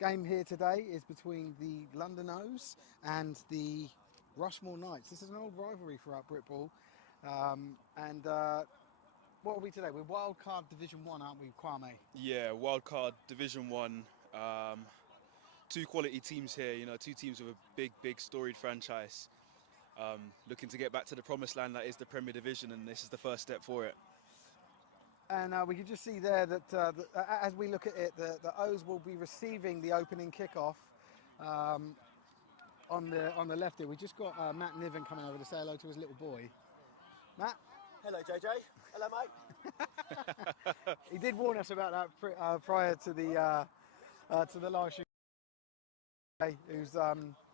game here today is between the London O's and the Rushmoor Knights. This is an old rivalry throughout Britball. What are we today? We're Wildcard Division 1, aren't we, Kwame? Yeah, Wildcard Division 1. Two quality teams here, two teams with a big storied franchise. Looking to get back to the promised land that is the Premier Division, and this is the first step for it. And we can just see there that as we look at it, the O's will be receiving the opening kickoff on the left here. We just got Matt Niven coming over to say hello to his little boy. Matt? Hello, JJ. Hello, mate. He did warn us about that prior to the live shoot. Who's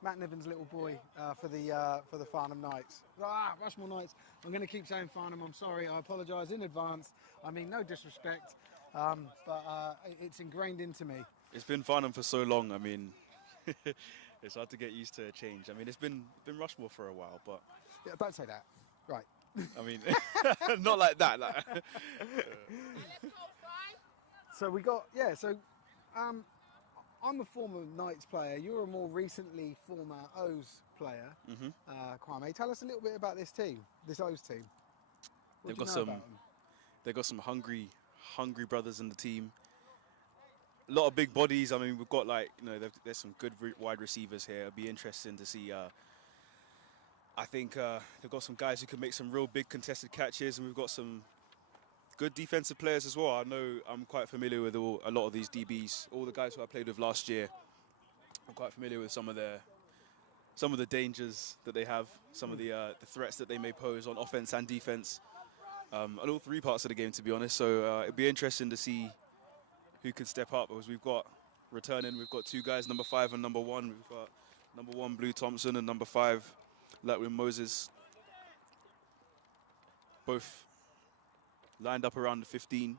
Matt Niven's little boy for the Farnham Knights. Rushmoor Knights. I'm going to keep saying Farnham. I'm sorry. I apologise in advance. I mean, no disrespect, but it's ingrained into me. It's been Farnham for so long. I mean, it's hard to get used to a change. I mean, it's been Rushmoor for a while, but yeah, don't say that. Right. I mean, not like that. So we got I'm a former Knights player. You're a more recently former O's player. Kwame, tell us a little bit about this team, this O's team. They've got some hungry brothers in the team. A lot of big bodies. I mean, we've got there's some good wide receivers here. It'll be interesting to see. I think they've got some guys who can make some real big contested catches, and we've got some good defensive players as well. I know I'm quite familiar with a lot of these DBs, all the guys who I played with last year. I'm quite familiar with some of the dangers that they have, some of the threats that they may pose on offense and defense, and all three parts of the game, to be honest. So it'd be interesting to see who can step up, because we've got two guys, number 5 and number 1. We've got number 1 Blue Thompson and number 5 Latwin Moses, both lined up around the 15,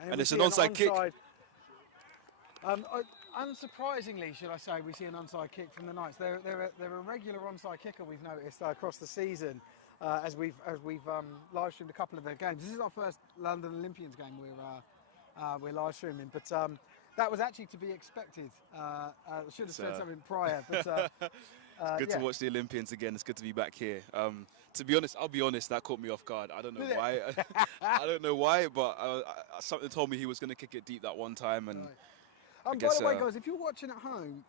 and it's an onside kick. Unsurprisingly, should I say, we see an onside kick from the Knights. They're a regular onside kicker, we've noticed across the season, as we've live streamed a couple of their games. This is our first London Olympians game we're live streaming, but that was actually to be expected. I should have said something prior, but good to watch the Olympians again. It's good to be back here. To be honest, I'll be honest, that caught me off guard. I don't know why. I don't know why, but something told me he was going to kick it deep that one time. And right. By the way, guys, if you're watching at home,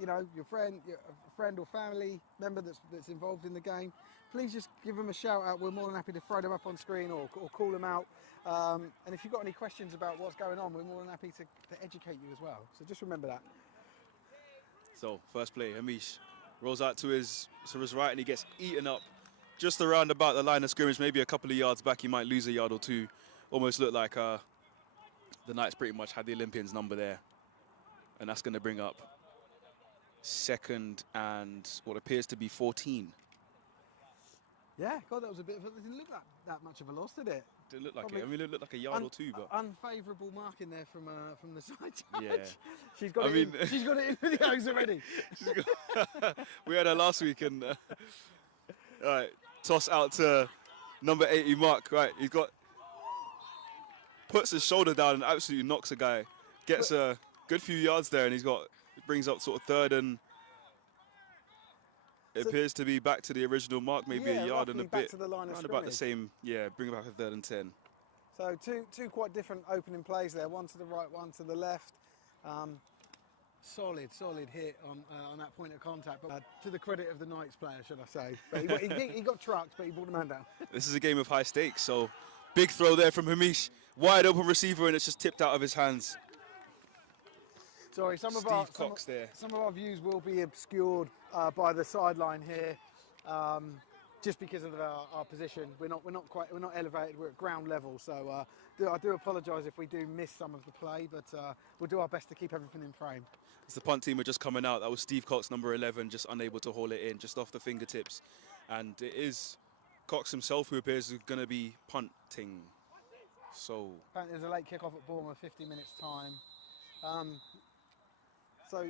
your friend or family member that's involved in the game, please just give them a shout out. We're more than happy to throw them up on screen or call them out. And if you've got any questions about what's going on, we're more than happy to educate you as well. So just remember that. So first play, Hamish rolls out to his right, and he gets eaten up just around about the line of scrimmage, maybe a couple of yards back. He might lose a yard or two. Almost looked like the Knights pretty much had the Olympians number there. And that's going to bring up 2nd and what appears to be 14. Yeah, God, that was a bit of it didn't look like that much of a loss, did it? Didn't look like it. I mean, it looked like a yard or two, but unfavourable marking there from the side judge. Yeah, she's got it in with the O's already. We had her last week, and all right, toss out to number 80 Mark. Right, puts his shoulder down and absolutely knocks a guy. Gets a good few yards there, and brings up sort of 3rd and. It appears to be back to the original mark, maybe a yard and a bit. To the line of around about the same, bring it back to 3rd and 10. So two quite different opening plays there, one to the right, one to the left. Solid hit on that point of contact, but to the credit of the Knights player, should I say. But he got trucked, but he brought the man down. This is a game of high stakes, so big throw there from Hamish. Wide open receiver, and it's just tipped out of his hands. Sorry, some of our views will be obscured by the sideline here, just because of our position. We're not elevated. We're at ground level, so I do apologise if we do miss some of the play, but we'll do our best to keep everything in frame. As the punt team are just coming out, that was Steve Cox, number 11, just unable to haul it in, just off the fingertips, and it is Cox himself who appears going to be punting. So apparently there's a late kickoff at Bournemouth, 50 minutes time. So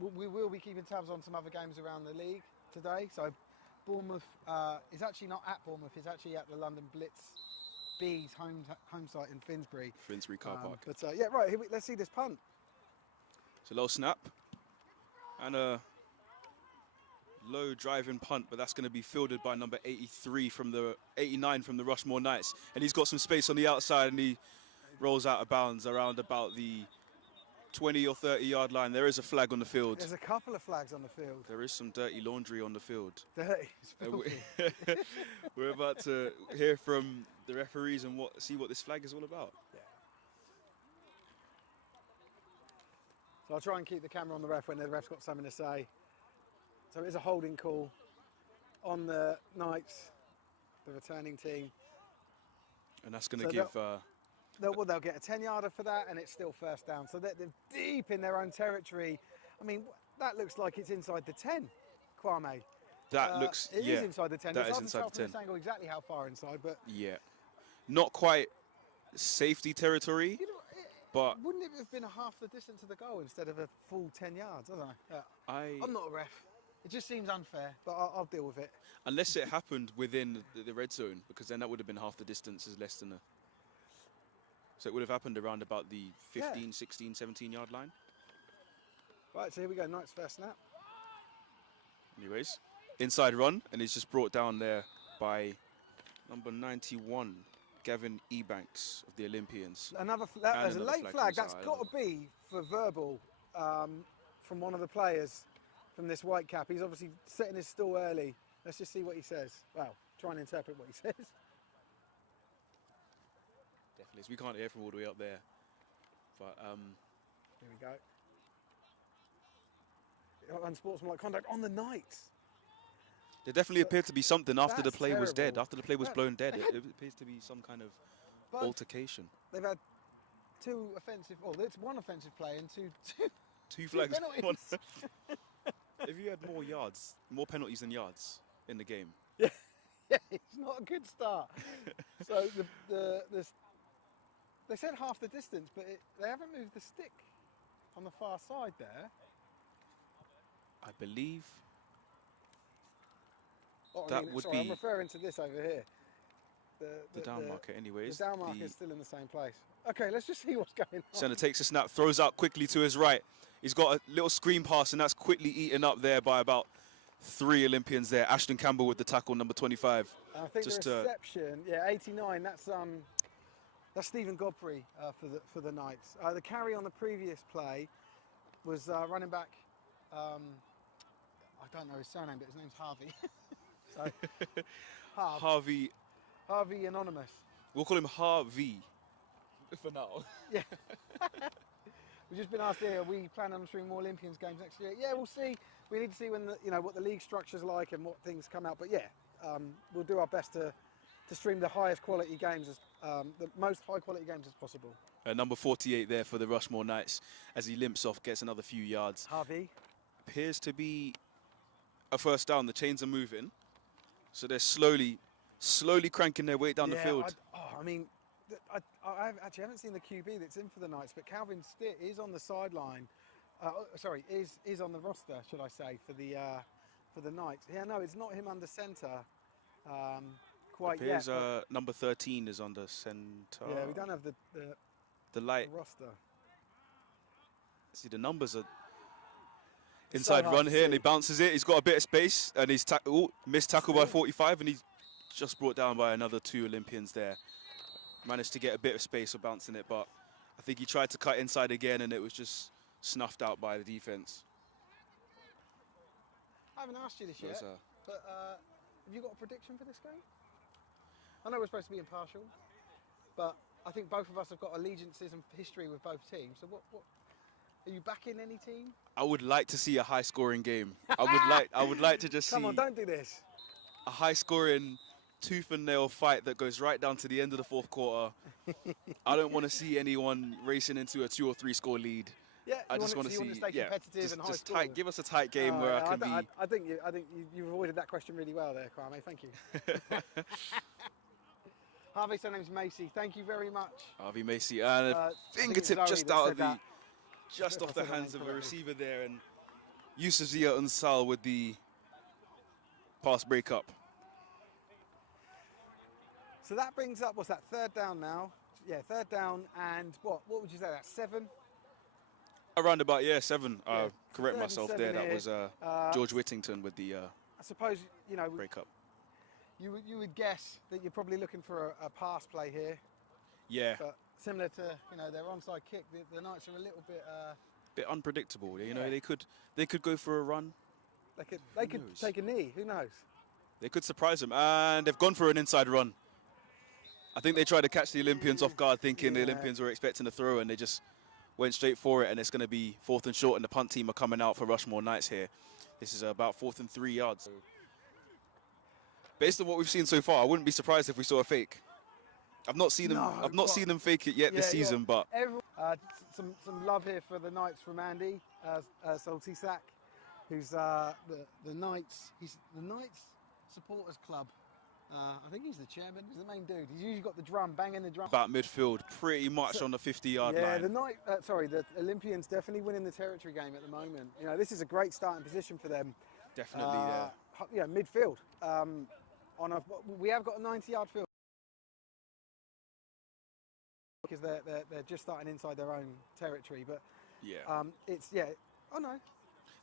we will be keeping tabs on some other games around the league today. So Bournemouth is actually not at Bournemouth, it's actually at the London Blitz B's home site in Finsbury. Finsbury car park. But yeah, right. Let's see this punt. It's a low snap and a low driving punt, but that's going to be fielded by number 89 from the Rushmoor Knights, and he's got some space on the outside, and he rolls out of bounds around about the 20 or 30 yard line. There is a flag on the field. There's a couple of flags on the field. There is some dirty laundry on the field. Dirty. We're about to hear from the referees and see what this flag is all about. Yeah. So I'll try and keep the camera on the ref when the ref's got something to say. So it is a holding call on the Knights, the returning team. And that's going to give... They'll get a 10-yarder for that, and it's still first down. So they're deep in their own territory. I mean, that looks like it's inside the 10, Kwame. That looks... It is inside the 10. That it's is inside the 10. From this angle exactly how far inside, but... Yeah. Not quite safety territory, but... Wouldn't it have been a half the distance of the goal instead of a full 10 yards? I don't know. I'm not a ref. It just seems unfair, but I'll deal with it. Unless it happened within the red zone, because then that would have been half the distance is less than a... So it would have happened around about the 15, 16, 17-yard line. Right, so here we go, Knights first snap. Anyways, inside run, and it's just brought down there by number 91, Gavin Ebanks of the Olympians. There's a late flag. That's got to be for verbal from one of the players from this white cap. He's obviously setting his stall early. Let's just see what he says. Well, try and interpret what he says. Definitely, so we can't hear from all the way up there. But here we go. Unsportsmanlike conduct on the Knights. There definitely appeared to be something after the play was dead. terrible. After the play was blown dead, it appears to be some kind of altercation. They've had it's one offensive play and Two flags. penalties. If you had more yards, more penalties than yards in the game. Yeah, it's not a good start. So they said half the distance, but they haven't moved the stick on the far side there. I believe I'm referring to this over here. The down marker anyways. The down marker is still in the same place. Okay, let's just see what's going on. Centre takes a snap, throws out quickly to his right. He's got a little screen pass, and that's quickly eaten up there by about 3 Olympians there. Ashton Campbell with the tackle, number 25. I think the reception, 89, that's Stephen Godfrey for the Knights. The carry on the previous play was running back, I don't know his surname, but his name's Harvey. So, Harvey Anonymous. We'll call him Harvey for now. Yeah. We've just been asked here, are we planning on streaming more Olympians games next year? Yeah, we'll see. We need to see when what the league structure's like and what things come out. But yeah, we'll do our best to stream the highest quality games, the most high quality games as possible. Number 48 there for the Rushmoor Knights as he limps off, gets another few yards. Harvey. Appears to be a first down. The chains are moving. So they're slowly cranking their way down the field. I actually haven't seen the QB that's in for the Knights, but Calvin Stitt is on the sideline. Is on the roster, should I say, for the Knights. Yeah, no, it's not him under centre quite yet. Number 13 is under centre. Yeah, we don't have the roster. See, the numbers are inside run here, and he bounces it. He's got a bit of space, and he's missed tackle by 45, and he's just brought down by another 2 Olympians there. Managed to get a bit of space for bouncing it, but I think he tried to cut inside again, and it was just snuffed out by the defense. I haven't asked you this yet, but have you got a prediction for this game? I know we're supposed to be impartial, but I think both of us have got allegiances and history with both teams. So what are you backing any team? I would like to see a high-scoring game. I would like to just see. Come on, don't do this. A high-scoring, tooth and nail fight that goes right down to the end of the 4th quarter. I don't want to see anyone racing into a 2 or 3 score lead. Yeah, I just want to see, competitive and high just tight. Give us a tight game where I can be. I think you've avoided that question really well there, Kwame. Thank you. Harvey, surname's Macy. Thank you very much. Harvey Macy, and a fingertip just off the hands of a receiver there, and Yusuf Zia Unsal with the pass breakup. So that brings up, what's that, third down now? Yeah, third down, and what would you say, that's 7? Around about, yeah, 7. Yeah, Correct third and myself 7 there. That here. was George Whittington with the I suppose, you know, break up. you would guess that you're probably looking for a pass play here. Yeah. But similar to, you know, their onside kick, the Knights are a little bit... unpredictable. You know, Yeah. they could go for a run. They could take a knee, who knows? They could surprise them, and they've gone for an inside run. I think they tried to catch the Olympians off guard, thinking the Olympians were expecting a throw, and they just went straight for it, and it's going to be 4th and short, and the punt team are coming out for Rushmoor Knights here. This is about 4th and 3 yards. Based on what we've seen so far, I wouldn't be surprised if we saw a fake. I've not seen them. I've not seen them fake it yet this season, but some love here for the Knights from Andy Soltisak, who's the Knights. He's the Knights Supporters Club. I think he's the chairman. He's the main dude. He's usually got the drum, banging the drum. About midfield, pretty much on the 50-yard line. The Olympians definitely winning the territory game at the moment. You know, this is a great starting position for them. Definitely, yeah. Yeah, midfield. We have got a 90-yard field because they're just starting inside their own territory. But oh no.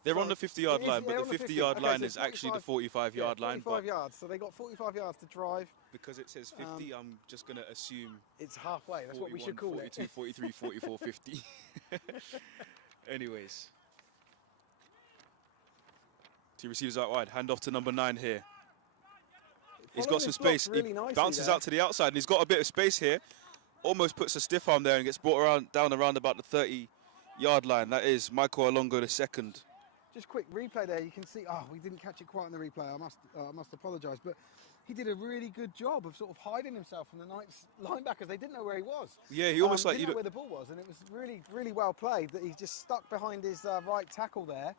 They're on the 50-yard line, but the 50-yard line is actually the 45-yard line. 45 yards, so they got 45 yards to drive. Because it says 50, I'm just going to assume it's halfway. That's 41, what we should call 42, it. 43, 44, 50. Anyways. 2 receivers out wide. Hand off to number 9 here. He's got some space. Really he bounces out to the outside, and he's got a bit of space here. Almost puts a stiff arm there and gets brought down around about the 30-yard line. That is Michael Alongo the second. Just quick replay there. You can see. Oh, we didn't catch it quite in the replay. I must apologise, but he did a really good job of sort of hiding himself from the Knights linebackers. They didn't know where he was. Yeah, he almost didn't know where the ball was, and it was really, really well played. That he just stuck behind his right tackle there.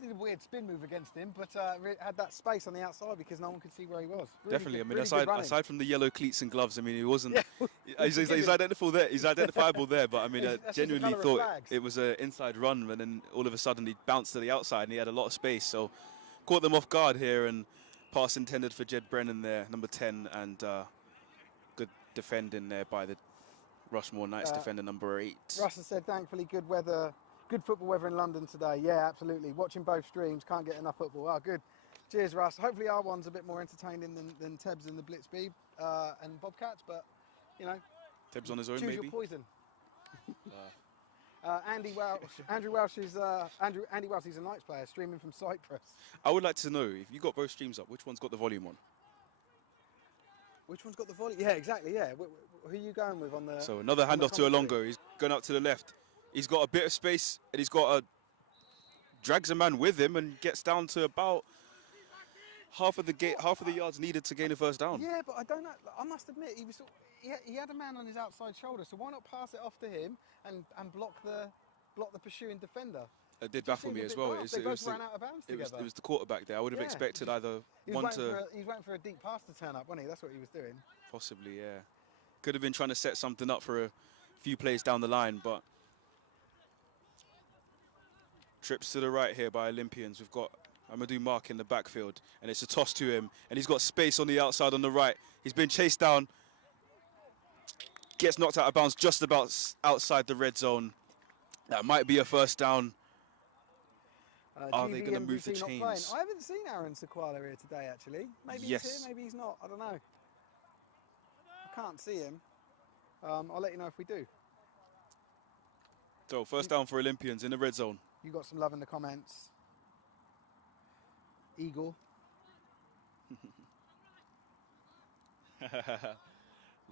Did a weird spin move against him, but had that space on the outside because no one could see where he was. Really definitely. Good, I mean, really aside from the yellow cleats and gloves, I mean, he wasn't. Yeah. He's identifiable there. He's identifiable there. But I mean, I That's genuinely thought it was an inside run, and then all of a sudden he bounced to the outside and he had a lot of space. So caught them off guard here, and pass intended for Jed Brennan there, number 10, and good defending there by the Rushmoor Knights defender number 8. Russell said, thankfully, good weather. Good football weather in London today. Yeah, absolutely. Watching both streams, can't get enough football. Oh, good. Cheers, Russ. Hopefully our one's a bit more entertaining than Teb's and the Blitzby and Bobcats, but, you know. Teb's on his own, choose maybe? Your poison. Andy Welsh, Andy Welsh is a Knights player, streaming from Cyprus. I would like to know, if you got both streams up, which one's got the volume on? Which one's got the volume? Yeah, exactly, yeah. Who are you going with on the... So another handoff to Alongo. He's going out to the left. He's got a bit of space, and he's got drags a man with him and gets down to about half of the yards needed to gain a first down. Yeah, but I don't know. I must admit, he had a man on his outside shoulder, so why not pass it off to him and block the pursuing defender? It did baffle me as well. They both ran out of bounds together. It was the quarterback there. I would have expected either one to... He was waiting for a deep pass to turn up, wasn't he? That's what he was doing. Possibly, yeah. Could have been trying to set something up for a few plays down the line, but... Trips to the right here by Olympians. We've got Amadou Mark in the backfield, and it's a toss to him, and he's got space on the outside on the right. He's been chased down, gets knocked out of bounds just about outside the red zone. That might be a first down. Are they going to move the chains? I haven't seen Aaron Sequala here today, actually. Maybe he's here, maybe he's not. I don't know. I can't see him. I'll let you know if we do. So, first down for Olympians in the red zone. You got some love in the comments. Eagle.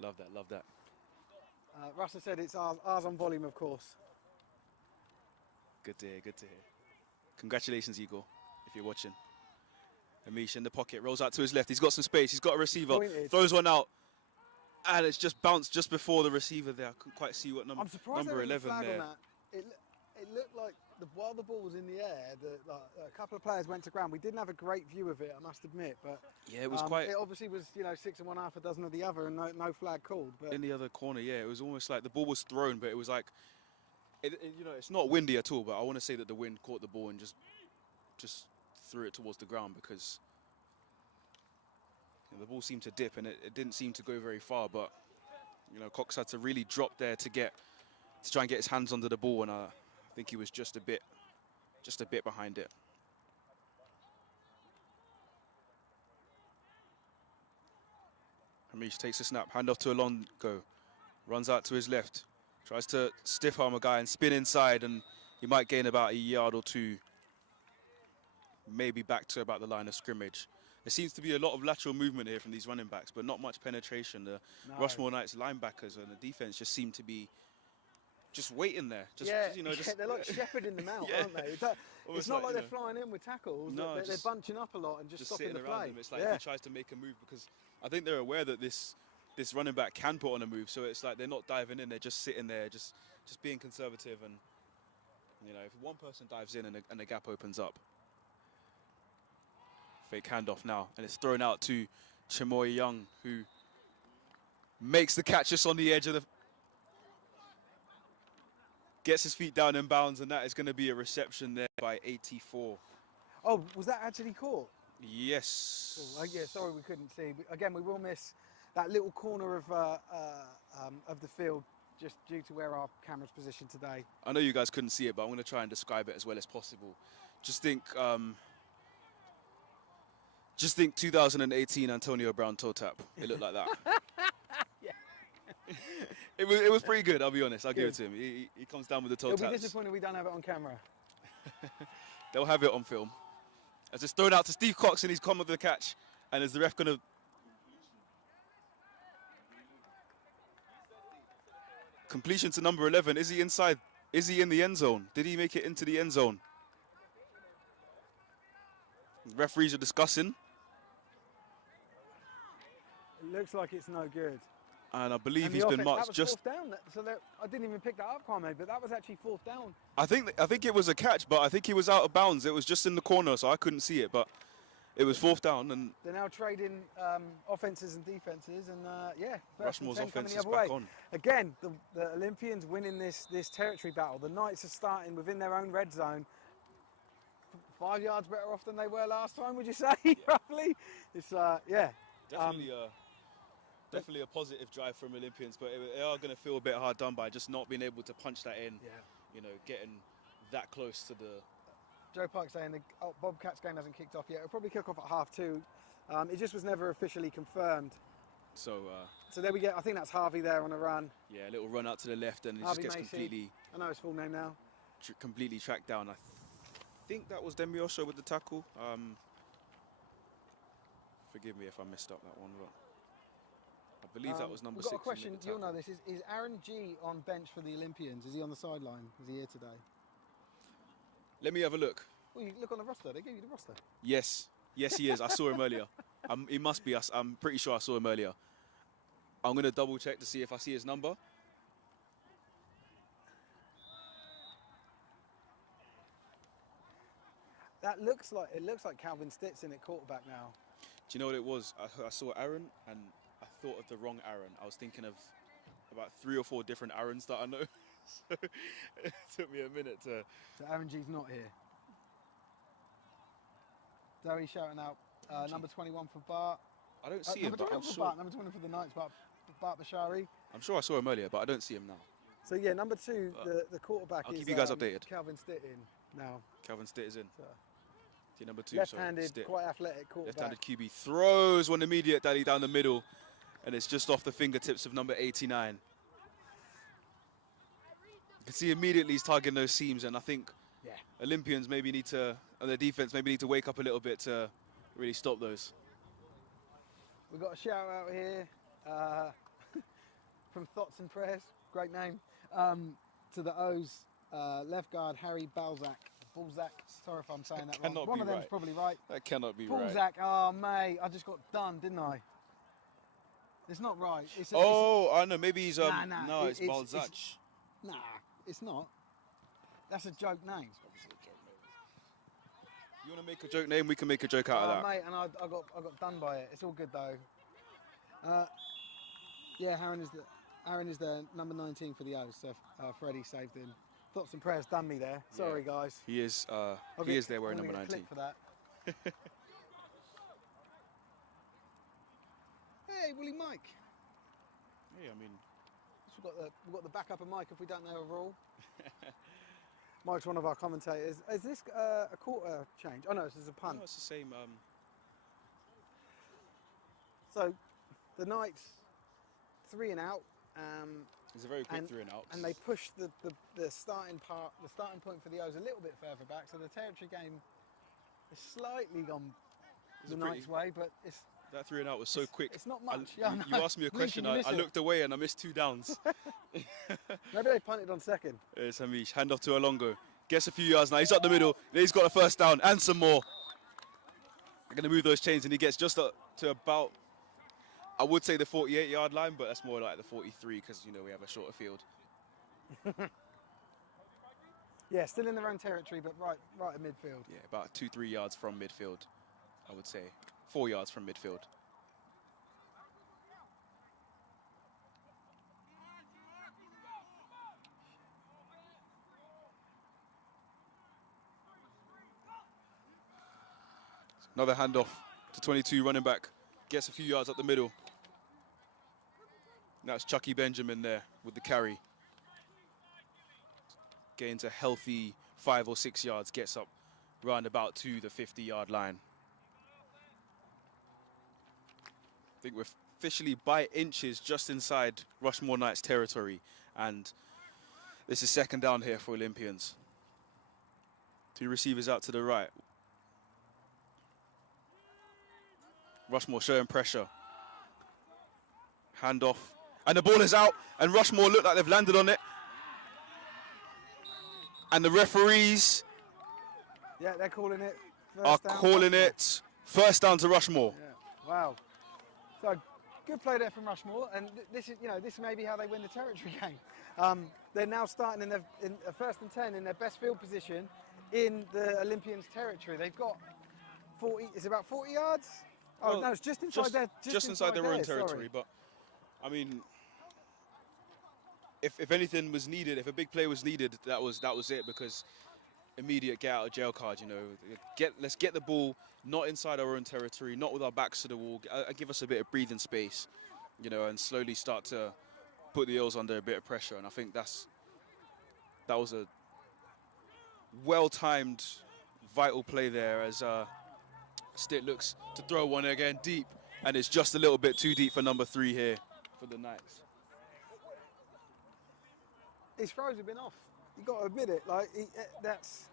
Love that. Russell said it's ours on volume, of course. Good to hear. Congratulations, Eagle, if you're watching. Amish in the pocket, rolls out to his left. He's got some space. He's got a receiver. Throws one out. And it's just bounced just before the receiver there. I couldn't quite see what number. I'm surprised number 11 there. It looked like while the ball was in the air, a couple of players went to ground. We didn't have a great view of it, I must admit. But yeah, it was quite. It obviously was, 6 and 1, half a dozen of the other, and no flag called. But in the other corner, yeah, it was almost like the ball was thrown, but it was like, it's not windy at all. But I want to say that the wind caught the ball and just threw it towards the ground because the ball seemed to dip, and it didn't seem to go very far. But Cox had to really drop there to try and get his hands under the ball, and I think he was just a bit behind it. Hamish takes a snap, hand off to Alongo, runs out to his left, tries to stiff arm a guy and spin inside, and he might gain about a yard or two, maybe back to about the line of scrimmage. There seems to be a lot of lateral movement here from these running backs, but not much penetration. The Rushmoor Knights linebackers and the defense just seem to be just waiting there. They're like shepherding them out, aren't they? It's not like they're flying in with tackles. No, they're bunching up a lot and just stopping the play. Them. It's like if he tries to make a move, because I think they're aware that this running back can put on a move. So it's like they're not diving in; they're just sitting there, just being conservative. And if one person dives in and the gap opens up, fake handoff now, and it's thrown out to Chamoy Young, who makes the catch just on the edge of the. Gets his feet down in bounds, and that is going to be a reception there by 84. Oh, was that actually caught? Yes. Oh, yeah, sorry we couldn't see. Again, we will miss that little corner of the field just due to where our camera's positioned today. I know you guys couldn't see it, but I'm going to try and describe it as well as possible. Just think 2018 Antonio Brown toe tap. It looked like that. Yeah. It was pretty good, I'll be honest. I'll give it to him. He comes down with the toe taps. It'll be disappointed we don't have it on camera. They'll have it on film. As it's thrown out to Steve Cox, and he's come with the catch. And is the ref going to... Completion to number 11. Is he inside? Is he in the end zone? Did he make it into the end zone? The referees are discussing. It looks like it's no good. And I believe he's been marked just... Fourth down. So I didn't even pick that up, Kwame, but that was actually fourth down. I think it was a catch, but I think he was out of bounds. It was just in the corner, so I couldn't see it, but it was fourth down. And they're now trading offenses and defenses, and Rushmoor's offense is back on. Again, the Olympians winning this territory battle. The Knights are starting within their own red zone. 5 yards better off than they were last time, would you say, roughly? It's, Definitely a positive drive from Olympians, but they are going to feel a bit hard done by just not being able to punch that in. Yeah. Getting that close to the... Joe Pike saying the Bobcats game hasn't kicked off yet. It'll probably kick off at 2:30. It just was never officially confirmed. So there we go. I think that's Harvey there on a run. Yeah, a little run out to the left, and it Harvey just gets Macy. completely... I know his full name now. Completely tracked down. I think that was Demioso with the tackle. Forgive me if I messed up that one, but... I believe that was number 6. We've got a question, you'll know this. Is Aaron G on bench for the Olympians? Is he on the sideline? Is he here today? Let me have a look. Well, you look on the roster. They gave you the roster. Yes, he is. I saw him earlier. He must be. I'm pretty sure I saw him earlier. I'm going to double check to see if I see his number. It looks like Calvin Stetson at quarterback now. Do you know what it was? I saw Aaron, and I thought of the wrong Aaron. I was thinking of about 3 or 4 different Aarons that I know. So it took me a minute to... So Aaron G's not here. Zoe shouting out number 21 for Bart. I don't see him, but I'm sure... Bart, number 20 for the Knights, Bart Bashari. I'm sure I saw him earlier, but I don't see him now. So yeah, number 2, the quarterback I'll is... keep you guys updated. Calvin Stitt in now. Calvin Stitt is in. So, number 2, left-handed, quite athletic quarterback. Left-handed QB throws one immediate daddy down the middle, and it's just off the fingertips of number 89. You can see immediately he's targeting those seams, and I think Olympians maybe need to, and their defense maybe need to wake up a little bit to really stop those. We've got a shout out here from Thoughts and Prayers, great name, to the O's left guard Harry Balzac. Sorry if I'm saying that wrong. One of them's probably right. That cannot be right. Balzac, oh mate, I just got done, didn't I? It's not right. I know, maybe he's no, it's Balzac. Nah, it's not. That's a joke name. You want to make a joke name? We can make a joke out of that. Mate, and I got done by it. It's all good though. Yeah, Aaron is the number 19 for the O's. So Freddie saved him. Thoughts and Prayers done me there. Sorry guys. He is there wearing number 19. Click for that. Hey, Willie Mike. Yeah, I mean, We've got the backup of Mike if we don't know a rule. Mike's one of our commentators. Is this a quarter change? Oh no, this is a punt. no, it's the same. So the Knights 3 and out. It's a very quick 3 and out. And they push the starting point for the O's a little bit further back. So the territory game has slightly gone the Knights' way, but it's. That 3 and out was so quick. It's not much. You asked me a question, I looked away and I missed 2 downs. Maybe they punted on second. It's Hamish, hand off to Alongo. Gets a few yards now, he's up the middle. He's got a first down and some more. They're going to move those chains and he gets just to about, I would say the 48-yard line, but that's more like the 43 because, you know, we have a shorter field. Yeah, still in their own territory, but right at midfield. Yeah, about 2-3 yards from midfield, I would say. 4 yards from midfield. Another handoff to 22 running back. Gets a few yards up the middle. Now it's Chucky Benjamin there with the carry. Gains a healthy 5 or 6 yards. Gets up round about to the 50-yard line. I think we're officially by inches just inside Rushmoor Knights territory, and this is second down here for Olympians. 2 receivers out to the right. Rushmoor showing pressure. Hand off, and the ball is out, and Rushmoor look like they've landed on it. And the referees Yeah, they're calling it. First down to Rushmoor. Yeah. Wow. So good play there from Rushmoor, and this may be how they win the territory game. They're now starting in a 1st and 10 in their best field position in the Olympians territory. They've got 40. It's about 40 yards. Oh Well, no, it's just inside just inside their own territory. But I mean, if anything was needed, if a big play was needed, that was it, because immediate get out of jail card. You know, let's get the ball not inside our own territory, not with our backs to the wall. Give us a bit of breathing space, you know, and slowly start to put the Eels under a bit of pressure. And I think that was a well-timed, vital play there as Stitt looks to throw one again deep, and it's just a little bit too deep for number 3 here for the Knights. His throws have been off. You got to admit it. Like that's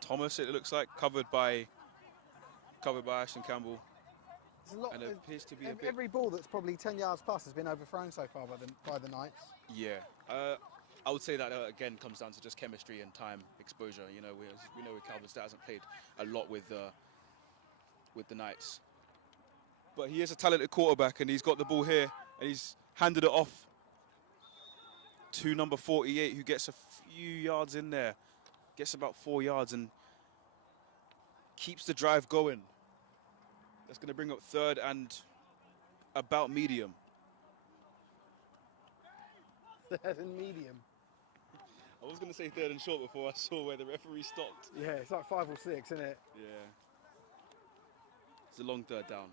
Thomas, it looks like, covered by Ashton Campbell. there's a lot. And it appears to be a bit. Every ball that's probably 10 yards plus has been overthrown so far by the Knights. Yeah, I would say that again comes down to just chemistry and time exposure. You know, we know with Calvin Stitt hasn't played a lot with the Knights, but he is a talented quarterback, and he's got the ball here, and he's handed it off to number 48, who gets a few yards in there, gets about 4 yards, and keeps the drive going. That's going to bring up 3rd and about medium. 3rd and medium. I was going to say 3rd and short before I saw where the referee stopped. Yeah, it's like 5 or 6, isn't it? Yeah. It's a long 3rd down.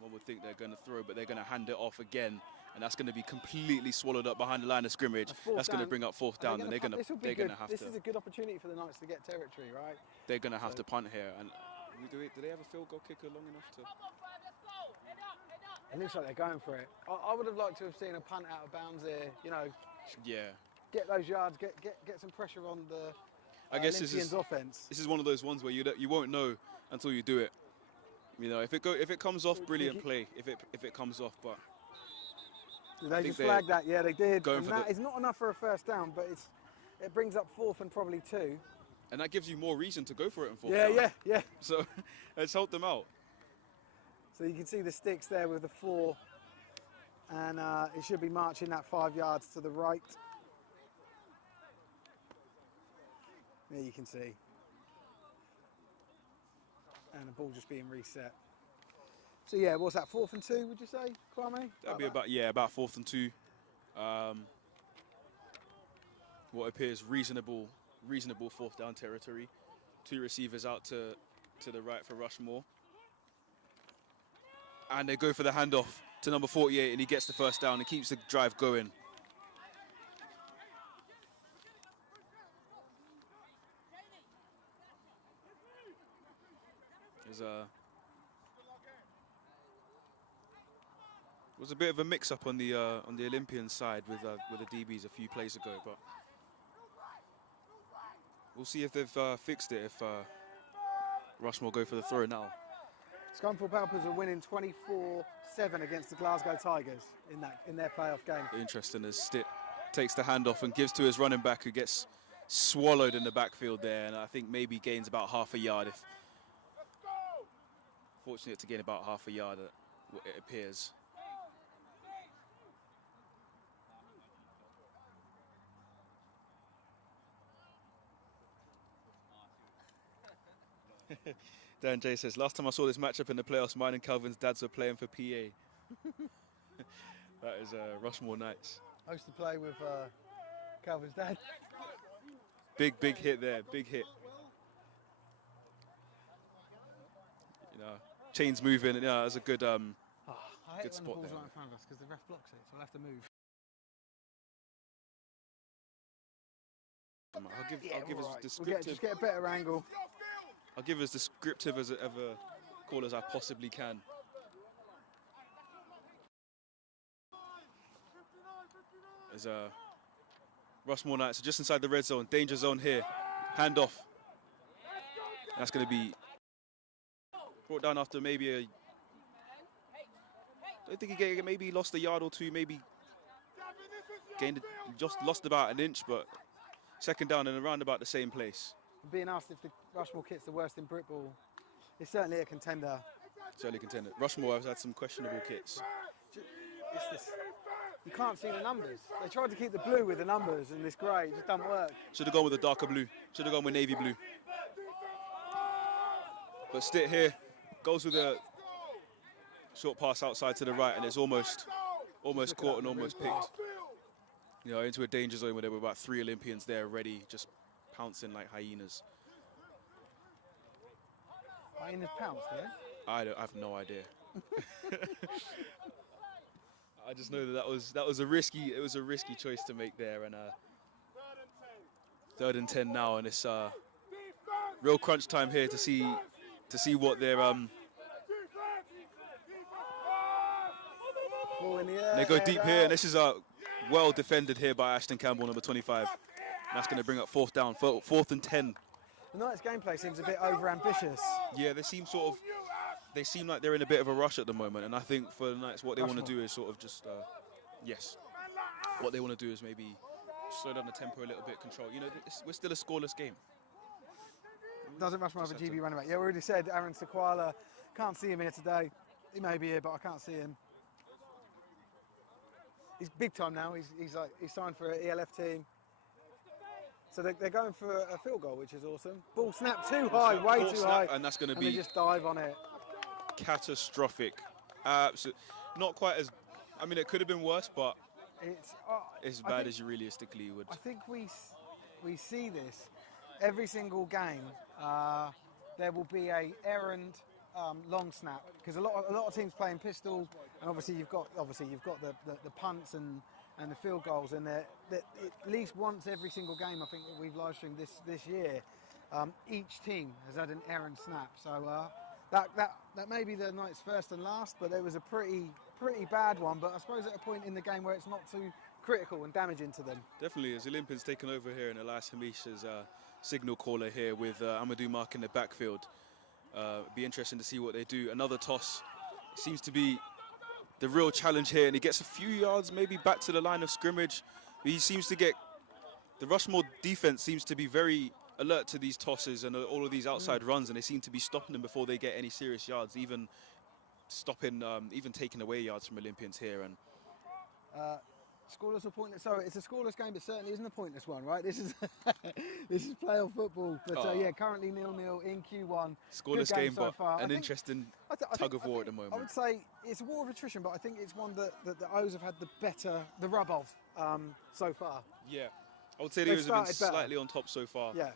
One would think they're going to throw, but they're going to hand it off again, and that's going to be completely swallowed up behind the line of scrimmage. That's going to bring up 4th down, and they're going to have to. This is a good opportunity for the Knights to get territory, right? They're going to have to punt here, and do they have a field goal kicker long enough to? It looks like they're going for it. I would have liked to have seen a punt out of bounds here. You know. Yeah. Get those yards. Get some pressure on the. I guess Olympians offense. This is one of those ones where you won't know until you do it. You know, if it comes off, brilliant play. If it comes off, but they just flagged that. Yeah, they did. And that is not enough for a 1st down, but it brings up 4th and probably 2. And that gives you more reason to go for it in 4th down. Yeah. So let's help them out. So you can see the sticks there with the 4, and it should be marching that 5 yards to the right. There you can see. And the ball just being reset. So yeah, what's that, 4th and 2, would you say, Kwame? That'd be about 4th and 2. What appears reasonable 4th down territory. 2 receivers out to the right for Rushmoor. And they go for the handoff to number 48, and he gets the first down and keeps the drive going. Was a bit of a mix-up on the Olympians side with the DBs a few plays ago, but we'll see if they've fixed it. If Rushmoor go for the throw now. Scunthorpe Alpers are winning 24-7 against the Glasgow Tigers in their playoff game. Interesting as Stitt takes the handoff and gives to his running back, who gets swallowed in the backfield there, and I think maybe gains about half a yard. If fortunate to gain about half a yard, it appears. Dan J says, last time I saw this matchup in the playoffs, mine and Calvin's dads were playing for PA. That is Rushmoor Knights. I used to play with Calvin's dad. Big hit there, big hit. You know, chains moving, and yeah, it was a good I hate good when spot the ball's there. right in front of us because the ref blocks it, so I'll have to move. I'll give as Right. descriptive. Just get a better angle. I'll give as descriptive as ever call as I possibly can. As Rushmoor Knights are just inside the red zone, danger zone here. Handoff. That's going to be brought down after maybe I don't think he maybe lost a yard or two, maybe just lost about an inch, but second down and around about the same place. Being asked if the Rushmoor kit's the worst in Brit Ball, it's certainly a contender. Certainly contender. Rushmoor has had some questionable kits. It's this, you can't see the numbers. They tried to keep the blue with the numbers and this grey, it just doesn't work. Should have gone with the darker blue. Should have gone with navy blue. But Stitt here goes with a short pass outside to the right, and it's almost caught and almost picked. You know, into a danger zone where there were about 3 Olympians there already, just pouncing like hyenas. Hyenas pounced, eh? I have no idea. I just know that was a risky choice to make there, and 3rd and 10 now, and it's real crunch time here to see what they're Ball in the air. they go deep here, and this is well defended here by Ashton Campbell, number 25. That's going to bring up 4th down, 4th and 10. The Knights gameplay seems a bit over-ambitious. Yeah, they seem like they're in a bit of a rush at the moment, and I think for the Knights, what they want to do is sort of just, what they want to do is maybe slow down the tempo a little bit, control. You know, we're still a scoreless game. Doesn't Rushmoor have a GB running back? Yeah, we already said Aaron Sequala. Can't see him here today. He may be here, but I can't see him. He's big time now. He's signed for an ELF team. So they're going for a field goal, which is awesome. Ball snapped too high, way too high. And that's going to be... they just dive on it. Catastrophic. Absolutely. Not quite as... I mean, it could have been worse, but it's as bad as you realistically would. I think we see this every single game. There will be a errant long snap, because a lot of teams playing pistol, and obviously you've got the punts and the field goals, and at least once every single game I think that we've live streamed this year, each team has had an errant snap. So that may be the Knights' first and last, but it was a pretty bad one. But I suppose at a point in the game where it's not too critical and damaging to them. Definitely, as Olympians taken over here, and Elias Hamish as signal caller here with Amadou Mark in the backfield. Be interesting to see what they do. Another toss seems to be the real challenge here, and he gets a few yards maybe back to the line of scrimmage. But he seems to get, the Rushmoor defense seems to be very alert to these tosses and all of these outside runs, and they seem to be stopping them before they get any serious yards, even stopping, even taking away yards from Olympians here. And scoreless or pointless? So it's a scoreless game, but certainly isn't a pointless one, right? This is this is playoff football. But yeah, currently 0-0 in Q1. Scoreless game, so but far. an interesting tug of war at the moment. I would say it's a war of attrition, but I think it's one that the O's have had the rub of so far. Yeah, I would say the O's have been slightly on top so far. Yeah.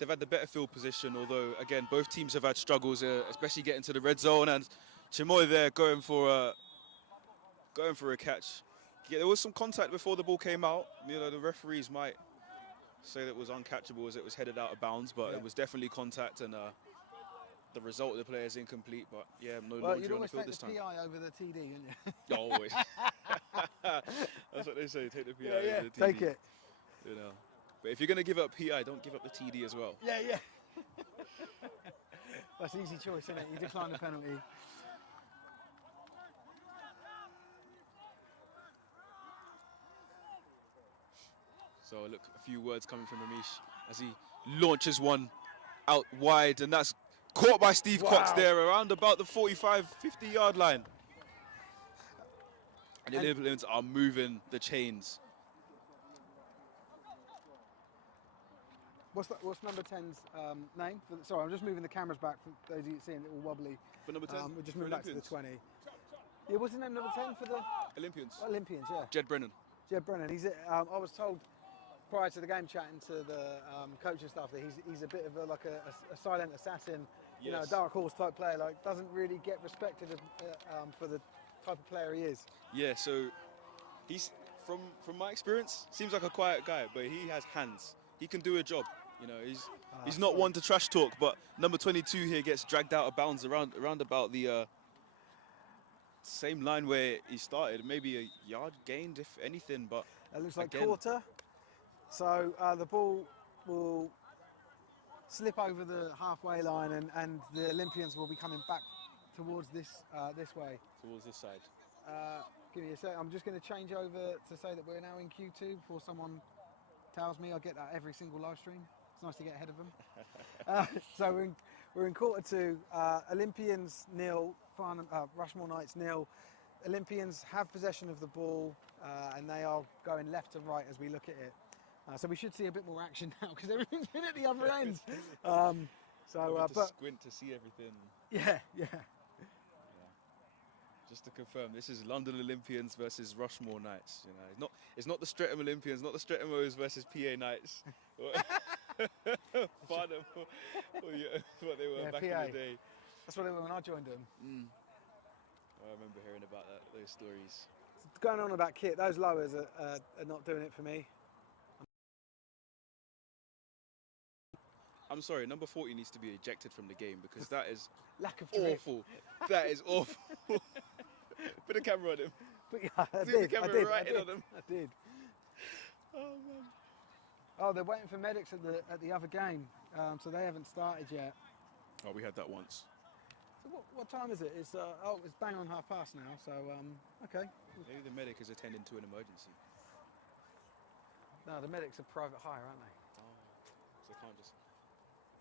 They've had the better field position, although, again, both teams have had struggles, especially getting to the red zone. And Chimoy there going for a catch. Yeah, there was some contact before the ball came out. You know, the referees might say that it was uncatchable as it was headed out of bounds, but it was definitely contact, and the result of the player is incomplete. But yeah, no laundry on the field this time. PI over the TD, didn't you? Always. That's what they say. Take the PI over the TD. Take it. You know, but if you're gonna give up PI, don't give up the TD as well. Yeah. That's an easy choice, isn't it? You decline the penalty. So look, a few words coming from Amish as he launches one out wide, and that's caught by Steve Cox there around about the 45, 50-yard line. And the Olympians are moving the chains. What's number 10's name? Sorry, I'm just moving the cameras back for those of you seeing it all wobbly. For number 10? We're just moving back to the 20. Yeah, what's his name, number 10 for the Olympians? Olympians, yeah. Jed Brennan. Jed Brennan. He's. I was told prior to the game, chatting to the coach and stuff, that he's a bit of a silent assassin, you know, a dark horse type player. Like, doesn't really get respected for the type of player he is. Yeah, so he's from my experience, seems like a quiet guy, but he has hands. He can do a job. You know, he's not one to trash talk, but number 22 here gets dragged out of bounds around about the same line where he started. Maybe a yard gained, if anything, but it looks like quarter. So the ball will slip over the halfway line, and the Olympians will be coming back towards this way. Towards this side. Give me a sec. I'm just going to change over to say that we're now in Q2 before someone tells me. I get that every single live stream. It's nice to get ahead of them. So we're in quarter two. Olympians 0, Rushmoor Knights 0. Olympians have possession of the ball, and they are going left and right as we look at it. So we should see a bit more action now because everything's been at the other end. But squint to see everything. Yeah. Just to confirm, this is London Olympians versus Rushmoor Knights. You know, it's not the Streatham Olympians, not the Streatham O's versus PA Knights. What they were back PA. in the day. That's what they were when I joined them. I remember hearing about those stories. Going on about kit, those lowers are not doing it for me. I'm sorry, number 40 needs to be ejected from the game because that is lack of awful. That is awful. Put a camera on him. But yeah, I did. On him. I did. Oh man. Oh, they're waiting for medics at the other game, so they haven't started yet. Oh, we had that once. So what time is it? It's it's bang on past now. So okay. Maybe the medic is attending to an emergency. No, the medics are private hire, aren't they? Oh, so they can't just.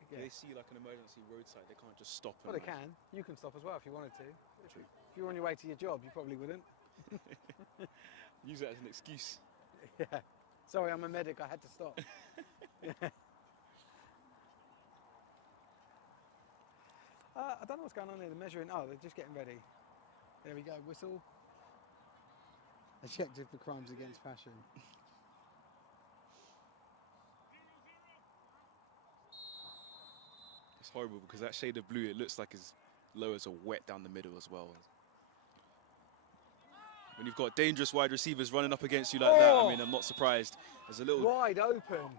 They see like an emergency roadside, they can't just stop. Well, they can. You can stop as well if you wanted to. If you were on your way to your job, you probably wouldn't. Use that as an excuse. Yeah. Sorry, I'm a medic. I had to stop. Yeah. I don't know what's going on here. They're measuring. Oh, they're just getting ready. There we go. Whistle. Ejected for crimes against passion. It's horrible because that shade of blue, it looks like his lowers are wet down the middle as well. When you've got dangerous wide receivers running up against you like that, I mean, I'm not surprised. There's a little wide open.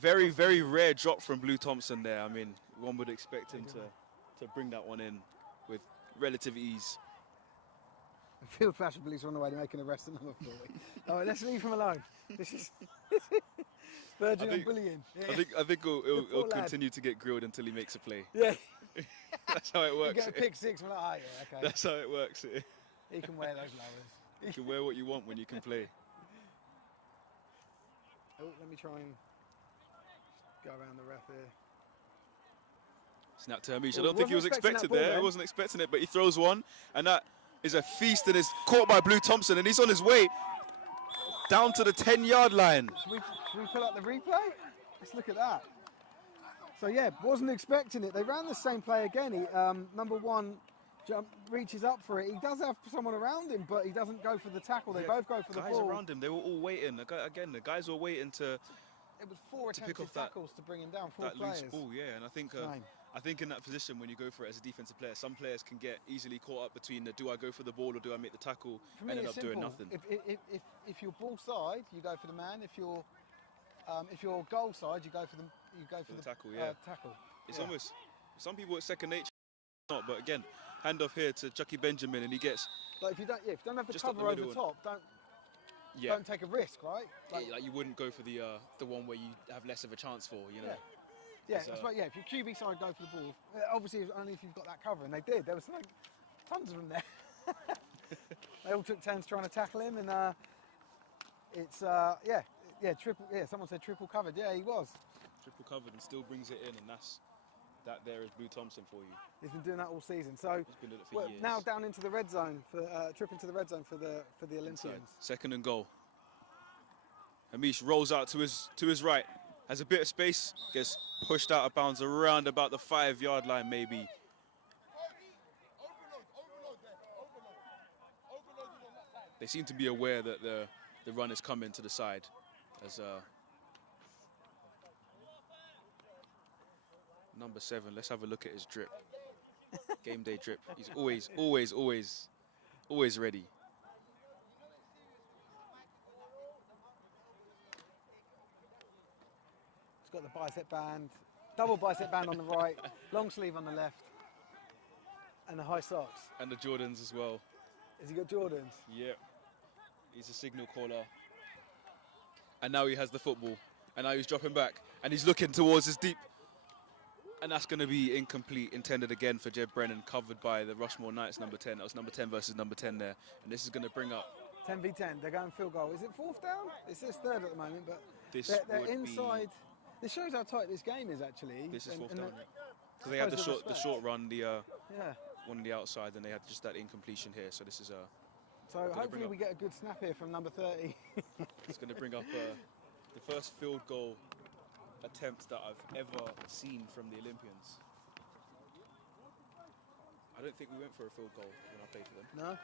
Very, very rare drop from Blue Thompson there. I mean, one would expect him to bring that one in with relative ease. Field fashion police are on the way to making an arrest at number 40. All right, let's leave him alone. This is verging on bullying. Yeah. I think he'll continue to get grilled until he makes a play. Yeah. That's how it works. You get a pick six, we're like, oh, yeah, okay. That's how it works. He can wear those lowers. You can wear what you want when you can play. Oh, let me try and go around the ref here. Snap to Amish. I don't think he was expected there. He wasn't expecting it, but he throws one, and that is a feast, and is caught by Blue Thompson, and he's on his way down to the 10-yard line. Should we pull up the replay? Let's look at that. So yeah, wasn't expecting it. They ran the same play again. He, number one reaches up for it. He does have someone around him, but he doesn't go for the tackle. They both go for the ball. Guys around him, they were all waiting. Again, the guys were waiting to it was 4 to pick attempted off that, tackles to bring him down. 4 that players. loose ball, yeah. And I think in that position when you go for it as a defensive player, some players can get easily caught up between the do I go for the ball or do I make the tackle, For me, and end it's up simple. doing nothing. If you're ball side, you go for the man. If you're goal side, you go for the tackle. Yeah, tackle. It's almost, some people it's second nature, not. But again, hand off here to Chucky Benjamin, and he gets. Like if you don't have the just up cover the over the top, Yeah. don't take a risk, right? Like you wouldn't go for the one where you have less of a chance for, you know. Yeah, that's right. Yeah, if your QB side go for the ball, obviously only if you've got that cover, and they did. There was like tons of them there. They all took turns trying to tackle him, and it's triple. Yeah, someone said triple covered. Yeah, he was. Triple covered and still brings it in, and that there is Blue Thompson for you. He's been doing that all season. So he's been doing it for years. Now down into the red zone for trip into the red zone for the Olympians. Inside. 2nd and goal. Hamish rolls out to his right, has a bit of space, gets pushed out of bounds around about the 5-yard line maybe. They seem to be aware that the run is coming to the side. As number 7, let's have a look at his drip. Game day drip. He's always ready. He's got the bicep band, double bicep band on the right, long sleeve on the left, and the high socks. And the Jordans as well. Has he got Jordans? Yeah. He's a signal caller. And now he has the football. And now he's dropping back. And he's looking towards his deep. And that's going to be incomplete, intended again for Jeb Brennan, covered by the Rushmoor Knights, number 10. That was number 10 versus number 10 there. And this is going to bring up 10 v 10. They're going field goal. Is it 4th down? It says 3rd at the moment, but they're would inside. This shows how tight this game is actually. This is 4th down. So they had the short run, one on the outside, and they had just that incompletion here. So this is So hopefully we get a good snap here from number 30. It's going to bring up the first field goal attempt that I've ever seen from the Olympians. I don't think we went for a field goal when I played for them. No? No.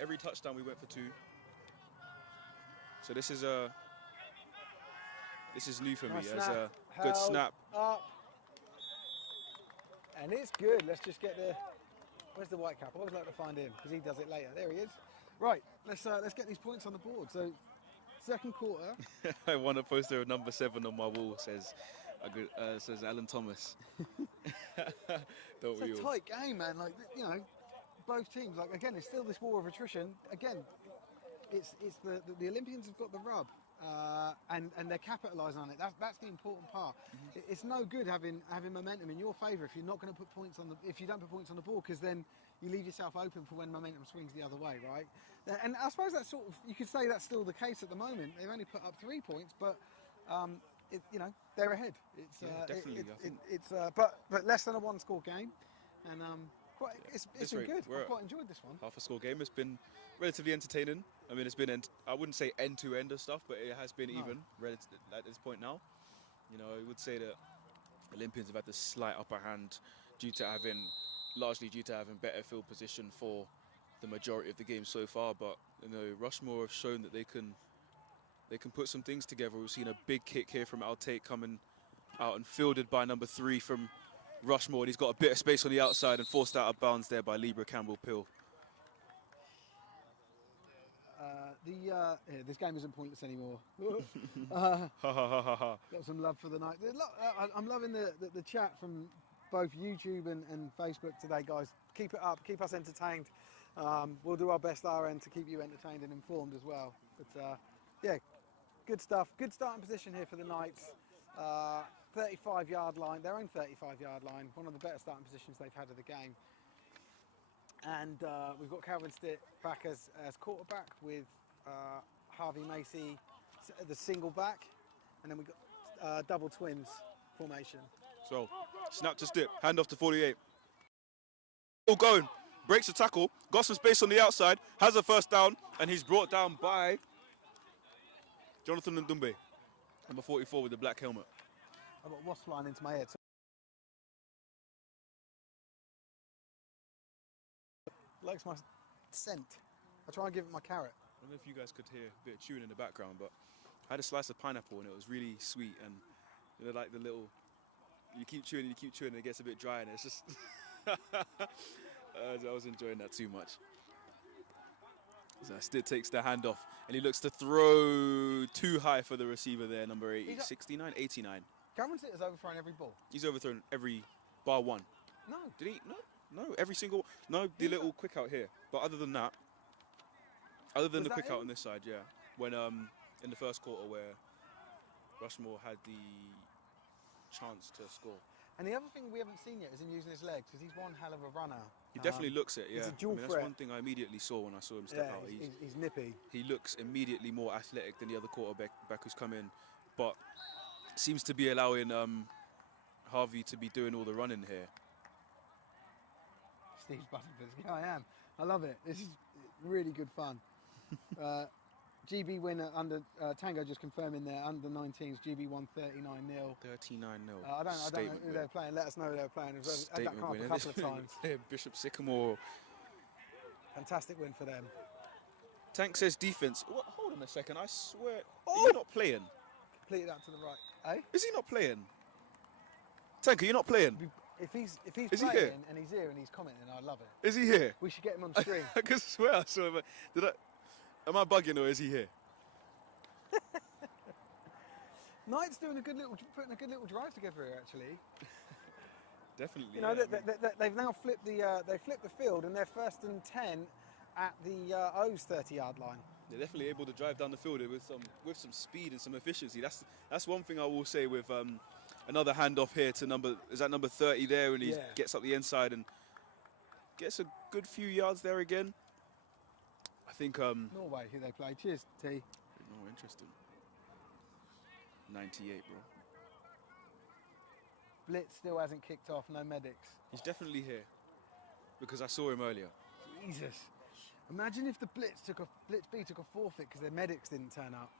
Every touchdown we went for 2. So this is new for me as a good snap. Up. And it's good. Let's just get where's the white cap? I always like to find him because he does it later. There he is. Right, let's get these points on the board. So 2nd quarter. I want a poster of number 7 on my wall. Says Alan Thomas. Don't It's a tight game, man. Like, you know, both teams. Like again, it's still this war of attrition. Again, it's the Olympians have got the rub, and they're capitalising on it. That's the important part. It's no good having momentum in your favour if you're not going to put points on if you don't put points on the board, because then you leave yourself open for when momentum swings the other way, right? And I suppose that's sort of, you could say that's still the case at the moment. They've only put up 3 points, but they're ahead. It's definitely. But less than a 1-score game, and it's been good. I've quite enjoyed this one. Half a score game. It's been relatively entertaining. I mean, it's been I wouldn't say end to end of stuff, but it has been even at this point now. You know, I would say that Olympians have had the slight upper hand largely due to having better field position for the majority of the game so far. But you know, Rushmoor have shown that they can put some things together. We've seen a big kick here from Al-Tate coming out and fielded by number 3 from Rushmoor. And he's got a bit of space on the outside and forced out of bounds there by Libra Campbell-Pill. This game isn't pointless anymore. Got some love for the night. I'm loving the chat from both YouTube and Facebook today, guys. Keep it up. Keep us entertained. We'll do our best our end to keep you entertained and informed as well. But yeah, good stuff. Good starting position here for the Knights. 35-yard line, their own 35-yard line. One of the better starting positions they've had of the game. And we've got Calvin Stitt back as quarterback with Harvey Macy, the single back, and then we've got double twins formation. So, snap to Stitt, hand off to 48. Still going, breaks the tackle, got some space on the outside, has a first down, and he's brought down by Jonathan Ndumbe, number 44 with the black helmet. I've got wasp flying into my head. Likes my scent. I try and give it my carrot. I don't know if you guys could hear a bit of tune in the background, but I had a slice of pineapple and it was really sweet, and you know, like the little, you keep chewing and it gets a bit dry, and it's just I was enjoying that too much. So Stitt takes the hand off and he looks to throw too high for the receiver there, number 80, 69, 89. Cameron Stitt has overthrown every ball. He's overthrown every bar one. No. Did he? No, every single, no, the little quick out here. But other than that, other than the quick out on this side, yeah. When in the first quarter where Rushmoor had the chance to score. And the other thing we haven't seen yet is him using his legs, because he's one hell of a runner. He definitely looks it, yeah. He's a dual that's threat. one thing I immediately saw when I saw him step out. He's nippy. He looks immediately more athletic than the other quarterback who's come in, but seems to be allowing Harvey to be doing all the running here. Steve's buzzing for this. Yeah, I am. I love it. This is really good fun. GB winner under Tango just confirming there, under 19s, GB won 39-0. 39-0. I don't know who they're playing. Let us know who they're playing. Had that come up a couple of times. Bishop Sycamore. Fantastic win for them. Tank says defense. What? Hold on a second. I swear. Are you not playing? Completed that to the right. Eh? Is he not playing? Tank, are you not playing? If he's Is playing he here? and he's here and he's commenting, I love it. Is he here? We should get him on the screen. I can swear I saw him. Am I bugging or is he here? Knight's putting a good little drive together here, actually. Definitely. You know, yeah, they've now flipped the field, and they're 1st and 10 at the O's 30-yard line. They're definitely able to drive down the field with some speed and some efficiency. That's one thing I will say with another handoff here to number 30 there, and he gets up the inside and gets a good few yards there again. I think Norway, who they play. Cheers, T. Oh, interesting. 98, bro. Blitz still hasn't kicked off. No medics. He's definitely here because I saw him earlier. Jesus. Imagine if the Blitz B took a forfeit because their medics didn't turn up.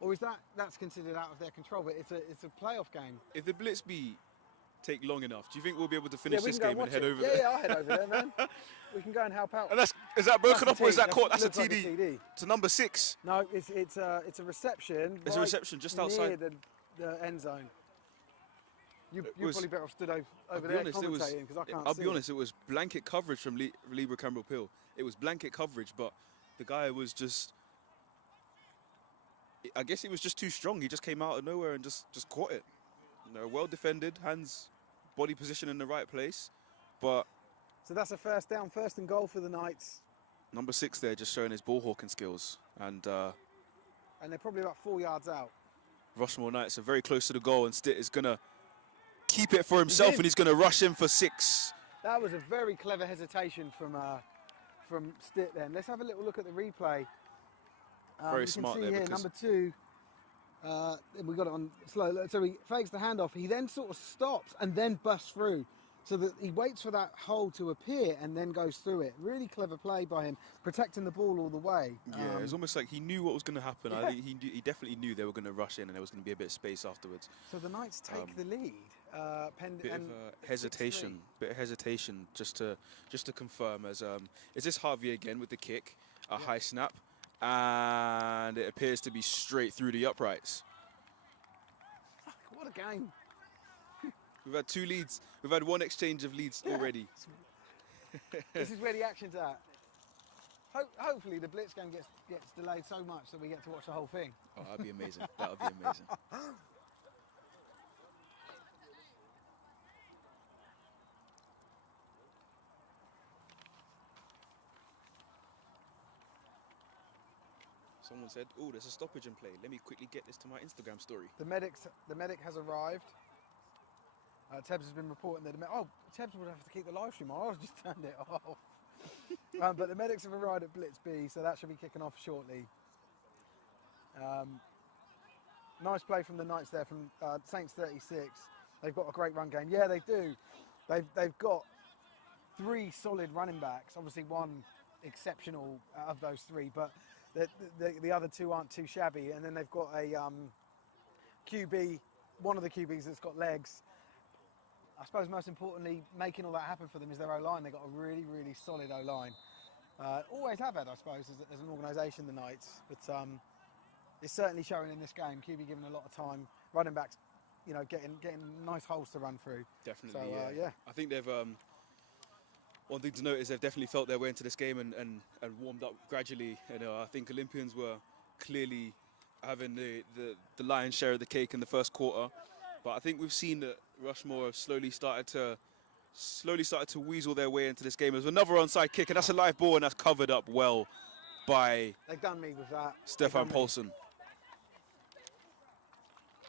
Or is that's considered out of their control? But it's a playoff game. If the Blitz B take long enough, do you think we'll be able to finish this go game and head over there? there? Yeah, I'll head over there, man. We can go and help out. And is that broken up or is that caught? That's a looks like TD. To number 6. No, it's a reception. It's a reception just outside the end zone. You're probably better off stood over there commentating because I can't see. I'll be honest, it was blanket coverage from Libra Campbell Pill. It was blanket coverage, but the guy was just, I guess he was just too strong. He just came out of nowhere and just caught it. You know, well defended, hands, body position in the right place, but. So that's a first down, 1st and goal for the Knights. Number 6 there, just showing his ball hawking skills, and they're probably about 4 yards out. Rushmoor Knights are very close to the goal, and Stitt is gonna keep it for himself, and he's gonna rush in for 6. That was a very clever hesitation from Stitt then. Let's have a little look at the replay. Very smart there, here, because number 2, we got it on slow. So he fakes the handoff. He then sort of stops and then busts through, so that he waits for that hole to appear and then goes through it. Really clever play by him, protecting the ball all the way. Yeah, it was almost like he knew what was going to happen. Yeah. I think he definitely knew they were going to rush in and there was going to be a bit of space afterwards. So the Knights take the lead. Bit of hesitation, just to confirm. As is this Harvey again with the kick, a high snap, and it appears to be straight through the uprights. What a game! We've had 2 leads. We've had 1 exchange of leads already. This is where the action's at. Hopefully the Blitz game gets delayed so much that we get to watch the whole thing. Oh, that'd be amazing. That would be amazing. Someone said, "Oh, there's a stoppage in play. Let me quickly get this to my Instagram story." The medic has arrived. Tebs has been reporting that Tebs would have to keep the live stream on. I just turned it off. But the medics have arrived at Blitz B, so that should be kicking off shortly. Nice play from the Knights there, from Saints 36. They've got a great run game. Yeah, they do. They've got 3 solid running backs. Obviously, 1 exceptional out of those 3, but the other 2 aren't too shabby. And then they've got a QB, one of the QBs that's got legs. I suppose most importantly, making all that happen for them is their O-line. They've got a really, really solid O-line. Always have had, I suppose, as an organisation, the Knights. But it's certainly showing in this game. QB given a lot of time, running backs, you know, getting nice holes to run through. Definitely, So, yeah. I think they've, one thing to note is they've definitely felt their way into this game and warmed up gradually. You know, I think Olympians were clearly having the lion's share of the cake in the first quarter. But I think we've seen that Rushmoor have slowly started to weasel their way into this game. There's another onside kick, and that's a live ball, and that's covered up well by They've done me with that. Stefan Paulsen.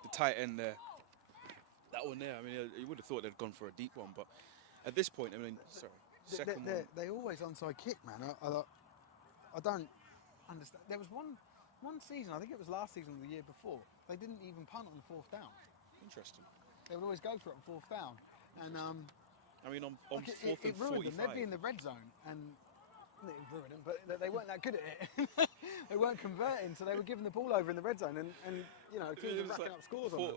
The tight end there. That one there, I mean, you would have thought they'd gone for a deep one, but at this point, I mean, sorry, second one. They always onside kick, man. I don't understand. There was one season, I think it was last season or the year before, they didn't even punt on fourth down. Interesting. They would always go for it on fourth down. And I mean, on like fourth and 45. They'd be in the red zone, and it ruined them, but they weren't that good at it. They weren't converting, so they were giving the ball over in the red zone, and you know, teams were racking up scores on them.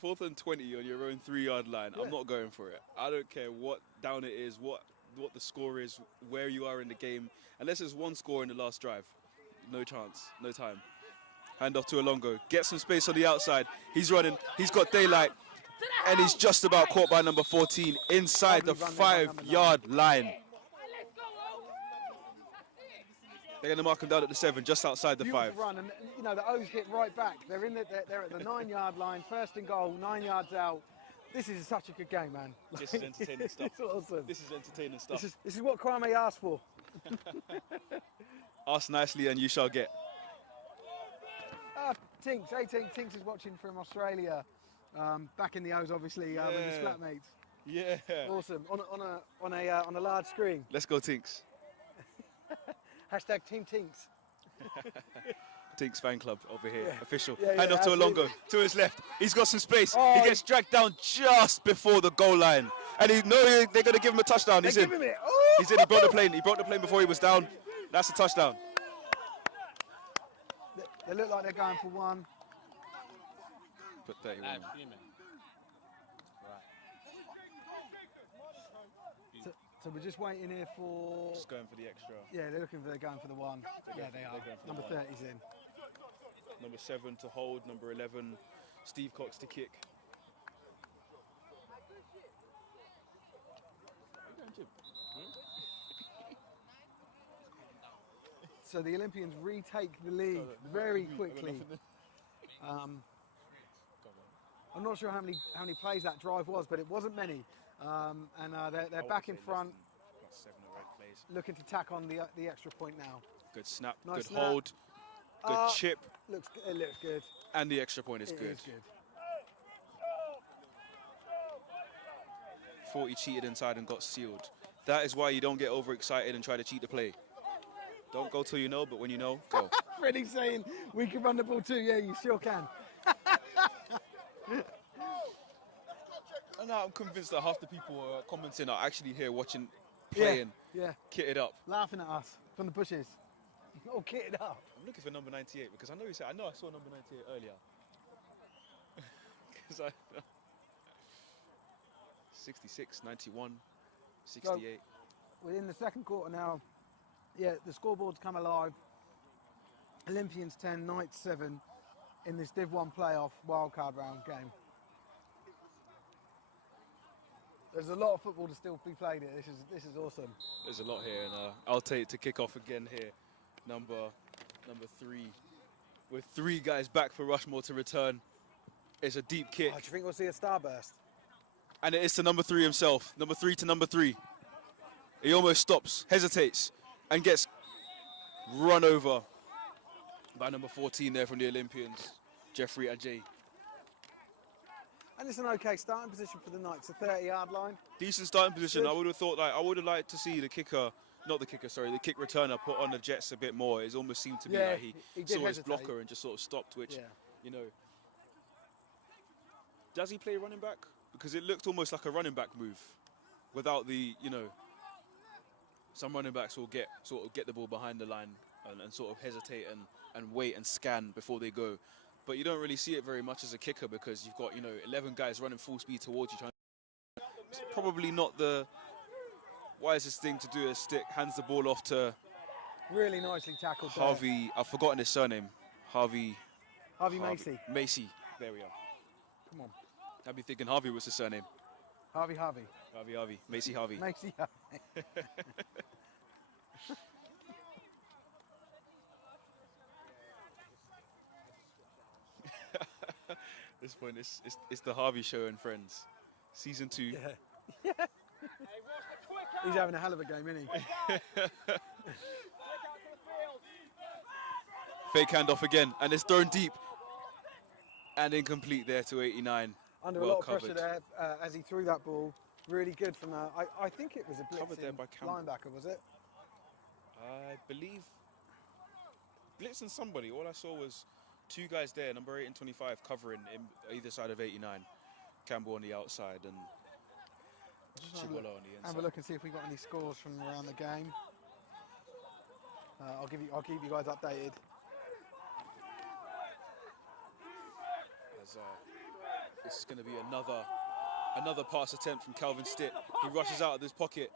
Fourth and 20 on your own 3-yard line. Yeah. I'm not going for it. I don't care what down it is, what the score is, where you are in the game. Unless there's one score in the last drive, no chance, no time. Hand off to Alongo. Get some space on the outside. He's running. He's got daylight. And he's just about caught by number 14 inside the 5-yard line. They're going to mark him down at the 7, just outside the 5. Run, and you know the O's hit right back. They're at the 9-yard line, first and goal, 9 yards out. This is such a good game, man. This is entertaining stuff. It's awesome. This is entertaining stuff. This is what Kwame asked for. Ask nicely and you shall get. Tinks, Tinks is watching from Australia. Back in the O's, obviously, with his flatmates. Yeah. Awesome. On a large screen. Let's go, Tinks. Hashtag Team Tinks. Tinks fan club over here, official. Yeah, Hand off to absolutely. Alongo, to his left. He's got some space. He gets dragged down just before the goal line. And they're going to give him a touchdown. He's in. He's in. He broke the plane. He broke the plane before he was down. That's a touchdown. They look like they're going for one. Put 31. So we're just waiting here for... Just going for the extra. Yeah, they're going for the one. Yeah, they are. Number 30's in. Number 7 to hold. Number 11, Steve Cox to kick. So the Olympians retake the lead very quickly. I'm not sure how many plays that drive was, but it wasn't many. And they're back in front, 7 or 8 plays. looking to tack on the extra point now. Good snap, Nice good snap. hold, good chip, It looks good. and the extra point is It good. is good. 40 cheated inside and got sealed. That is why you don't get overexcited and try to cheat the play. Don't go till you know, but when you know, go. Freddie's saying we can run the ball too. Yeah, you sure can. And I'm convinced that half the people commenting are actually here watching, playing, kitted up. Laughing at us from the bushes. All kitted up. I'm looking for number 98 because I know I saw number 98 earlier. Because 66, 91, 68. We're in the second quarter now. Yeah, the scoreboard's come alive. Olympians 10, Knights 7 in this Div 1 playoff wildcard round game. There's a lot of football to still be played here. This is awesome. There's a lot here, and I'll take to kick off again here. Number 3, with 3 guys back for Rushmoor to return. It's a deep kick. Oh, do you think we'll see a starburst? And it is to number 3 himself. Number 3 to number 3. He almost stops, hesitates, and gets run over by number 14 there from the Olympians, Jeffrey Ajay. And it's an okay starting position for the Knights, the 30-yard line. Decent starting position. Good. I would have thought, I would have liked to see the kick returner put on the Jets a bit more. It almost seemed to be like he did saw his hesitate. blocker and just sort of stopped, which, you know. Does he play running back? Because it looked almost like a running back move without the, you know, some running backs will get the ball behind the line and sort of hesitate and wait and scan before they go. But you don't really see it very much as a kicker because you've got, 11 guys running full speed towards you. It's probably not the wisest thing to do as Stick hands the ball off to Really nicely tackled there. Harvey. I've forgotten his surname. Harvey Harvey Macy. Macy. There we are. Come on. I'd be thinking Harvey was his surname. Harvey. Harvey. Macy Harvey. Macy Harvey. At this point, it's the Harvey Show and Friends, season 2. Yeah. He's having a hell of a game, isn't he? Fake handoff again, and it's thrown deep and incomplete there to 89. Under well a lot of covered. pressure there as he threw that ball. Really good from that. I think it was a Covered there blitzing by Campbell. linebacker, was it? I believe blitzing somebody. All I saw was 2 guys there, number 8 and 25, covering either side of 89. Campbell on the outside and Chihuahua on the inside. Have a look and see if we got any scores from around the game. I'll keep you guys updated. As, this is going to be another pass attempt from Calvin Stitt. He rushes out of this pocket.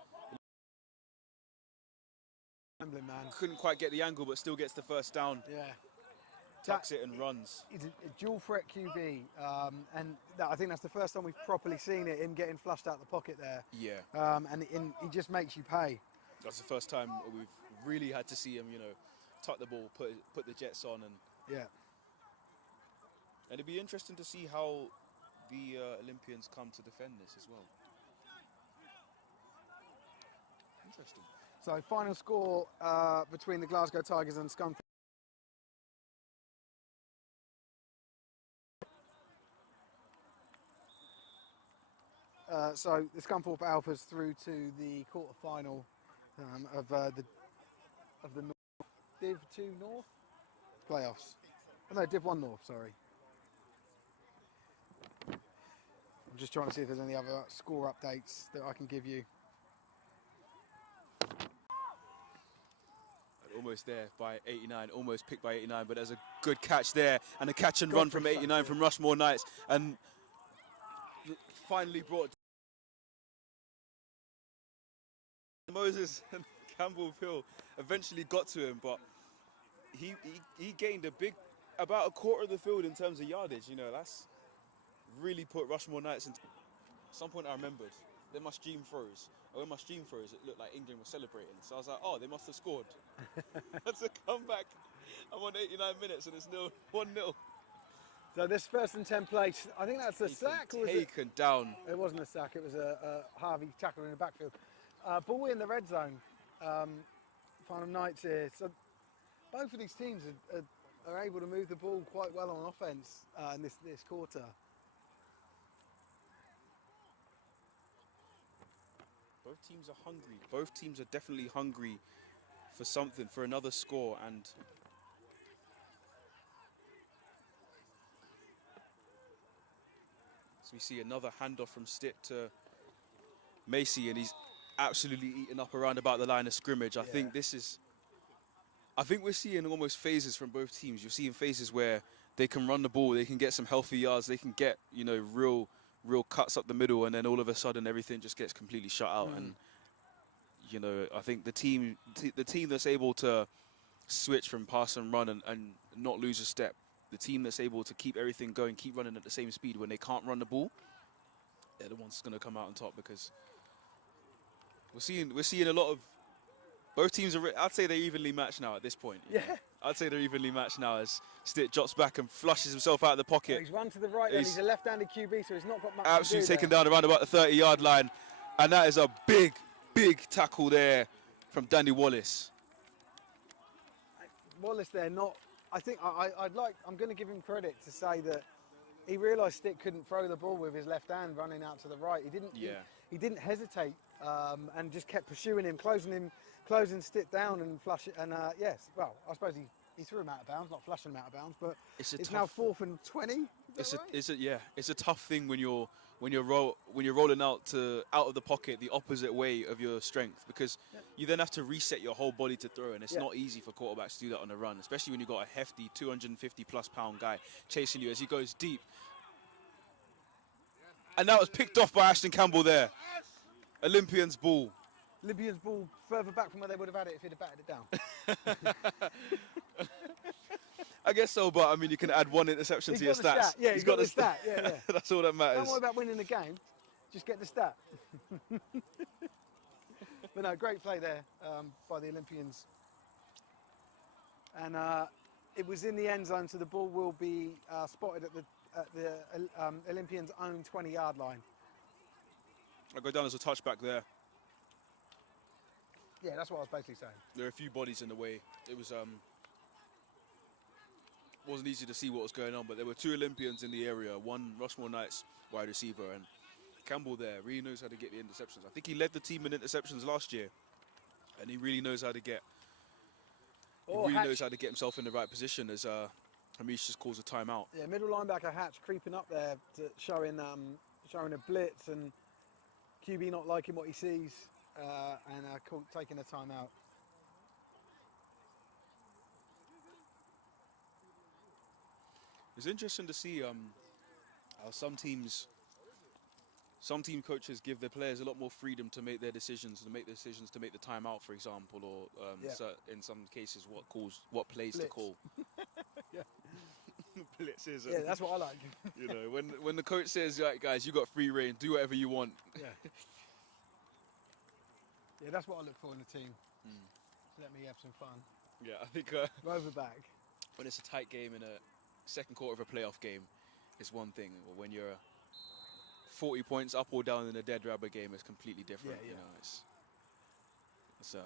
Man. Couldn't quite get the angle, but still gets the first down. Yeah. Tucks it and runs. He's a dual threat QB, and I think that's the first time we've properly seen it, him getting flushed out the pocket there. Yeah. And he just makes you pay. That's the first time we've really had to see him, tuck the ball, put the jets on, and Yeah. And it'd be interesting to see how the Olympians come to defend this as well. Interesting. So final score between the Glasgow Tigers and Scunthorpe. So the Scunthorpe Alphas through to the quarter-final of the Div 2 North playoffs. Oh, no, Div 1 North, sorry. I'm just trying to see if there's any other score updates that I can give you. Almost there by 89, almost picked by 89, but there's a good catch there and a catch and run from 89 from Rushmoor Knights, and finally brought Moses and Campbell Hill eventually got to him, but he gained about a quarter of the field in terms of yardage. That's really put Rushmoor Knights into. At some point I remembered then my stream froze. And when my stream froze, it looked like England was celebrating. So I was like, oh, they must have scored. That's a comeback. I'm on 89 minutes and it's 1-0. So this first and 10 place, I think that's a sack. Or was taken down. It wasn't a sack, it was a Harvey tackle in the backfield. Ball in the red zone. Final Knights here. So both of these teams are able to move the ball quite well on offense in this quarter. Both teams are hungry. Both teams are definitely hungry for something, for another score. And so we see another handoff from Stitt to Macy, and he's absolutely eaten up around about the line of scrimmage. I think we're seeing almost phases from both teams. You're seeing phases where they can run the ball, they can get some healthy yards, they can get, real cuts up the middle, and then all of a sudden everything just gets completely shut out. And I think the team that's able to switch from pass and run and not lose a step, the team that's able to keep everything going, keep running at the same speed when they can't run the ball, they're the ones going to come out on top, because we're seeing a lot of both teams I'd say they're evenly matched now at this point. Yeah. I'd say they're evenly matched now as Stitt drops back and flushes himself out of the pocket. So he's run to the right, and he's a left-handed QB, so he's not got much absolutely to do taken there. down around about the 30-yard line, and that is a big tackle there from Danny Wallace. Wallace there, I think I'm going to give him credit to say that he realised Stitt couldn't throw the ball with his left hand running out to the right. He didn't hesitate and just kept pursuing him, closing Stitt down and flush it. And yes, well, I suppose he threw him out of bounds, not flushing him out of bounds, but it's now 4th and 20. It's a tough thing when you're rolling out of the pocket the opposite way of your strength, because you then have to reset your whole body to throw, and it's not easy for quarterbacks to do that on a run, especially when you've got a hefty 250+ pound guy chasing you as he goes deep. And that was picked off by Ashton Campbell there. Olympians ball further back from where they would have had it if he'd have batted it down. I guess so, but I mean, you can add one interception to your got the stats. stat. Yeah, he's got the stat. Yeah, yeah. That's all that matters. Don't worry about winning the game. Just get the stat. But no, great play there by the Olympians. And it was in the end zone, so the ball will be spotted at the Olympians' own 20-yard line. I go down as a touchback there. Yeah, that's what I was basically saying. There are a few bodies in the way. It was wasn't easy to see what was going on, but there were 2 Olympians in the area. One Rushmoor Knights wide receiver, and Campbell there really knows how to get the interceptions. I think he led the team in interceptions last year, and he really knows how to get. Knows how to get himself in the right position as Hamish just calls a timeout. Yeah, middle linebacker Hatch creeping up there, showing a blitz, and QB not liking what he sees, and taking a timeout. It's interesting to see how some team coaches give their players a lot more freedom to make their decisions, to make the timeout, for example, or in some cases what plays Blitz. to call. Yeah. Blitzes. Yeah, that's what I like. You know, when the coach says, "Right, guys, you got free reign, do whatever you want." Yeah. Yeah, that's what I look for in the team. Let me have some fun. Yeah, I think Rover back. when it's a tight game in a second quarter of a playoff game, it's one thing. But when you're 40 points up or down in a dead rubber game, it's completely different. Yeah, yeah. You know,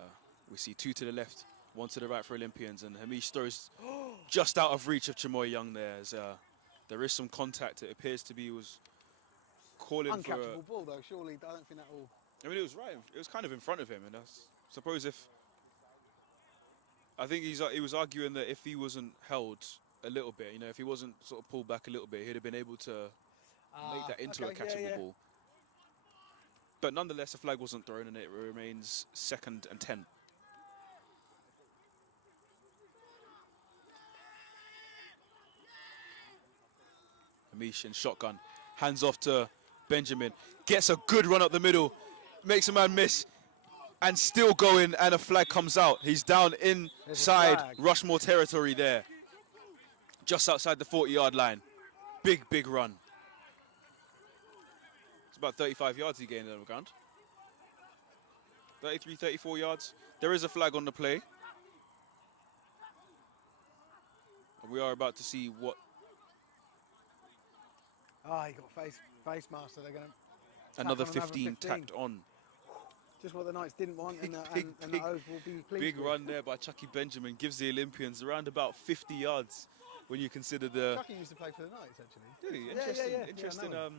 we see 2 to the left, 1 to the right for Olympians, and Hamish throws just out of reach of Chamoy Young there. There is some contact. It appears to be was calling for. Uncatchable ball though. Surely, I don't think that will. I mean, it was right. It was kind of in front of him, and I suppose if. I think he was arguing that if he wasn't held a little bit, you know, if he wasn't sort of pulled back a little bit, he'd have been able to make that into a catchable ball. But nonetheless, the flag wasn't thrown, and it remains 2nd and 10. Hamish in shotgun, hands off to Benjamin, gets a good run up the middle, makes a man miss, and still going, and a flag comes out. He's down inside Rushmoor territory there, just outside the 40-yard line. Big run. It's about 35 yards he gained on the ground. 33, 34 yards. There is a flag on the play. And we are about to see what. Ah, he got face master. They're going to. Another 15 tacked on. Just what the Knights didn't want, and the O's will be pleased Big with. run there by Chucky Benjamin gives the Olympians around about 50 yards when you consider the. Chucky used to play for the Knights, actually. Did he? Yeah, Interesting. yeah. Interesting. Yeah,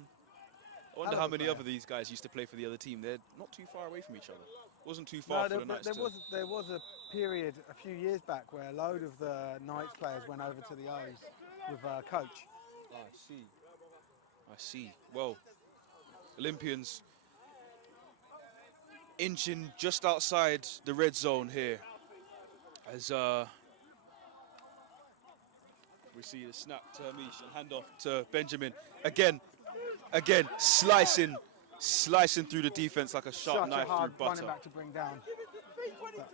I wonder how many other these guys used to play for the other team. They're not too far away from each other. Wasn't too far for the Knights. There was a period a few years back where a load of the Knights players went over to the O's with coach. Oh, I see. Well, Olympians inching just outside the red zone here as we see the snap to Hamish and handoff to Benjamin. Again, slicing through the defense like a sharp knife through butter. Running back to bring down. But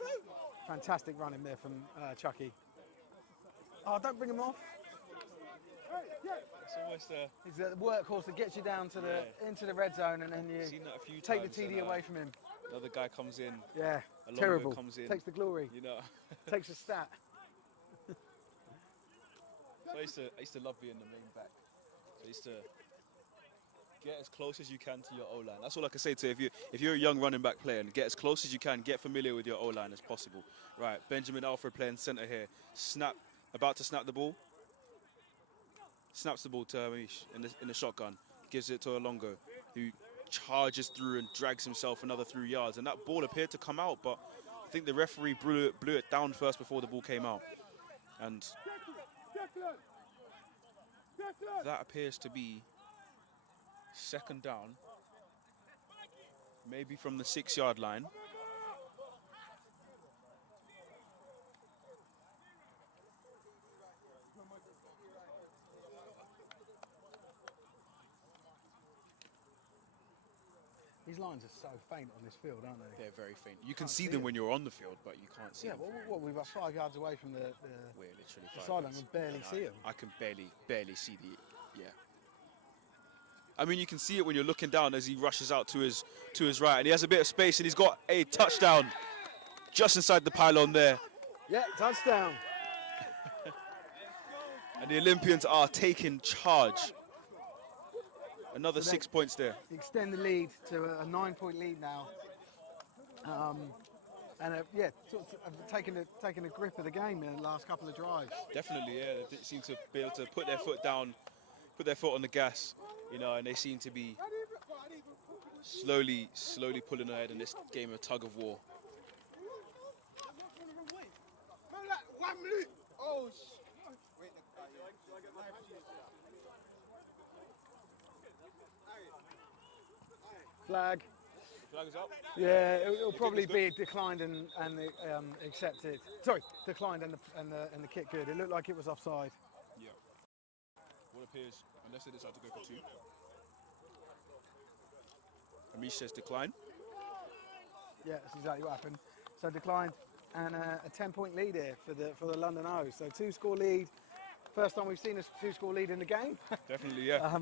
fantastic running there from Chucky. Oh, don't bring him off. It's almost He's a workhorse that gets you down to into the red zone, and then you seen that a few take the times, TD away from him. Another guy comes in. Yeah, a terrible. Comes in, takes the glory. You know. Takes the stat. So I used to love being the main back. So I used to get as close as you can to your O-line. That's all I can say to you. If you're a young running back player, and get as close as you can, get familiar with your O-line as possible. Right, Benjamin Alfred playing center here. About to snap the ball. Snaps the ball to Hamish in the shotgun. Gives it to Alongo, who charges through and drags himself another 3 yards. And that ball appeared to come out, but I think the referee blew it down first before the ball came out. And that appears to be 2nd down, maybe from the 6-yard line. These lines are so faint on this field, aren't they? They're very faint. You can Can't see see them it. when you're on the field, but you can't see Yeah, them. well, we're about 5 yards away from the We're literally the 5 sideline. yards. We barely And see them. I can barely see the. Yeah. I mean, you can see it when you're looking down as he rushes out to his right, and he has a bit of space, and he's got a touchdown just inside the pylon there. Yeah, touchdown. And the Olympians are taking charge. Another So 6 points there. Extend the lead to a 9-point lead now. And yeah, sort of taking a grip of the game in the last couple of drives. Definitely, yeah. They seem to be able to put their foot down, put their foot on the gas, you know, and they seem to be slowly pulling ahead in this game of tug of war. Flag. Flag is up. Yeah, it'll probably be declined and accepted. Sorry, declined and the kick good. It looked like it was offside. Yeah. What appears, unless they decide to go for 2. Amish says decline. Yeah, that's exactly what happened. So declined, and a 10-point lead here for the London O's. So 2-score lead. First time we've seen a 2-score lead in the game. Definitely, yeah.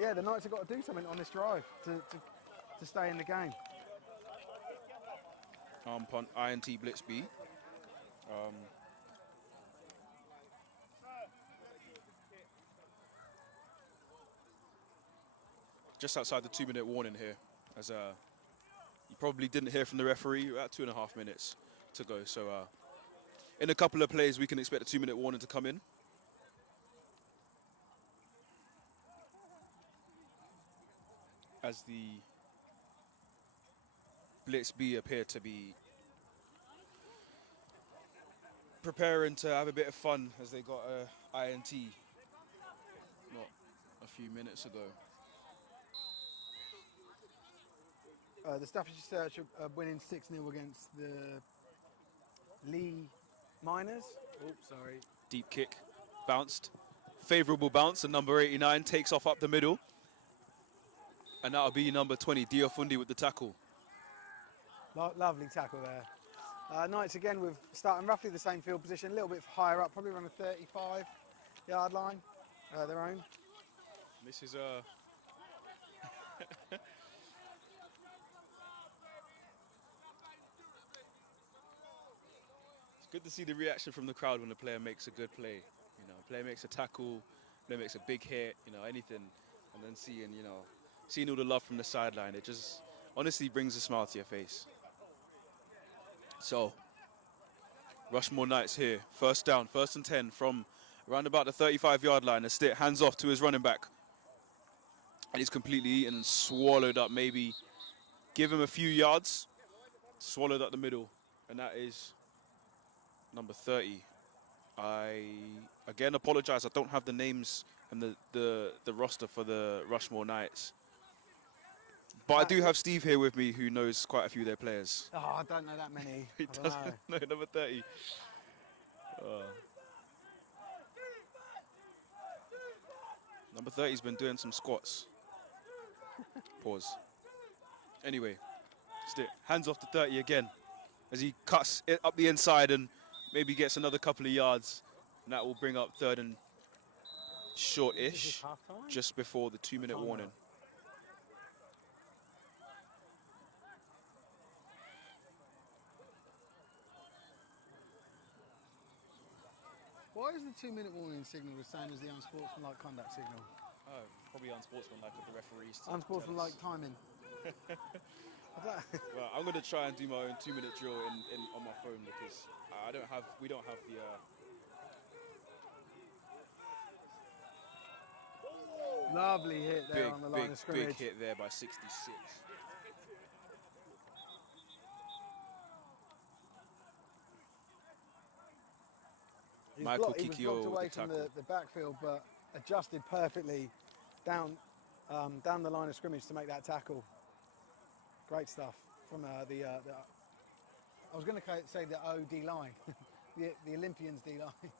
Yeah, the Knights have got to do something on this drive to stay in the game. Arm punt, INT Blitz B. Just outside the 2-minute warning here, as you probably didn't hear from the referee, about 2.5 minutes to go. So in a couple of plays, we can expect a 2-minute warning to come in. As the Blitz B appear to be preparing to have a bit of fun, as they got a INT not a few minutes ago. The Staffordshire Search are winning 6-0 against the Lee Miners. Oh, sorry. Deep kick, bounced, favourable bounce, and number 89 takes off up the middle. And that'll be number 20, Diofundi, with the tackle. Lovely tackle there. Knights again with starting roughly the same field position, a little bit higher up, probably around the 35-yard line, their own. This is It's good to see the reaction from the crowd when a player makes a good play. You know, a player makes a tackle, player makes a big hit, you know, anything, and then seeing all the love from the sideline, it just honestly brings a smile to your face. So, Rushmoor Knights here, first down, 1st and 10 from around about the 35-yard line. A stick, hands off to his running back. And he's completely eaten and swallowed up, maybe give him a few yards, swallowed up the middle. And that is number 30. I, again, apologize. I don't have the names and the roster for the Rushmoor Knights. But I do have Steve here with me, who knows quite a few of their players. Oh, I don't know that many. He doesn't know number 30. Number 30's been doing some squats. Pause. Anyway, stick, hands off to 30 again, as he cuts it up the inside and maybe gets another couple of yards. And that will bring up 3rd and short-ish, just before the 2-minute warning. Why is the 2-minute warning signal the same as the unsportsmanlike conduct signal? Oh, probably unsportsmanlike of the referees. Unsportsmanlike timing. Well, I'm going to try and do my own 2-minute drill on my phone, because we don't have the. Lovely hit there on the line of scrimmage. Big hit there by 66. Michael He was blocked away from the backfield, but adjusted perfectly down the line of scrimmage to make that tackle. Great stuff from I was going to say the OD line, the Olympians D line.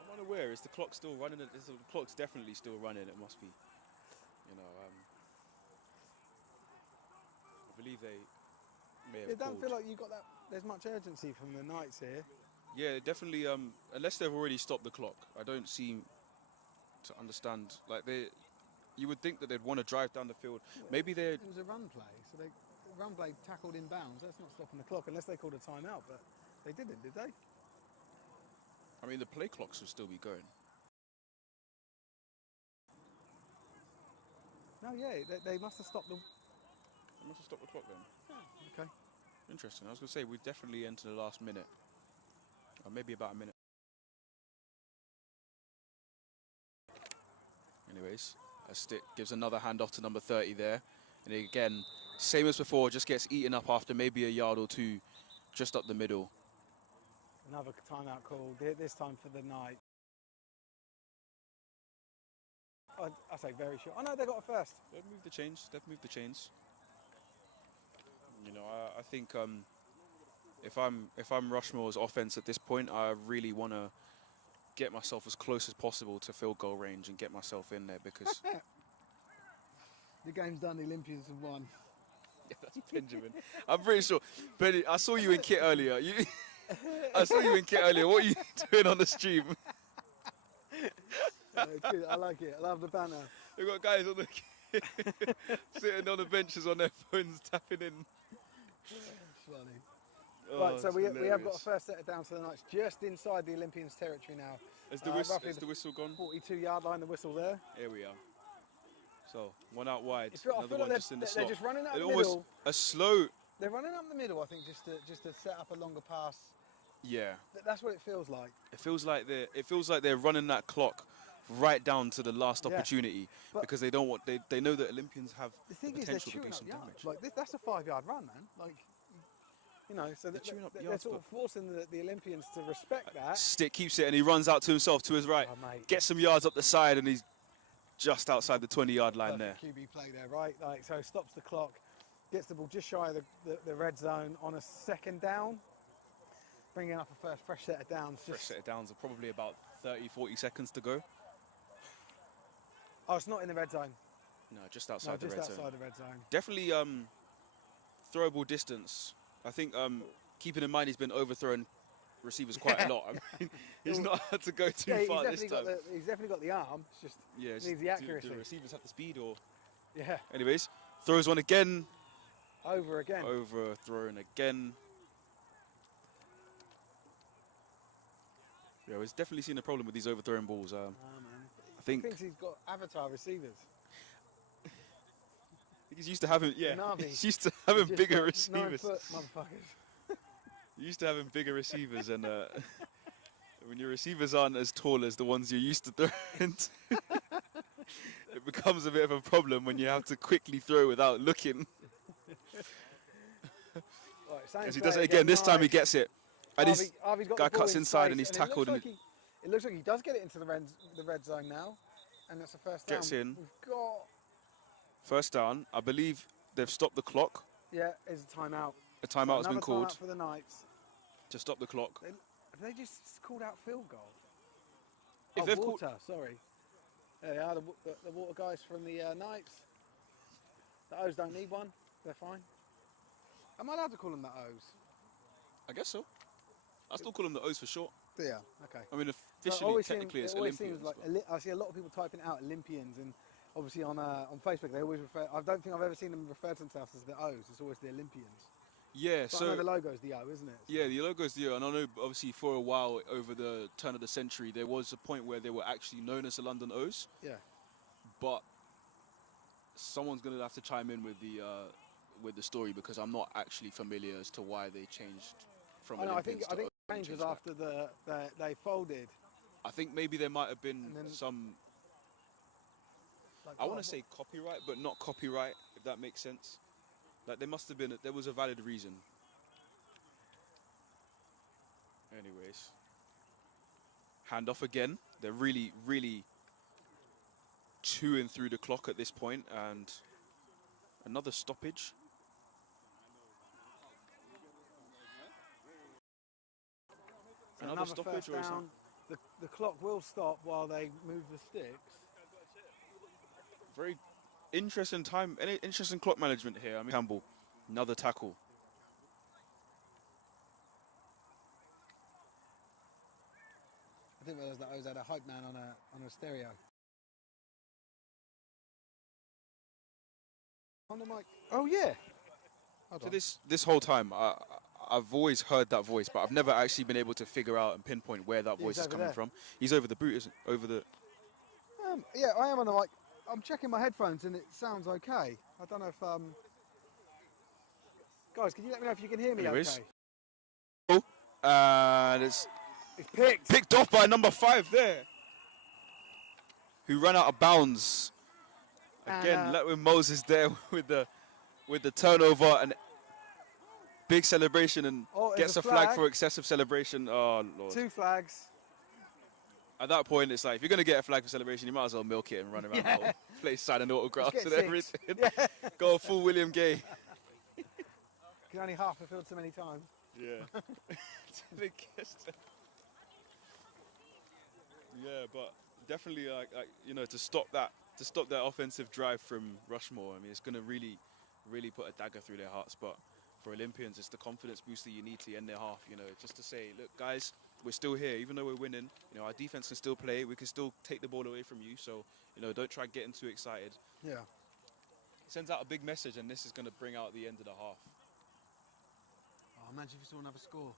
I'm unaware is the clock still running? The clock's definitely still running. It must be. You know, I believe they may have It don't called. feel like you got that. There's much urgency from the Knights here. Yeah, definitely. Unless they've already stopped the clock, I don't seem to understand. Like you would think that they'd want to drive down the field. Maybe they're. It was a run play, so the run play tackled in bounds. That's not stopping the clock unless they called a timeout, but they didn't, did they? I mean, the play clocks will still be going. No, yeah, they must have stopped the. They must have stopped the clock then. Yeah, okay. Interesting. I was going to say, we've definitely entered the last minute. Or maybe about a minute. Anyways, a stick gives another handoff to number 30 there. And again, same as before, just gets eaten up after maybe a yard or two, just up the middle. Another timeout called, this time for the Knights. I say very short. Oh no, they got it first. They've moved the chains. They've moved the chains. You know, I think if I'm Rushmoor's offense at this point, I really want to get myself as close as possible to field goal range and get myself in there because The game's done. The Olympians have won. yeah, that's Benjamin. I'm pretty sure. Benny, I saw you in kit earlier. I saw you in kit earlier. What are you doing on the stream? Good. I like it. I love the banner. We've got guys on the sitting on the benches on their phones tapping in. It's funny. Oh, Right, so it's we have got a hilarious. first set down to the Knights just inside the Olympians' territory now. Has the whistle gone? 42-yard line, the whistle there. Here we are. So, one out wide, I feel another like one just in the they're slot. just running up And the almost middle. a slow, They're running up the middle, I think, just to set up a longer pass. yeah. That's what it feels like. It feels like they're running that clock right down to the last Yeah. opportunity But because they don't want they know that Olympians have The thing the is, they're potential to chewing do up some yards. damage. Like that's a 5-yard run, man. Like, you know, so They're chewing up they're yards, sort of forcing the Olympians to respect that. Stick keeps it and he runs out to himself to his right, Oh, mate. gets some yards up the side and he's just outside the 20-yard line there. Perfect QB play there, right? Like, so stops the clock, gets the ball just shy of the red zone on a second down, bringing up a fresh set of downs. Fresh set of downs are probably about 30-40 seconds to go. Oh, it's not in the red zone. No, just No, outside the just red outside zone. the red zone. Definitely throwable distance. I think keeping in mind he's been overthrown receivers quite a lot. I mean, he's not had to go too far this time. He's definitely got the arm. It's just Yeah, needs the accuracy. Do the receivers have the speed or? Yeah, Anyways, throws one again. over again. Overthrown again. Yeah, we've definitely seen a problem with these overthrown balls. Man. I think Thinks he's got avatar receivers. he's used to having Navi. he's used to having Just bigger like receivers. 9 foot motherfuckers. You're used to having bigger receivers, and when your receivers aren't as tall as the ones you're used to throwing, it becomes a bit of a problem when you have to quickly throw without looking. Right, same As he play does it again. This time he Knights. gets it. And his Harvey's got guy the ball cuts in inside space, and he's it looks tackled. like it looks like he does get it into the red zone now, and that's the first down. Gets in. We've got First down. I believe they've stopped the clock. is a timeout. A timeout has been Another called timeout for the Knights. to stop the clock. Have they just called out field goal? If Oh, they've called- water. Sorry. There they are, the water guys from the Knights. The O's don't need one. They're fine. Am I allowed to call them the O's? I guess so. I still call them the O's for short. Yeah. Okay. I mean, So officially, technically, it's it always Olympians. seems like I see a lot of people typing out Olympians, and obviously on Facebook they always refer. I don't think I've ever seen them refer to themselves as the O's. It's always the Olympians. Yeah, But I know so the logo's the O, isn't it? yeah, the logo's the O, and I know obviously for a while over the turn of the century there was a point where they were actually known as the London O's, Yeah. but someone's gonna have to chime in with the story because I'm not actually familiar as to why they changed from I Olympians think to the O's and change was changed after they folded. I think maybe there might have been And then- some, Like, I want to say copyright, but not copyright, if that makes sense. Like there must have been, there was a valid reason. Anyways, hand off again. They're really, really chewing through the clock at this point, and another stoppage. So Another another stoppage, first or is that? down. the clock will stop while they move the sticks. Very interesting time, interesting clock management here. I mean, Campbell, another tackle. I didn't realise that I was at a hype man on a stereo. On the mic. Oh yeah. So this whole time, I've always heard that voice, but I've never actually been able to figure out and pinpoint where that voice is coming from. He's over the boot, isn't over the? Yeah, I am on the mic. I'm checking my headphones and it sounds okay. I don't know if guys, can you let me know if you can hear me? Anyways. Okay? Oh, and it's picked off by number 5 there, who ran out of bounds. Again, Letwin Moses there with the turnover and big celebration, and gets a flag for excessive celebration. Oh Lord! 2 flags. At that point, it's like, if you're going to get a flag for celebration, you might as well milk it and run around the whole place signing autographs and everything. Yeah. Go full William Gay. Can only half a field so many times. Yeah. Yeah, but definitely, you know, to stop that offensive drive from Rushmoor, I mean, it's going to really put a dagger through their hearts. But for Olympians, it's the confidence booster you need to end their half. You know, just to say, look, guys, we're still here, even though we're winning. You know, our defense can still play. We can still take the ball away from you. So, you know, don't try getting too excited. Yeah. Sends out a big message, and this is going to bring out the end of the half. Oh, imagine if you saw another score.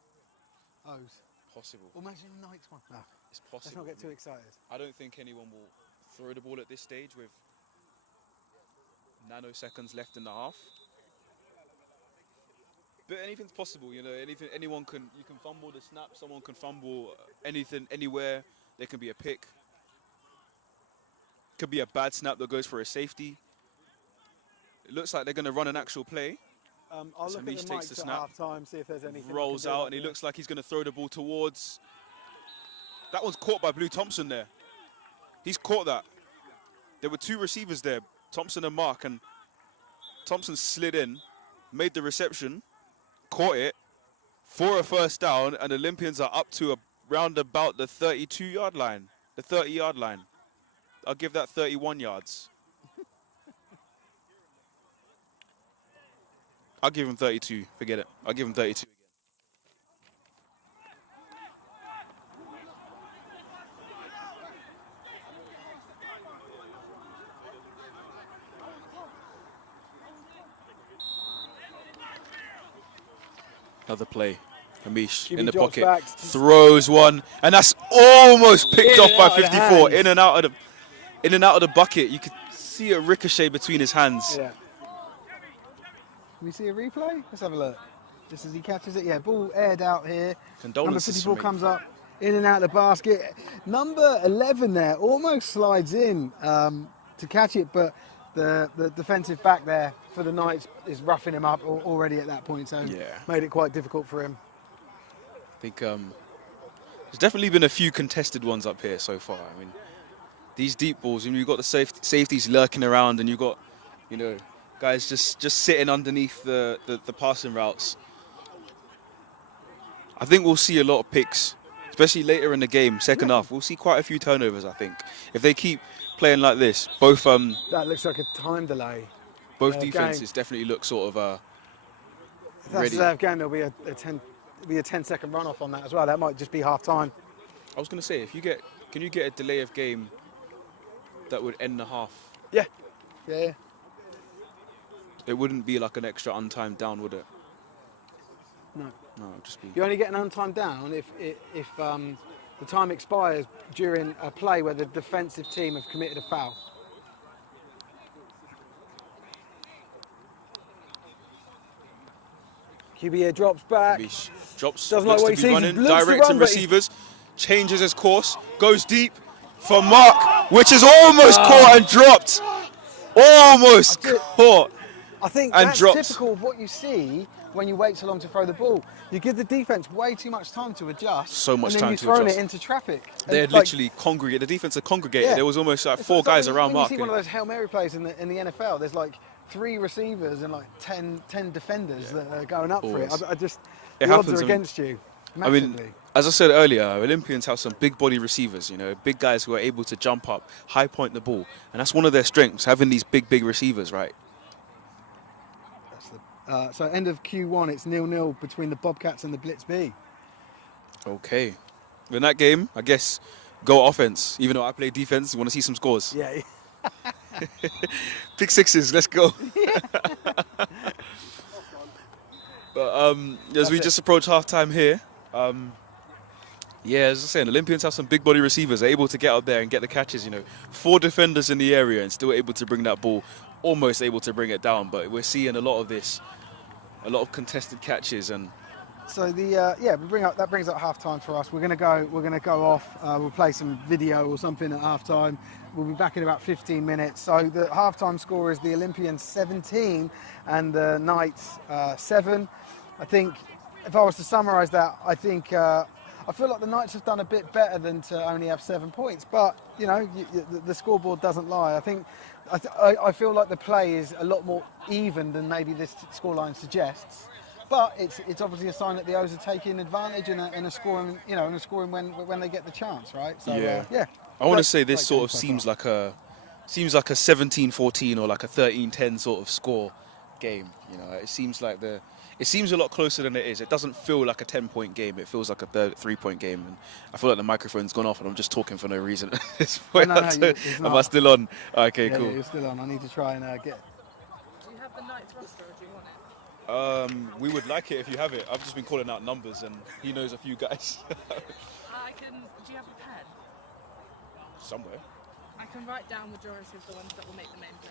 O's. Possible. Or imagine the Knights one. No. It's possible. Let's not get too excited. I don't think anyone will throw the ball at this stage with nanoseconds left in the half. But anything's possible, you know. You can fumble the snap. Someone can fumble anything, anywhere. There can be a pick. Could be a bad snap that goes for a safety. It looks like they're going to run an actual play. I'll look at the takes the mics at snap, half time, see if there's anything. Rolls out, and he looks like he's going to throw the ball towards. That one's caught by Blue Thompson there. He's caught that. There were 2 receivers there, Thompson and Mark, and Thompson slid in, made the reception, caught it for a first down, and Olympians are up to around about the 32-yard line, the 30-yard line. I'll give that 31 yards. I'll give him 32. Forget it. I'll give him 32. Another play. Hamish in the pocket, throws one, and that's almost picked off by 54. In and out of the bucket. You could see a ricochet between his hands. Yeah. Can we see a replay? Let's have a look. Just as he catches it, yeah, ball aired out here. Number 54 comes up, in and out of the basket. Number 11 there almost slides in to catch it, but the defensive back there for the Knights is roughing him up already at that point, so made it quite difficult for him. I think there's definitely been a few contested ones up here so far. I mean, these deep balls, and you've got the safeties lurking around, and you've got, you know, guys just sitting underneath the passing routes. I think we'll see a lot of picks, especially later in the game, second half. We'll see quite a few turnovers, I think. If they keep playing like this, both... that looks like a time delay. Both defenses definitely look sort of if that's ready. A serve game, there'll be a 10-second runoff on that as well. That might just be half time. I was going to say, can you get a delay of game that would end the half? Yeah. It wouldn't be like an extra untimed down, would it? No. No, it'd just be... You only get an untimed down if the time expires during a play where the defensive team have committed a foul. QB drops back. Drops, doesn't like what he sees. Running, directing receivers, changes his course, goes deep for Mark, which is almost caught and dropped. Almost caught. I think and that's dropped. Typical of what you see when you wait so long to throw the ball. You give the defense way too much time to adjust. So much time to adjust. And then you've thrown it into traffic. They had literally congregated. The defense had congregated. Yeah. There was almost like 4 guys around Mark. You see one of those Hail Mary plays in the NFL. There's like 3 receivers and like 10 defenders that are going up for it. The odds are against you massively. I mean, as I said earlier, Olympians have some big body receivers, you know, big guys who are able to jump up, high point the ball. And that's one of their strengths, having these big receivers, right? That's so end of Q1, it's 0-0 between the Bobcats and the Blitz B. Okay. In that game, I guess, go offense. Even though I play defense, you want to see some scores. Yeah. Pick sixes, let's go. But as we just approach halftime here, yeah, as I was saying, Olympians have some big body receivers, are able to get up there and get the catches, you know. 4 defenders in the area and still able to bring that ball, almost able to bring it down. But we're seeing a lot of this, a lot of contested catches. And So that brings up half time for us. We're gonna go off. We'll play some video or something at half time. We'll be back in about 15 minutes. So the half-time score is the Olympians 17 and the Knights 7. I think if I was to summarise that, I think I feel like the Knights have done a bit better than to only have 7 points. But you know, the scoreboard doesn't lie. I think I feel like the play is a lot more even than maybe this scoreline suggests. But it's obviously a sign that the O's are taking advantage and are scoring, you know, and are scoring when they get the chance, right? So yeah. I want to say this sort of seems like a 17-14 or like a 13-10 sort of score game. You know, it seems a lot closer than it is. It doesn't feel like a 10-point game. It feels like a 3-point game. And I feel like the microphone's gone off and I'm just talking for no reason at this point. No, it's not. Am I still on? Okay, Yeah, cool. Yeah, you're still on. I need to try and get. Do you have the Knights roster or do you want it? We would like it if you have it. I've just been calling out numbers and he knows a few guys. Do you have a pen? Somewhere. I can write down majority of the ones that will make the main plays.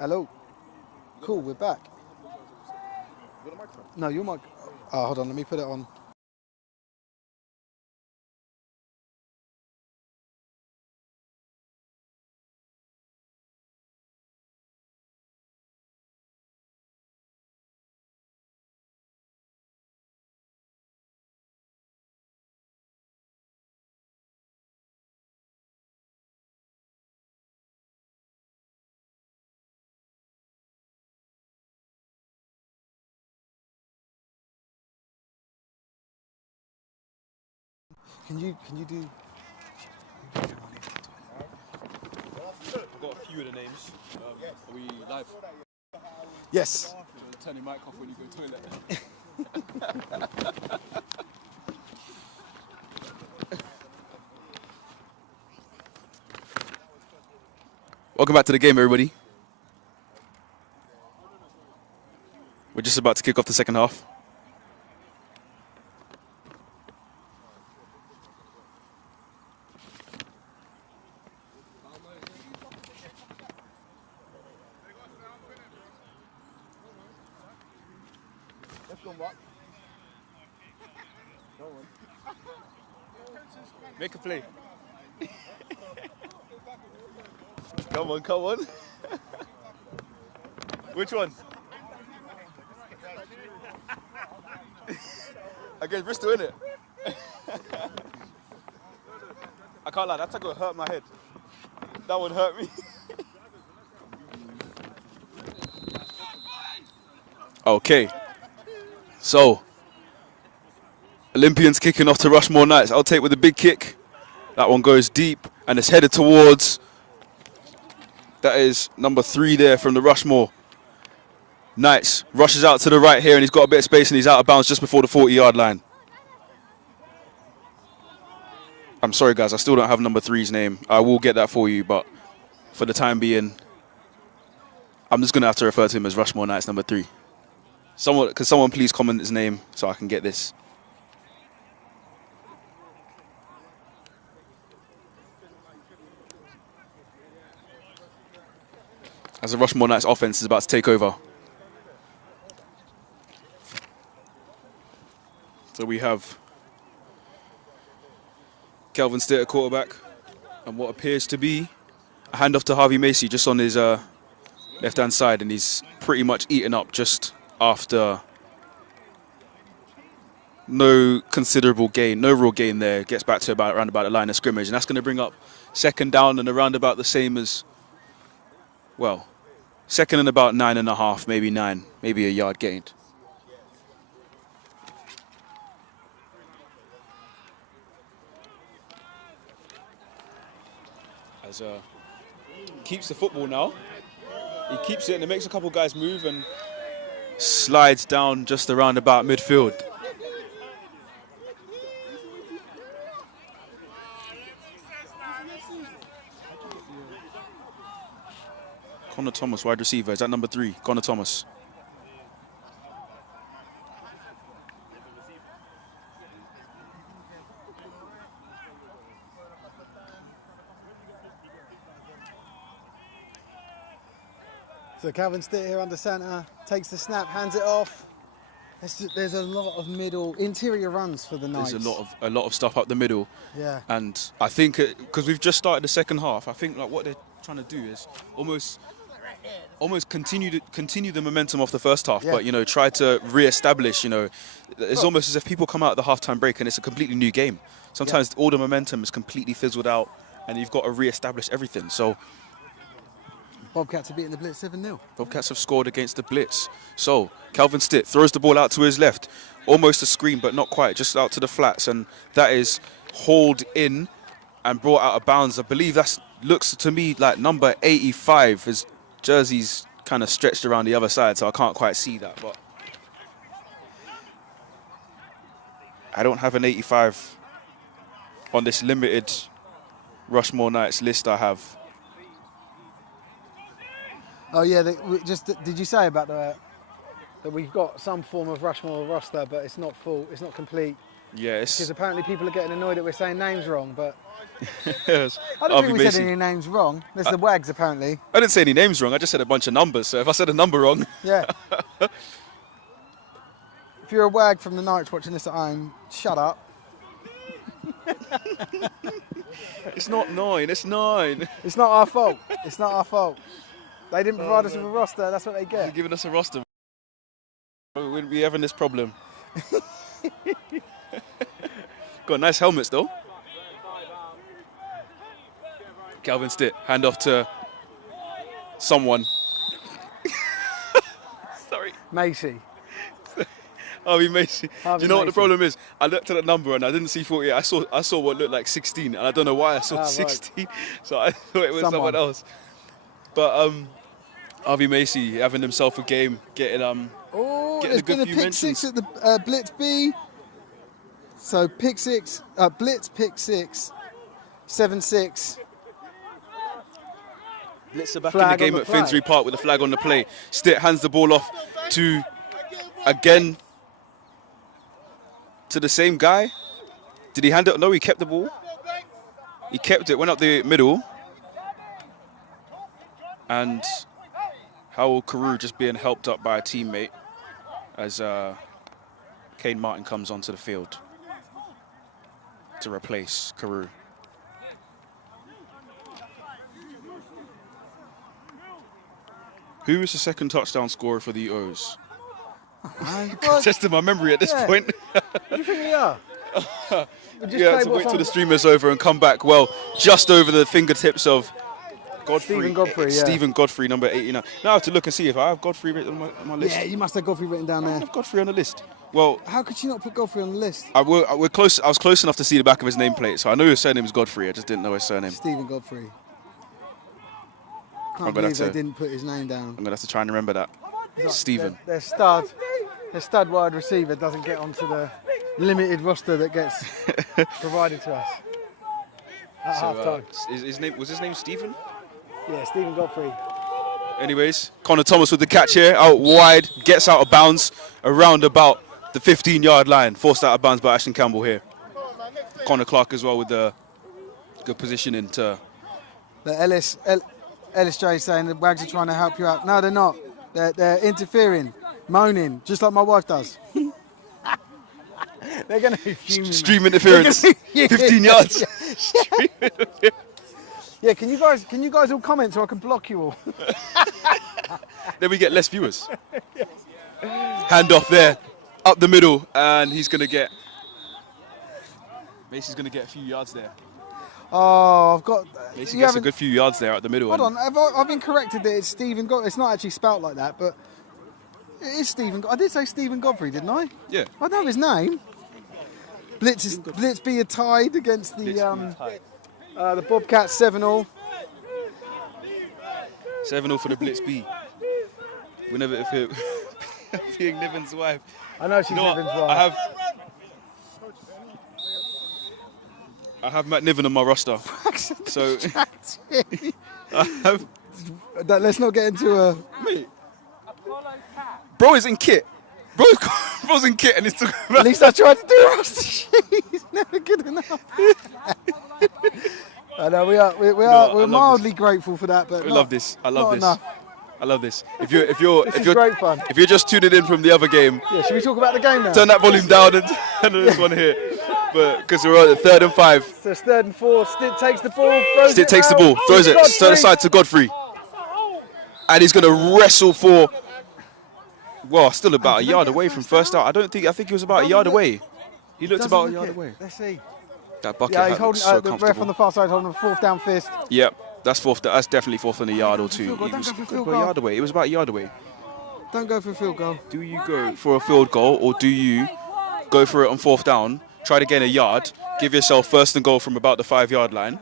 Hello. Cool, we're back. No, your mic. Oh, hold on, let me put it on. Can you do? I've got a few of the names. Are we live? Yes. Turn your mic off when you go toilet. Welcome back to the game, everybody. We're just about to kick off the second half. Make a play. Come on, come on. Which one? Against Bristol, innit? I can't lie, that tackle hurt my head. That would hurt me. Okay. So, Olympians kicking off to Rushmoor Knights. I'll take with a big kick. That one goes deep and it's headed towards. That is number 3 there from the Rushmoor Knights. Rushes out to the right here and he's got a bit of space and he's out of bounds just before the 40-yard line. I'm sorry, guys. I still don't have number 3's name. I will get that for you, but for the time being, I'm just going to have to refer to him as Rushmoor Knights number 3. Could someone please comment his name so I can get this? As the Rushmoor Knights offense is about to take over. So we have Kelvin Stitt at quarterback and what appears to be a handoff to Harvey Macy just on his left-hand side, and he's pretty much eaten up just after no considerable gain, no real gain there. Gets back to around about the line of scrimmage, and that's going to bring up second down and around about the same as, well, second and about 9.5, maybe 9, maybe a yard gained. As keeps the football now. He keeps it and it makes a couple guys move and slides down just around about midfield. Connor Thomas, wide receiver. Is that number 3? Connor Thomas. So Calvin Stitt here under centre, takes the snap, hands it off. There's a lot of interior runs for the Knights. There's a lot of stuff up the middle. Yeah. And I think because we've just started the second half, I think like what they're trying to do is almost continue the momentum off the first half, yeah. But try to re-establish. It's almost as if people come out of the half-time break and it's a completely new game. Sometimes all the momentum is completely fizzled out, and you've got to re-establish everything. So Bobcats have beaten the Blitz 7-0. Bobcats have scored against the Blitz. So Calvin Stitt throws the ball out to his left, almost a screen, but not quite, just out to the flats, and that is hauled in and brought out of bounds. I believe that looks to me like number 85. His jersey's kind of stretched around the other side, so I can't quite see that. But I don't have an 85 on this limited Rushmoor Knights list I have. Oh yeah, did you say about that we've got some form of Rushmoor roster, but it's not full, it's not complete. Yes. Because apparently people are getting annoyed that we're saying names wrong, but Yes. I don't think we said any names wrong. There's the Wags, apparently. I didn't say any names wrong. I just said a bunch of numbers. So if I said a number wrong, Yeah. If you're a Wag from the Knights watching this at home, shut up. it's not 9. It's 9. It's not our fault. It's not our fault. They didn't provide us with a roster. That's what they They're get. giving us a roster. We wouldn't be having this problem. Got nice helmets though. Calvin Stitt, hand off to someone. Sorry. Macy. Harvey Macy. Harvey Do you know what the Macy. problem is? I looked at the number and I didn't see 48. I saw what looked like 16, and I don't know why I saw right. 16. So I thought it was someone else. But Harvey Macy having himself a game, getting Oh, getting there's a good been a few pick mentions. 6 at the Blitz B. So pick 6, Blitz pick 6, 7-6. Blitzer back Flag in the on game the at play. Finsbury Park with the flag on the play. Stitt hands the ball off to, again, to the same guy. Did he hand it? No, he kept the ball. He kept it, went up the middle. And Howell Carew just being helped up by a teammate as Kane Martin comes onto the field to replace Carew. Who was the second touchdown scorer for the O's? Testing my memory at this Yeah. point. What do you think we are? Yeah, to wait till the streamer's over and come back, well, just over the fingertips of Godfrey. Stephen Godfrey, yeah. Stephen Godfrey, number 89. Now I have to look and see if I have Godfrey written on my list. Yeah, you must have Godfrey written down I there. don't have Godfrey on the list. Well, How could you not put Godfrey on the list? we're close. I was close enough to see the back of his nameplate, so I know his surname is Godfrey. I just didn't know his surname. Stephen Godfrey. I'm Can't gonna believe have they to- didn't put his name down. I'm gonna have to try and remember that. Stephen. Their stud wide receiver doesn't get onto the limited roster that gets provided to us at half time. Was his name Stephen? Yeah, Stephen Godfrey. Anyways, Connor Thomas with the catch here, out wide, gets out of bounds around about the 15-yard line, forced out of bounds by Ashton Campbell here. Connor Clark as well with the good positioning to. The Ellis J saying the Wags are trying to help you out. No, they're not. They're interfering, moaning, just like my wife does. They're going to be fuming. Stream interference, 15 yards. Yeah, can you guys all comment so I can block you all? Then we get less viewers. Hand off there, up the middle, and he's going to get. Macy's going to get a few yards there. Oh, I've got. Macy you gets a haven't- good few yards there at the middle. Hold on, I've been corrected that it's Stephen Godfrey. It's not actually spelt like that, but it is Stephen. I did say Stephen Godfrey, didn't I? Yeah. I know his name. Blitz be a tied against the Bobcats 7-all. 7-0 for the Blitz B. Whenever if it being Niven's wife. I know she's You know what? Niven's wife. I have Matt Niven on my roster. So I have. Let's not get into a. Mate, bro is in kit. Bro's in kit and he's talking about. At least I tried to do a roster sheet. He's never good enough. I know we're mildly grateful for that, but I love this. I love not this. enough. I love this. If you're This is great fun. if you're just tuning in from the other game, Yeah, should we talk about the game now? turn that volume down and turn on this one here. But because we're at 3rd and 5. So it's 3rd and 4. Stitt takes the ball, throws Stitt it takes the out. ball, throws it, Godfrey. turn aside to Godfrey. And he's going to wrestle for, well, still about a yard away from first out. I think he was about a yard away. He looked Doesn't about a look yard it. away. Let's see. That bucket Yeah, hat he's looks holding so the ref on the comfortable. far side holding a 4th down fist. Yep, that's fourth. That's definitely fourth on a yard or Don't two. go for He was field about a goal. yard away. It was about a yard away. Don't go for a field goal. Do you go for a field goal or do you go for it on 4th down, try to gain a yard, give yourself 1st and goal from about the 5-yard line?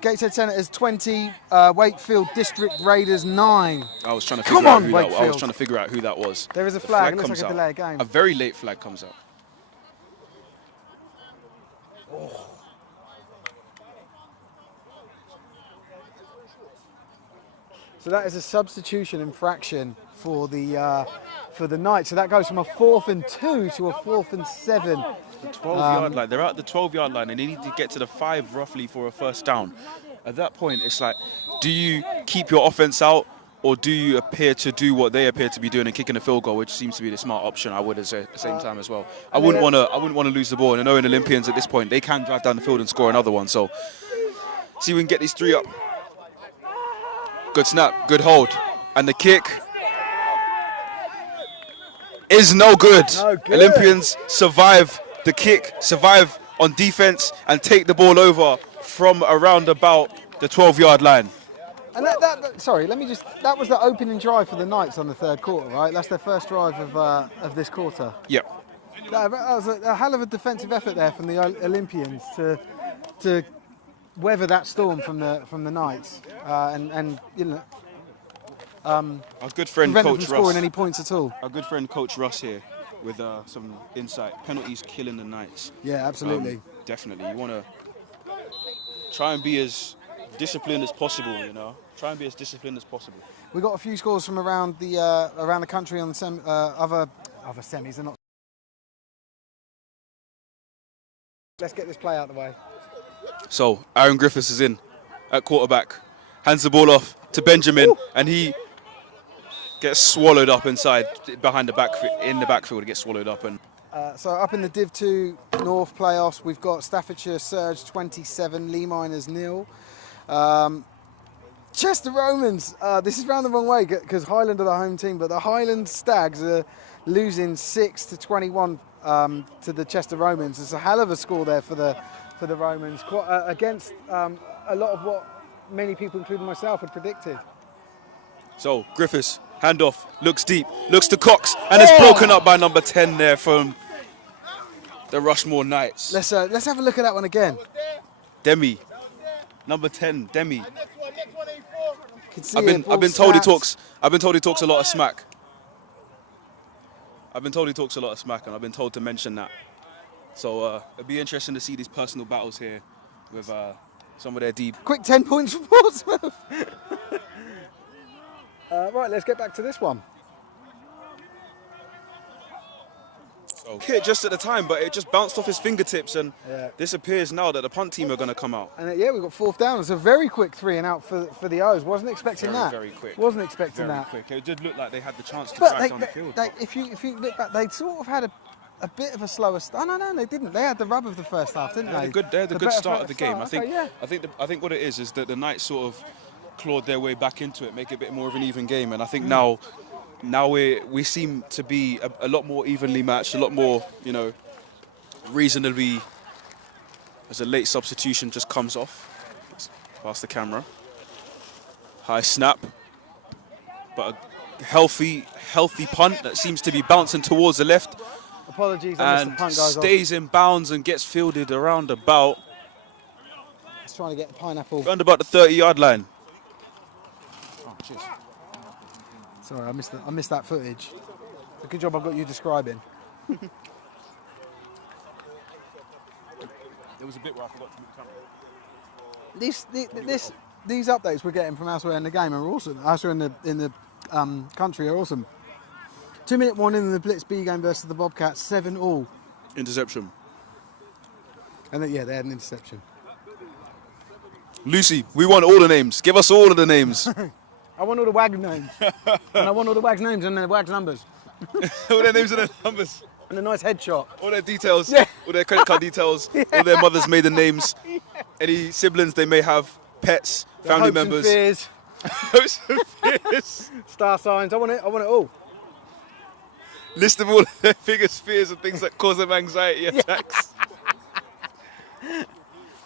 Gateshead Senators 20, Wakefield District Raiders 9. I was trying to Come figure out on, who that was. I was Wakefield. trying to figure out who that was. There is a The flag. It looks comes like a out. delay of game. A very late flag comes out. So that is a substitution infraction for the Knights. So that goes from a 4th and 2 to a 4th and 7. The 12-yard line. They're at the 12-yard line and they need to get to the 5 roughly for a first down. At that point, it's like, do you keep your offense out or do you appear to do what they appear to be doing and kicking a field goal, which seems to be the smart option, I would say at the same time as well. I wouldn't want to lose the ball. And I know in Olympians at this point, they can drive down the field and score another one. So see if we can get these 3 up. Good snap, good hold. And the kick is no good. Olympians survive the kick, survive on defense, and take the ball over from around about the 12-yard line. And sorry, that was the opening drive for the Knights on the 3rd quarter, right? That's their first drive of this quarter. Yep. That was a hell of a defensive effort there from the Olympians to weather that storm from the Knights, and you know, our good friend prevent them Coach from scoring Russ. any points at all. Our good friend Coach Russ here with some insight. Penalties killing the Knights. Yeah, absolutely. Definitely. You want to try and be as disciplined as possible, you know. Try and be as disciplined as possible. We got a few scores from around the country on other semis. They're not. Let's get this play out of the way. So Aaron Griffiths is in at quarterback, hands the ball off to Benjamin, and he gets swallowed up inside behind in the backfield. It gets swallowed up and. So up in the Div 2 North playoffs, we've got Staffordshire Surge 27, Lee Miners 0. Chester Romans, this is round the wrong way because Highland are the home team, but the Highland Stags are losing 6-21 to the Chester Romans. It's a hell of a score there for the Romans, against a lot of what many people, including myself, had predicted. So Griffiths, handoff, looks deep, looks to Cox, and it's broken up by number 10 there from the Rushmoor Knights. Let's have a look at that one again. Demi, number 10, Demi. I've been told he talks a lot of smack. I've been told he talks a lot of smack, and I've been told to mention that. So it'll be interesting to see these personal battles here with some of their deep. Quick 10 points for Portsmouth. Right, let's get back to this one. Hit just at the time, but it just bounced off his fingertips, and this appears now that the punt team are going to come out. And we've got 4th down. It's a very quick 3 and out for the O's. Wasn't expecting that. Very quick. Wasn't expecting that. Very quick. It did look like they had the chance to But drive down the field. if you look back, they sort of had a bit of a slower start. No, they didn't. They had the rub of the first half, didn't they? They had a good start of the game. Okay, I think what it is that the Knights sort of clawed their way back into it, make it a bit more of an even game, and I think now we seem to be a lot more evenly matched, a lot more, you know, reasonably, as a late substitution just comes off past the camera. High snap, but a healthy punt that seems to be bouncing towards the left. Apologies, and the punt goes stays in bounds and gets fielded around about. Just trying to get the pineapple. Around about the 30-yard line. Oh, jeez. Sorry, I missed that footage. Good job I got you describing. There was a bit where I forgot to move the camera. These updates we're getting from elsewhere in the game are awesome. Elsewhere in the country are awesome. 2-minute warning in the Blitz B game versus the Bobcats, 7-all. Interception. And they had an interception. Lucy, we want all the names. Give us all of the names. I want all the WAG names. And I want all the WAG's names and the WAG's numbers. All their names and their numbers. And a nice headshot. All their details. Yeah. All their credit card details. All their mothers' maiden names. Any siblings they may have. Pets. Family hopes members. And fears. Hopes and fears. Star signs. I want it all. List of all their biggest fears and things that cause them anxiety attacks.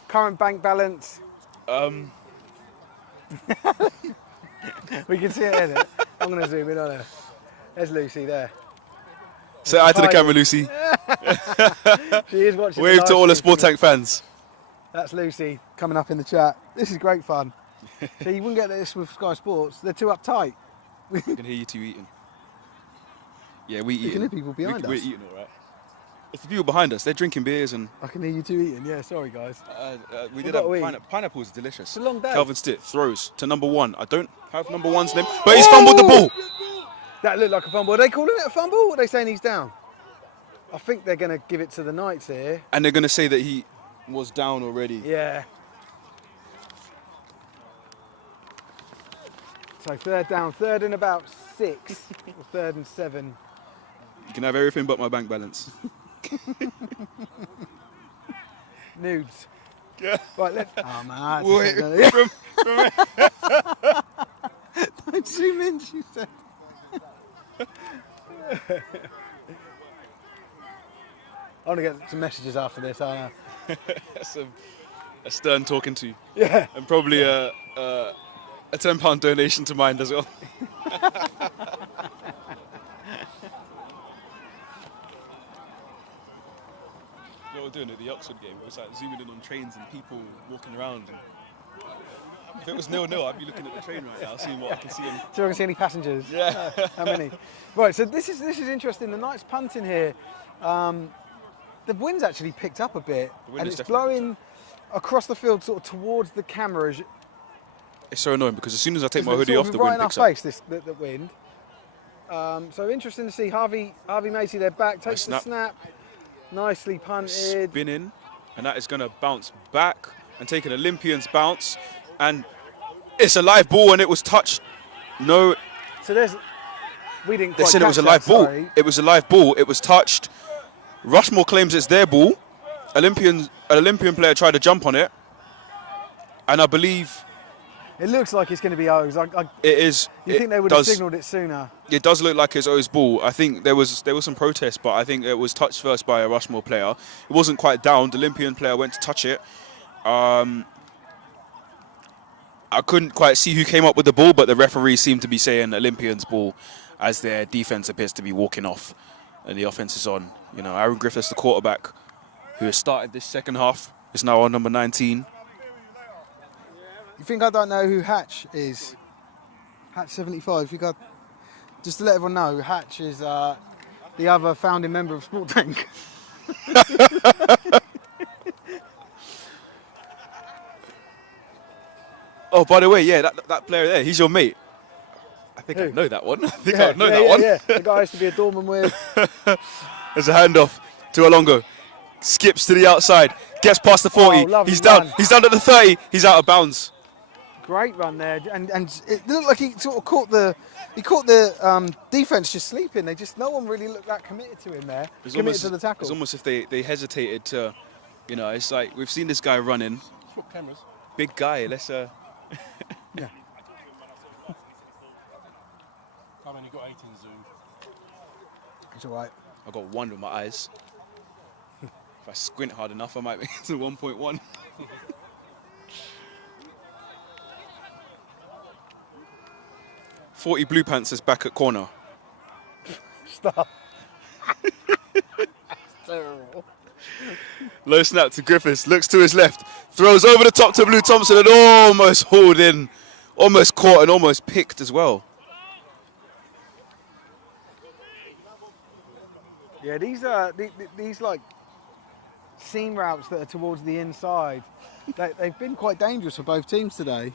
Current bank balance. We can see it in it. I'm going to zoom in on her. There's Lucy there. Say hi to the camera, Lucy. She is watching. Wave to all the Sport Tank fans. That's Lucy coming up in the chat. This is great fun. So you wouldn't get this with Sky Sports. They're too uptight. I can hear you two eating. Yeah, we eat. You can hear people behind us. We're eating all right. It's the people behind us. They're drinking beers and I can hear you two eating. Yeah, sorry guys. we We've did got have to eat. pineapples. Delicious. It's a long day. Calvin Stitt throws to number 1. I don't have number 1's name, but he's fumbled the ball. That looked like a fumble. Are they calling it a fumble? Or are they saying he's down? I think they're going to give it to the Knights here. And they're going to say that he was down already. Yeah. So third down, third and about 6, or third and 7. You can have everything but my bank balance. Nudes. Yeah. Right, let's. Oh man, Wait, don't zoom in, she said. I want to get some messages after this, aren't I? That's a stern talking to. Yeah. And probably a £10 donation to mine as well. What we're doing at the Oxford game, it was like zooming in on trains and people walking around. And if it was 0-0, I'd be looking at the train right now, seeing what I can see. So I can see any passengers? Yeah. How many? Right, so this is interesting. The Knights punting here. The wind's actually picked up a bit, wind and is it's definitely blowing across the field, sort of towards the camera. It's so annoying because as soon as I take my hoodie sort off, of the right wind in picks our up. face. The wind. So interesting to see Harvey Macy there back, takes the snap, nicely punted. Spinning, and that is going to bounce back and take an Olympians bounce, and it's a live ball and it was touched. No, So we didn't. they Quite said it catch was a that, live ball. sorry. It was a live ball. It was touched. Rushmoor claims it's their ball. An Olympian player tried to jump on it, and I believe It looks like it's going to be O's. it is. You think they would have signalled it sooner? It does look like it's O's ball. I think there was some protest, but I think it was touched first by a Rushmoor player. It wasn't quite down. The Olympian player went to touch it. I couldn't quite see who came up with the ball, but the referee seemed to be saying Olympians' ball as their defense appears to be walking off and the offense is on. You know, Aaron Griffiths, the quarterback, who has started this second half, is now on number 19. You think I don't know who Hatch is? Hatch 75. You got just to let everyone know, Hatch is the other founding member of Sport Tank. Oh, by the way, yeah, that player there, he's your mate. I think I Who? know that one. I think I know that one. Yeah, the guy I used to be a doorman with. There's a handoff to Alongo. Skips to the outside. Gets past the 40. lovely He's down. run. He's down at the 30. He's out of bounds. Great run there, and it looked like he sort of caught the defense just sleeping. No one really looked that committed to him there. Committed to the tackle. It's almost if they hesitated to, you know, it's like we've seen this guy running. Cameras. Big guy. Let's Yeah. I've only got 18 zoom. It's all right. I got one with my eyes. If I squint hard enough, I might make it to 1.1. $40 Blue Pants is back at corner. Stop. Terrible. Low snap to Griffiths, looks to his left, throws over the top to Blue Thompson and almost hauled in, almost caught and almost picked as well. Yeah, these like seam routes that are towards the inside, they've been quite dangerous for both teams today.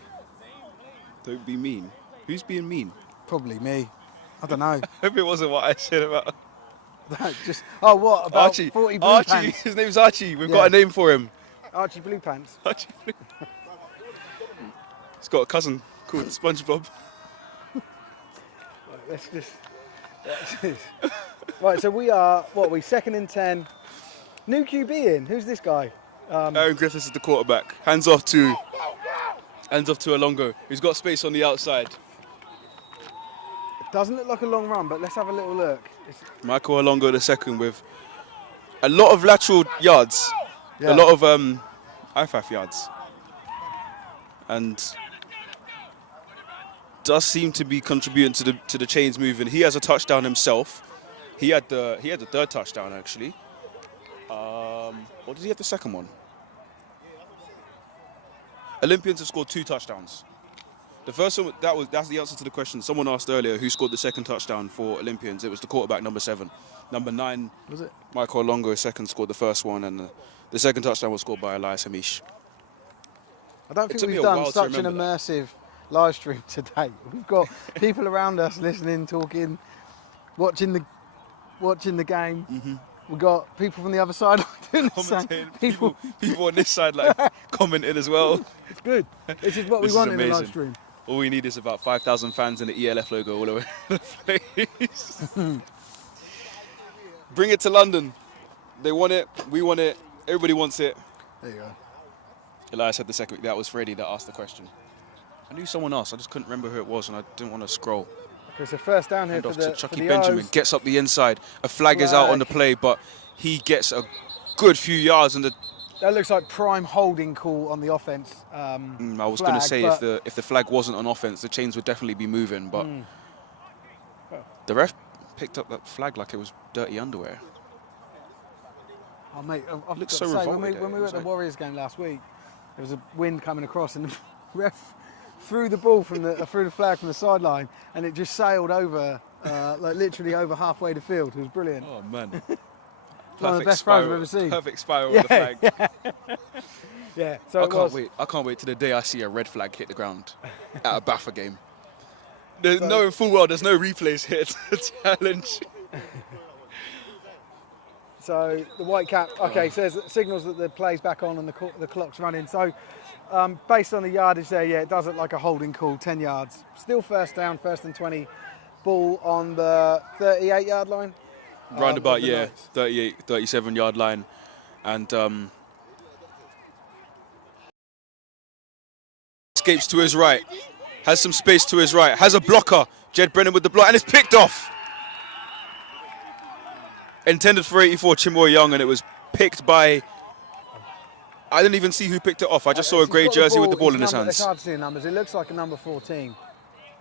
Don't be mean. Who's being mean? Probably me. I don't know. I hope it wasn't what I said about What about Archie. 40 Blue Archie, Pants? his name's Archie. We've Yeah. got a name for him. Archie Blue Pants. Archie Blue. He's got a cousin called SpongeBob. Let's just. Right, so we are second and 10. New QB in. Who's this guy? Aaron Griffiths is the quarterback. Hands off to Alongo, who's got space on the outside. Doesn't look like a long run, but let's have a little look. Michael Alongo the second with a lot of lateral yards, Yeah. a lot of IFAF yards, and does seem to be contributing to the chains moving. He has a touchdown himself. He had the third touchdown actually. Or did he have the second one? Olympians have scored 2 touchdowns. The first one, that's the answer to the question. Someone asked earlier who scored the second touchdown for Olympians. It was the quarterback, number 7. Number 9, Was it? Michael Longo, second, scored the first one, and the second touchdown was scored by Elias Hamish. I don't It think took me we've a done while to such an remember that. immersive live stream today. We've got people around us listening, talking, watching the game. Mm-hmm. We've got people from the other side doing the same. Commentating. People on this side like commenting as well. It's good. This is what This we is want in a live amazing. stream. All we need is about 5,000 fans and the ELF logo all over the place. Bring it to London. They want it. We want it. Everybody wants it. There you go. Elias said the second. That was Freddie that asked the question. I knew someone else. I just couldn't remember who it was, and I didn't want to scroll. It's a first down here Hand for off the, to for Chucky the Benjamin. O's. Gets up the inside. A flag is out on the play, but he gets a good few yards. And That looks like prime holding call on the offense. I was going to say but if the flag wasn't on offense, the chains would definitely be moving. But the ref picked up that flag like it was dirty underwear. Oh, mate, I've Looks got so to say, revolted when we there. were It at the was like- Warriors game last week, there was a wind coming across, and the ref threw the ball threw the flag from the sideline, and it just sailed over, like literally over halfway the field. It was brilliant. Oh man. One of the best throws I've ever seen. Perfect spiral of the flag. Yeah, so I it can't was. wait. I can't wait till the day I see a red flag hit the ground at a BAFA game. There's knowing full well there's no replays here to challenge. So the white cap, okay, says signals that the play's back on and the clock's running. So based on the yardage there, yeah, it does look like a holding call, 10 yards. Still first down, first and 20. Ball on the 38-yard line. Roundabout, of the yeah, Knights. 38, 37-yard line. And escapes to his right. Has some space to his right. Has a blocker. Jed Brennan with the block. And it's picked off. Intended for 84, Chimoy Young. And it was picked by... I didn't even see who picked it off. I just saw a He's grey got the jersey with the ball in his number- It's hands. hard to see the numbers. It looks like a number 14.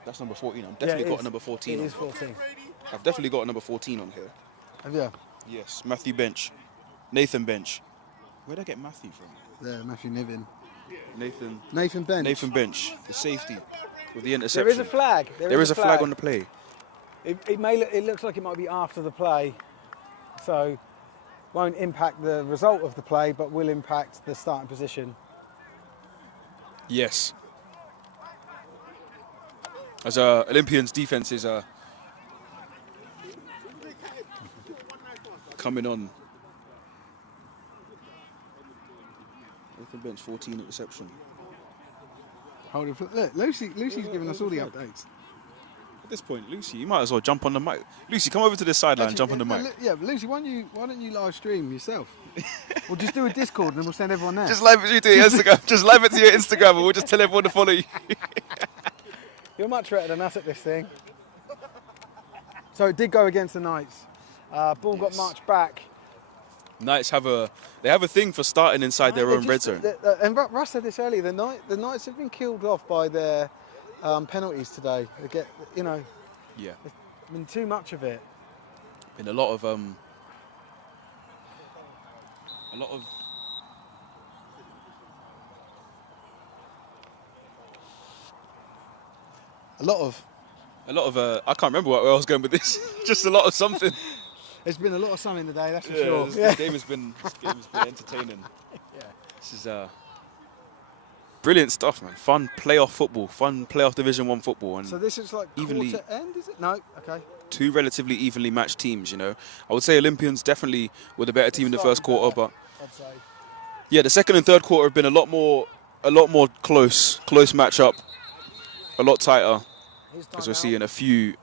That's number 14. I've Yeah, definitely it got is. a number 14 It on is here. 14. I've definitely got a number 14 on here. Have you? Yes, Matthew Bench. Nathan Bench. Where'd I get Matthew from? There, Matthew Niven. Nathan Bench. Nathan Bench, the safety with the interception. There is a flag. There is a flag on the play. It looks like it might be after the play, so won't impact the result of the play, but will impact the starting position. Yes. As Olympians' defense is coming on. Nathan Bench, 14 at reception. Hold it. Look, Lucy's giving us all the updates. At this point, Lucy, you might as well jump on the mic. Lucy, come over to this sideline and jump on the mic. Yeah, but Lucy, why don't you live stream yourself? Or just do a Discord and then we'll send everyone there. Just live it to your Instagram. Just live it to your Instagram and we'll just tell everyone to follow you. You're much better than us at this thing. So it did go against the Knights. Ball got marched back. Knights have a thing for starting inside their own red zone. And Russ said this earlier. The Knights have been killed off by their penalties today. They get, Yeah. I mean, too much of it. Been a lot of I can't remember where I was going with this. Just a lot of something. There's been a lot of sun today, that's for Yeah, sure. this game has been entertaining. Yeah. This is brilliant stuff, man. Fun playoff football, fun playoff Division 1 football, and So this is like Evenly- quarter end, is it? No, okay. two relatively evenly matched teams. You know, I would say Olympians definitely were the better team in the first quarter, but I'd say. yeah, the second and third quarter have been a lot more close matchup, a lot tighter, Here's as we're timeout. seeing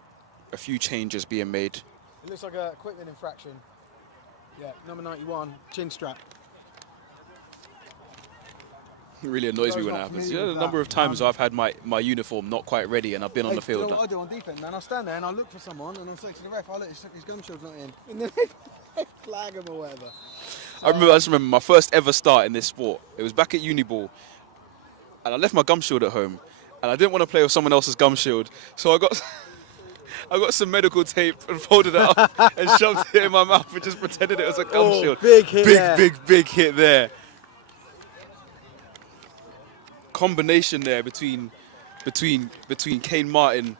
a few changes being made. It looks like a equipment infraction. Yeah, number 91, chin strap. It really annoys me when it happens. You know, the number of times I've had my uniform not quite ready and I've been on the Do you know field. what I do on defense, man? I'll stand there and I'll look for someone and I'll say to the ref, look, his gum shield's not in. And then they flag him or whatever. I just remember my first ever start in this sport. It was back at Uniball, and I left my gum shield at home, and I didn't want to play with someone else's gum shield, so I got some medical tape and folded it up and shoved it in my mouth and just pretended it was a gum shield. Big hit there. Big hit there. Combination there between between Kane Martin.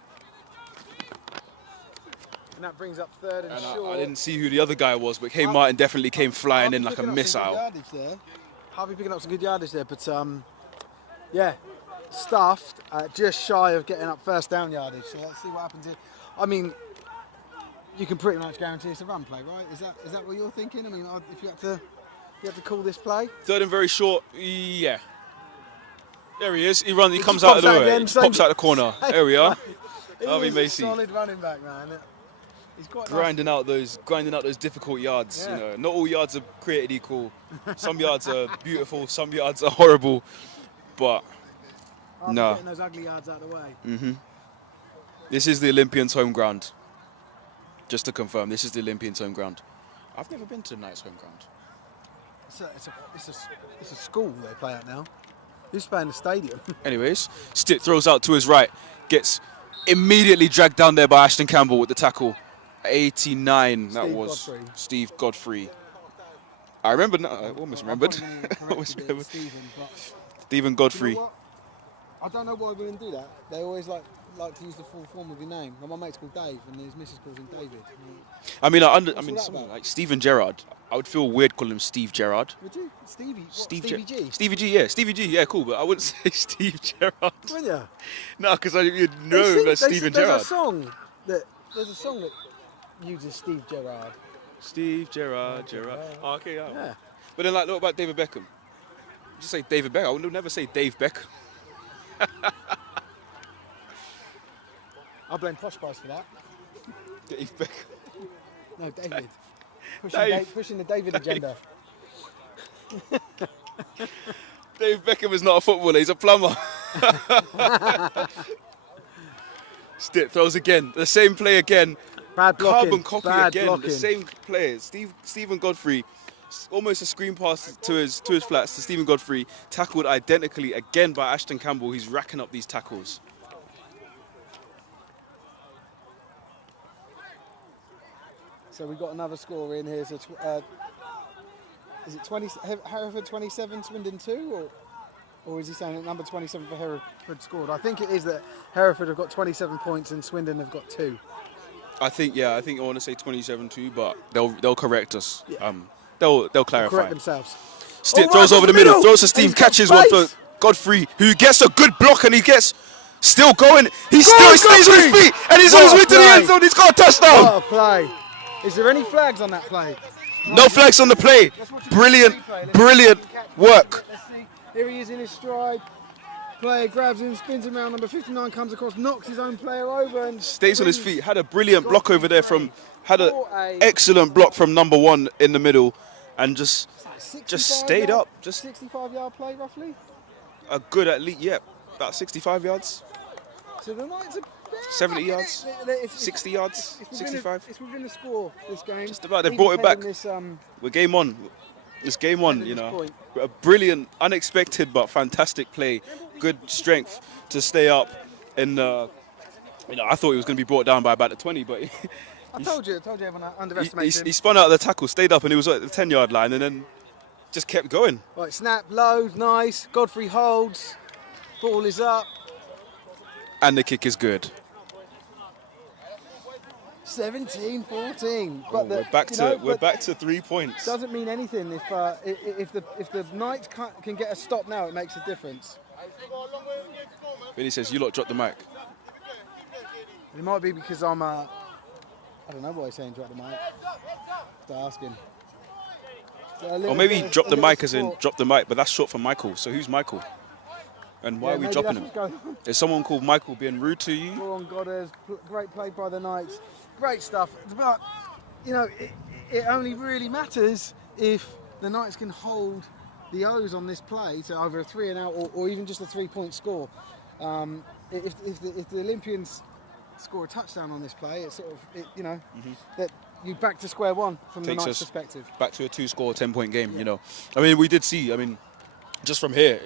And that brings up third and short. I didn't see who the other guy was, but Kane Martin definitely came flying in like a missile. Harvey picking up some good yardage there, but yeah, stuffed just shy of getting up first down yardage. So let's see what happens here. I mean, you can pretty much guarantee it's a run play, right? Is that what you're thinking? I mean, if you had to call this play. Third and very short, yeah. There he is. He runs. He comes out of the way. He pops out the corner. There we are. Harvey Macy. Solid running back, man. He's quite grinding out those difficult yards. Yeah. You know, not all yards are created equal. Some yards are beautiful. Some yards are horrible. But no. Getting those ugly yards out of the way. Mm-hmm. This is the Olympians' home ground. Just to confirm, this is the Olympians' home ground. I've never been to the Knights' home ground. It's a school they play at now. Used to play in the stadium. Anyways, Stitt throws out to his right, gets immediately dragged down there by Ashton Campbell with the tackle. 89, that was Godfrey. Steve Godfrey. I remember now, I almost remembered. Stephen Godfrey. You know what? I don't know why women do that. They always like to use the full form of your name. My mate's called Dave, and his missus calls him David. I mean, someone like Steven Gerrard. I would feel weird calling him Steve Gerrard. Would you? Stevie? What, Stevie G? Stevie G, yeah. Stevie G, yeah, cool. But I wouldn't say Steve Gerrard. Would you? No, because you'd know that's Steven Gerrard. There's a song that uses Steve Gerrard. Steve Gerrard. Oh, okay, yeah. But then, like, what about David Beckham? Just say David Beckham. I would never say Dave Beckham. I blame Posh Spice for that. Dave Beckham. No, David. Pushing the David agenda. Dave Beckham is not a footballer, he's a plumber. Stitt throws again, the same play again. Bad blocking. Carbon copy again, the same player. Stephen Godfrey, almost a screen pass to his flats to Stephen Godfrey, tackled identically again by Ashton Campbell. He's racking up these tackles. So we've got another score in here. So is it 20? Hereford 27, Swindon 2, or is he saying that number 27 for Hereford scored? I think it is that Hereford have got 27 points and Swindon have got 2. I think I want to say 27-2, but they'll correct us. Yeah. They'll clarify. They'll correct themselves. Stitt throws over the middle, throws to Steve, catches one for Godfrey, who gets a good block and he gets still going. He stays on his feet and he's on his way to the end zone. He's got a touchdown. What a play! Is there any flags on that play? No flags on the play. Brilliant work. Let's see. Here he is in his stride. Player grabs him, spins him around. Number 59 comes across, knocks his own player over and stays on his feet. Had a brilliant block over there had an excellent block from number 1 in the middle, and just stayed up. Just 65-yard play roughly. A good at least, yeah, about 65 yards. So the Knights are 70 yards, 60 yards, 65. It's within the score, this game. Just about, they brought it back. We're game on. It's game on, you know. A brilliant, unexpected, but fantastic play. Good strength to stay up. And, I thought he was going to be brought down by about the 20, but... I told you everyone underestimated him. He spun out of the tackle, stayed up, and he was at the 10-yard line, and then just kept going. Right, snap, low, nice. Godfrey holds. Ball is up. And the kick is good. 17-14. But we're back to 3 points. Doesn't mean anything if the Knights can get a stop now. It makes a difference. Billy says, "You lot drop the mic." It might be because I'm I don't know why he's saying drop the mic. Start asking. Or maybe drop the mic as in drop the mic, but that's short for Michael. So who's Michael? And why are we dropping him? Is someone called Michael being rude to you? On Goddard, great play by the Knights. Great stuff. But, it only really matters if the Knights can hold the O's on this play to either a 3 and out or even just a 3-point score. If the Olympians score a touchdown on this play, it's sort of, that you back to square one from the Knights' perspective. Back to a 2-score, 10-point game, I mean, we did see, just from here,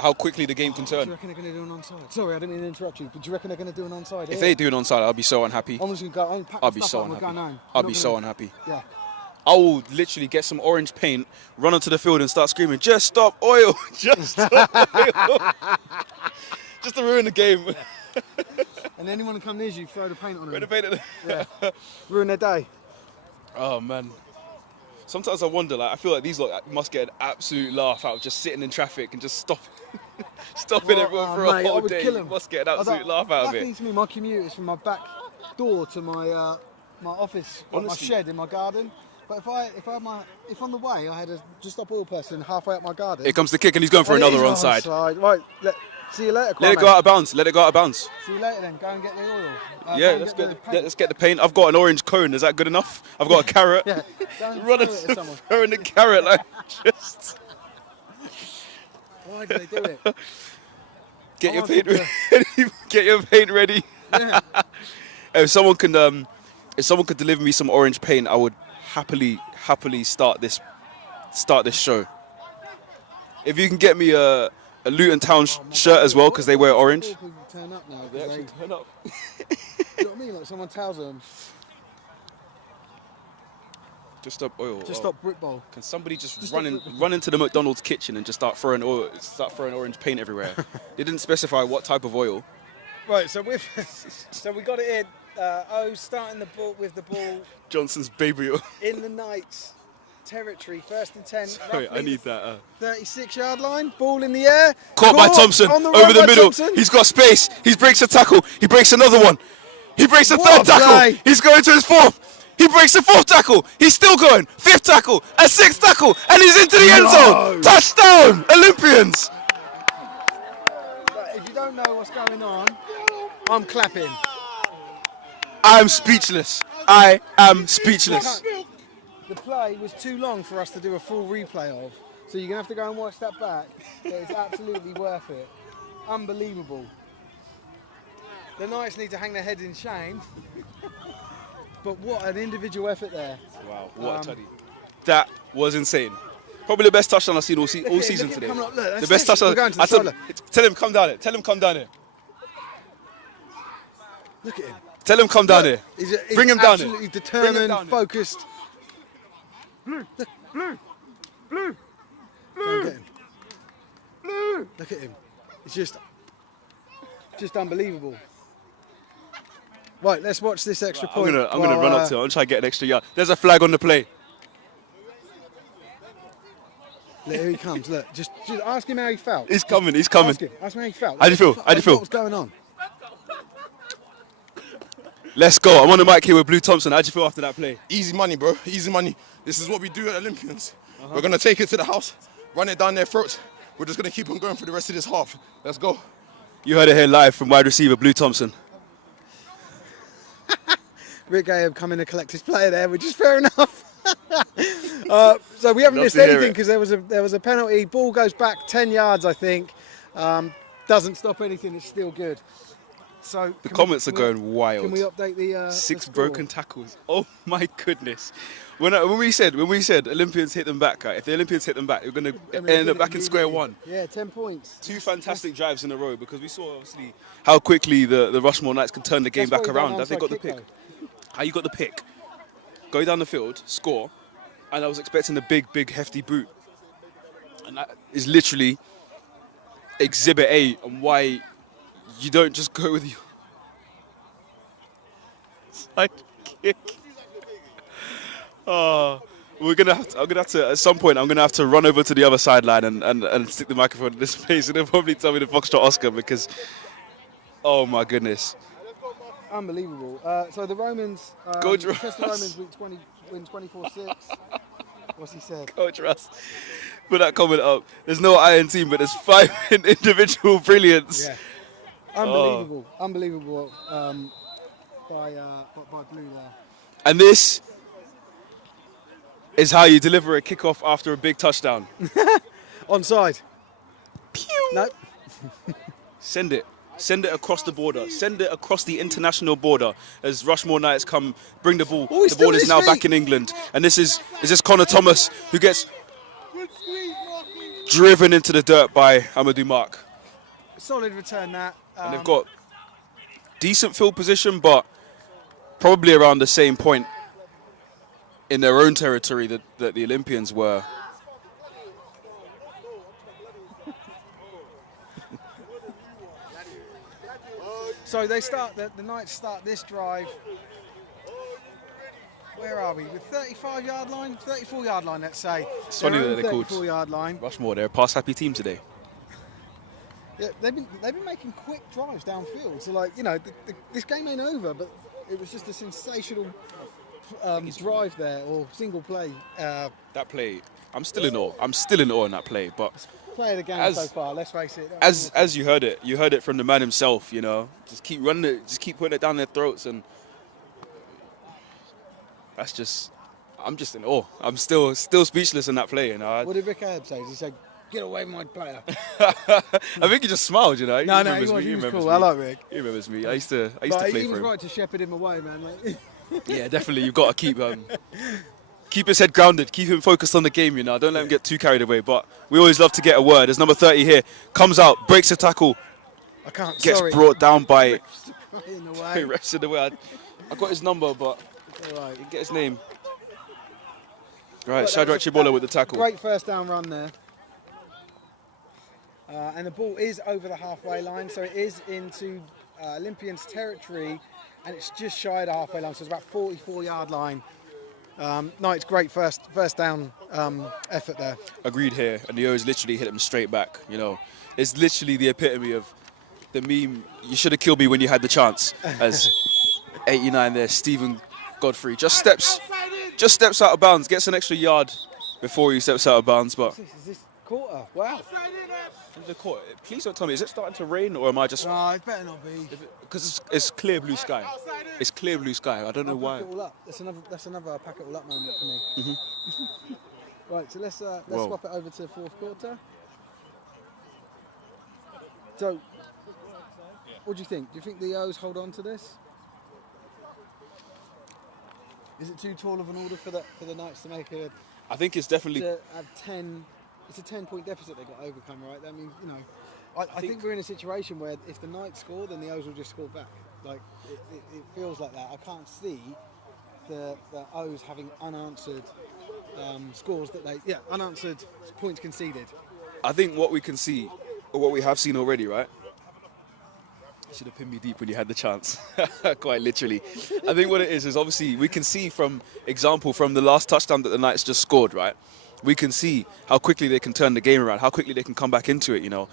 how quickly the game can turn. Do you reckon they're going to do an onside? Sorry, I didn't mean to interrupt you, but do you reckon they're going to do an onside? If they do an onside, I'll be so unhappy. I'm just going to go. I'll be so unhappy. I'll be so unhappy. Yeah. I will literally get some orange paint, run onto the field and start screaming, "Just stop oil! Just stop oil!" just to ruin the game. And anyone who comes near you, throw the paint on them. Throw the paint on them. Yeah. Ruin their day. Oh man. Sometimes I wonder, like, I feel like these lot must get an absolute laugh out of just sitting in traffic and just stopping everyone for a whole day. You must get an absolute laugh out of it. Luckily to me, my commute is from my back door to my my office, or my shed in my garden. But if on the way I had to just stop oil person halfway up my garden. Here comes the kick and he's going for another onside. Right, see you later, Kwame. Let it go out of bounds. Let it go out of bounds. See you later then. Go and get the oil. Yeah, let's get the paint. I've got an orange cone. Is that good enough? I've got a carrot. Yeah. Running, throwing the carrot like just. Why do they do it? Get your paint ready. Get your paint ready. Yeah. If someone could deliver me some orange paint, I would happily start this show. If you can get me a Luton Town shirt as well, because they wear orange. People turn up now. They actually turn up. You know what I mean? Like someone tells them, Just stop oil. just stop brick bowl. Can somebody just run into the McDonald's kitchen and just start throwing orange paint everywhere? They didn't specify what type of oil. Right, so we got it in. O starting the ball with the ball Johnson's baby oil. in the Knights territory, 1st and 10. Sorry, I need that. 36-yard line, ball in the air. Caught by Thompson on over the run by middle. Thompson. He's got space. He breaks a tackle. He breaks another one. He breaks a What third a tackle. play. He's going to his fourth. He breaks the fourth tackle. He's still going. Fifth tackle. A sixth tackle. And he's into the end zone. Touchdown, Olympians. If you don't know what's going on, I'm clapping. I'm speechless. I am speechless. The play was too long for us to do a full replay of, so you're going to have to go and watch that back. It's absolutely worth it. Unbelievable. The Knights need to hang their heads in shame. But what an individual effort there. Wow, what a tutty. That was insane. Probably the best touchdown I've seen all season today. The best touchdown. Tell him come down here. Tell him come down here. Look at him. Tell him come down here. He's Bring him down here. absolutely Bring him determined, down here. focused. Blue. Go and get him. Look at him. It's just unbelievable. Right, let's watch this extra point. I'm gonna run up to him and try to get an extra yard. There's a flag on the play. Look, here he comes. Look, just ask him how he felt. He's coming. He's coming. Ask him how he felt. How do you feel? How do you feel? What's going on? Let's go. I'm on the mic here with Blue Thompson. How do you feel after that play? Easy money, bro. Easy money. This is what we do at Olympians. We're going to take it to the house, run it down their throats. We're just going to keep on going for the rest of this half. Let's go. You heard it here live from wide receiver Blue Thompson. Rick Gahab coming to collect his player there, which is fair enough. So we haven't Love missed to hear anything it. because there was a penalty. Ball goes back 10 yards, I think. Doesn't stop anything. It's still good. So The comments are going wild. Can we update the 6 the score? broken tackles. Oh my goodness. When we said Olympians hit them back, if the Olympians hit them back, we're going to end up back in square one. Yeah, 10 points. 2 fantastic drives in a row because we saw obviously how quickly the Rushmoor Knights can turn the game That's back why he around. got Have they got the onside kick, pick? How you got the pick? Go down the field, score, and I was expecting a big, hefty boot. And that is literally exhibit A on why you don't just go with your side kick. I'm gonna have to at some point. I'm gonna have to run over to the other sideline and stick the microphone in this place, and they'll probably tell me the Foxtrot Oscar because, oh my goodness. Unbelievable. So the Romans, Coach Chester Russ. Romans win 24-6. What's he said? Coach Russ, put that comment up. There's no iron team, but there's 5 in individual brilliance. Yeah. Unbelievable. Unbelievable by Blue there. And this is how you deliver a kickoff after a big touchdown. Onside. Pew. No. Send it. Send it across the border. Send it across the international border as Rushmoor Knights come bring the ball. Oh, The ball is now back in England. And this is this Connor Thomas who gets driven into the dirt by Amadou Mark. Solid return that. And they've got decent field position, but probably around the same point in their own territory that the Olympians were. So they start, the Knights start this drive. Where are we? With 35-yard line, 34-yard line, let's say. It's funny that they're called 34-yard line. Rushmoor. They're a pass-happy team today. Yeah, they've been making quick drives downfield. So, like, you know, this game ain't over, but it was just a sensational drive there, or single play. That play, I'm still in awe. I'm still in awe in that play. But play of the game so far, let's face it. As you heard it from the man himself. You know, just keep running it, just keep putting it down their throats, and that's just. I'm just in awe. I'm still speechless in that play. You know. What did Rick Herb say? He said, "Get away from my player." I think he just smiled, you know. He was cool. I like Rick. He remembers me. I used to play for him. He was right to shepherd him away, man. Like, yeah, definitely. You've got to keep his head grounded, keep him focused on the game, you know. Don't let him get too carried away. But we always love to get a word. There's number 30 here. Comes out, breaks a tackle. Gets brought down by refs in the way. I got his number, but I didn't get his name. Right, Shadrach Chibola with the tackle. Great first down run there. And the ball is over the halfway line, so it is into Olympians territory, and it's just shy of the halfway line, so it's about 44-yard line. Knight's great first down effort there. Agreed here, and the O's literally hit him straight back. You know, it's literally the epitome of the meme. You should have killed me when you had the chance. As 89 there, Stephen Godfrey just steps out of bounds, gets an extra yard before he steps out of bounds. But is this quarter? Wow. Please don't tell me, is it starting to rain, or am I just? No, it better not be. Because it's clear blue sky. It's clear blue sky. I don't know why. Pack it all up. That's another pack it all up moment for me. Mm-hmm. Right, so let's swap it over to fourth quarter. So, what do you think? Do you think the O's hold on to this? Is it too tall of an order for the Knights to make a? I think it's definitely. To have 10. It's a 10-point deficit they've got to overcome, right? I mean, you know, I think we're in a situation where if the Knights score, then the O's will just score back. Like, it feels like that. I can't see the O's having unanswered scores unanswered points conceded. I think what we can see, or what we have seen already, right? You should have pinned me deep when you had the chance. Quite literally. I think what it is obviously we can see from the last touchdown that the Knights just scored, right? We can see how quickly they can turn the game around, how quickly they can come back into it, you know.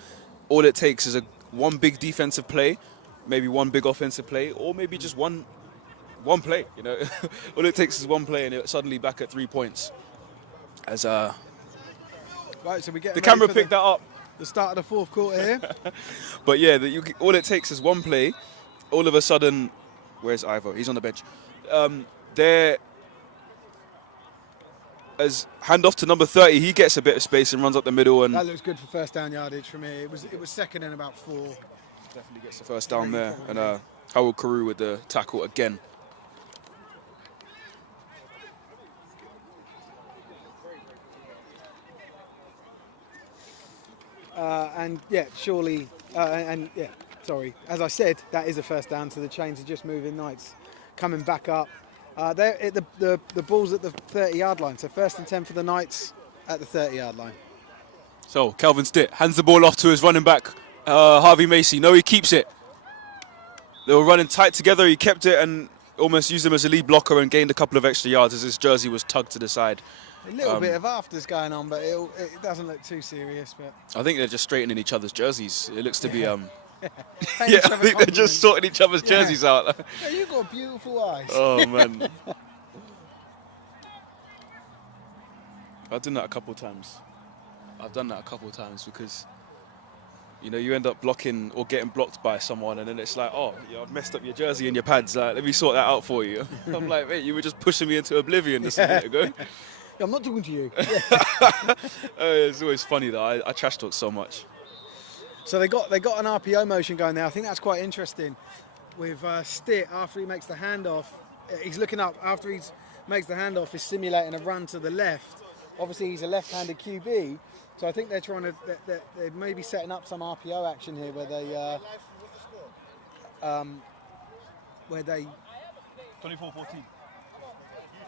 All it takes is one big defensive play, maybe one big offensive play, or maybe just one play, you know. All it takes is one play and it's suddenly back at 3 points. As right, so we get the camera picked that up. The start of the fourth quarter here. But yeah, all it takes is one play. All of a sudden, where's Ivo? He's on the bench. As handoff to number 30, he gets a bit of space and runs up the middle. And that looks good for first down yardage for me. It was second and about 4. Definitely gets the first down there. And Howard Carew with the tackle again. As I said, that is a first down, so the chains are just moving. Knights coming back up. The ball's at the 30-yard line, so first and 10 for the Knights at the 30-yard line. So Calvin Stitt hands the ball off to his running back, Harvey Macy. No, he keeps it. They were running tight together. He kept it and almost used him as a lead blocker and gained a couple of extra yards as his jersey was tugged to the side. A little bit of afters going on, but it doesn't look too serious. But I think they're just straightening each other's jerseys. It looks to be. I think they're just sorting each other's jerseys out. Yeah, you've got beautiful eyes. Oh man. I've done that a couple of times because, you know, you end up blocking or getting blocked by someone, and then it's like, oh, I've messed up your jersey and your pads. Like, let me sort that out for you. I'm like, mate, you were just pushing me into oblivion just a minute ago. Yeah, I'm not talking to you. It's always funny though. I trash talk so much. So they got an RPO motion going there. I think that's quite interesting. With Stitt, after he makes the handoff, he's looking up. After he makes the handoff, he's simulating a run to the left. Obviously, he's a left-handed QB, so I think they're trying to. They're maybe setting up some RPO action here where they. 24-14.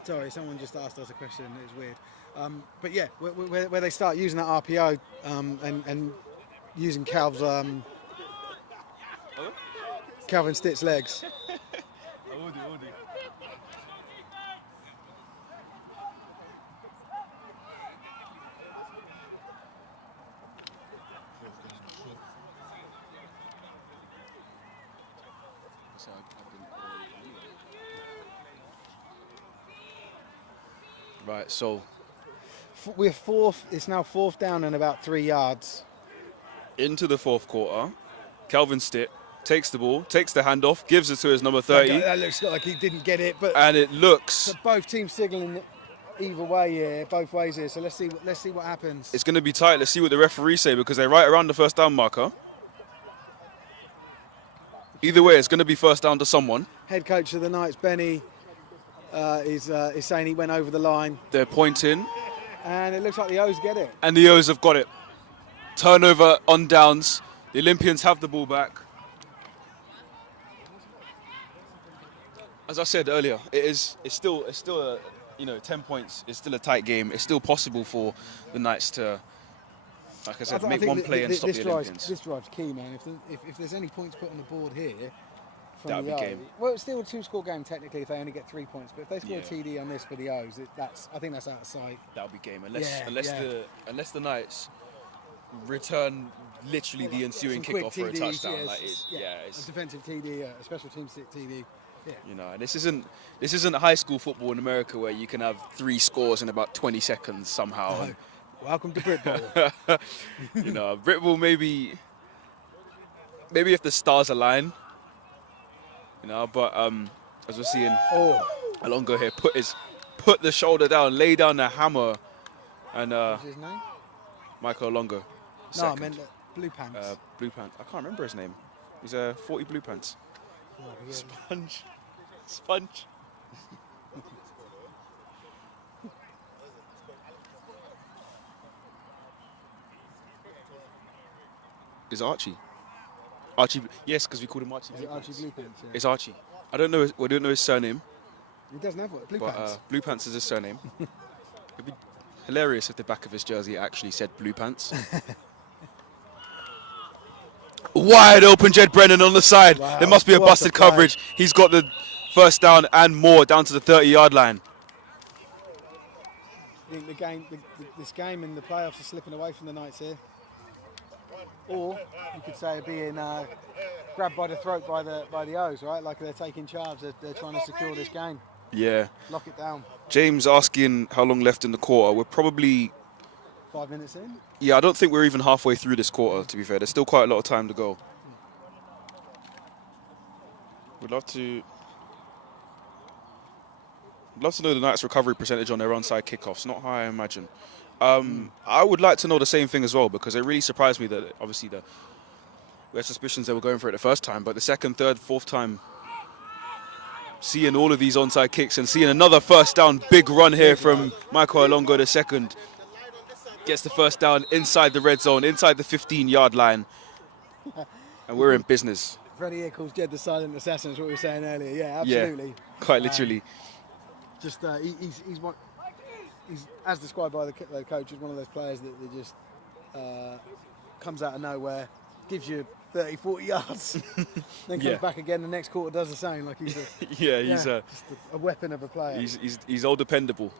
Sorry, someone just asked us a question. It was weird, but yeah, where they start using that RPO and using Calv's Calvin Stitt's legs. Right, so We're fourth. It's now 4th down and about 3 yards. into the 4th quarter, Calvin Stitt takes the ball, takes the handoff, gives it to his number 30, That looks like he didn't get it, but and it looks so both teams signalling either way here, both ways here. So let's see what happens. it's going to be tight. Let's see what the referees say because they're right around the first down marker. Either way, it's going to be first down to someone. Head coach of the Knights, Benny, is saying he went over the line, They're pointing, and it looks like the O's get it. and the O's have got it. Turnover on downs. The Olympians have the ball back. As I said earlier, it's still a 10 points. It's still a tight game. It's still possible for the Knights to, like I said, I make think one play and stop the Olympians. This drive's key, man. If there's any points put on the board here, from That would the be O, game. well, it's still a 2-score game technically if they only get 3 points. But if they score Yeah. a TD on this for the O's, I think that's out of sight. That would be game Yeah, unless the Knights return literally the ensuing Some quick kickoff for a TDs, touchdown. a It's defensive TD, a special team TD. Yeah. and this isn't high school football in America where you can have 3 scores in about 20 seconds somehow. No. Welcome to Britball. Britball maybe if the stars align, but as we're seeing, Alongo here put the shoulder down, lay down the hammer, and What's his name? Michael Alongo. No, I Second. meant Blue Pants. Blue Pants. I can't remember his name. He's 40 Blue Pants. Oh, yeah. Sponge. Is Archie? Yes, because we called him Archie. Is it Archie Blue Pants? Yeah. It's Archie. I don't know his surname, He doesn't have one. Blue but Pants. Blue Pants is his surname. It'd be hilarious if the back of his jersey actually said Blue Pants. Wide open, Jed Brennan on the side. Wow, There must be a what a busted play. coverage. He's got the first down and more down to the 30-yard line. I think this game and the playoffs are slipping away from the Knights here. Or you could say it being grabbed by the throat by the O's, right? Like they're taking charge. They're trying to secure this game. Yeah. Lock it down. James asking how long left in the quarter. We're probably 5 minutes in. Yeah, I don't think we're even halfway through this quarter, to be fair. There's still quite a lot of time to go. We'd love to know the Knights' recovery percentage on their onside kickoffs. Not high, I imagine. I would like to know the same thing as well, because it really surprised me that obviously we had suspicions they were going for it the first time, but the second, third, fourth time, seeing all of these onside kicks and seeing another first down, big run here from Michael Alongo the second. Gets the first down inside the red zone, inside the 15-yard line. And we're in business. Freddie here calls Jed the silent assassin, is what we were saying earlier. Yeah, absolutely. Yeah, quite literally. He's as described by the coach, he's one of those players that just comes out of nowhere, gives you 30, 40 yards, then comes back again. The next quarter does the same. Like he's he's just a weapon of a player. He's all dependable.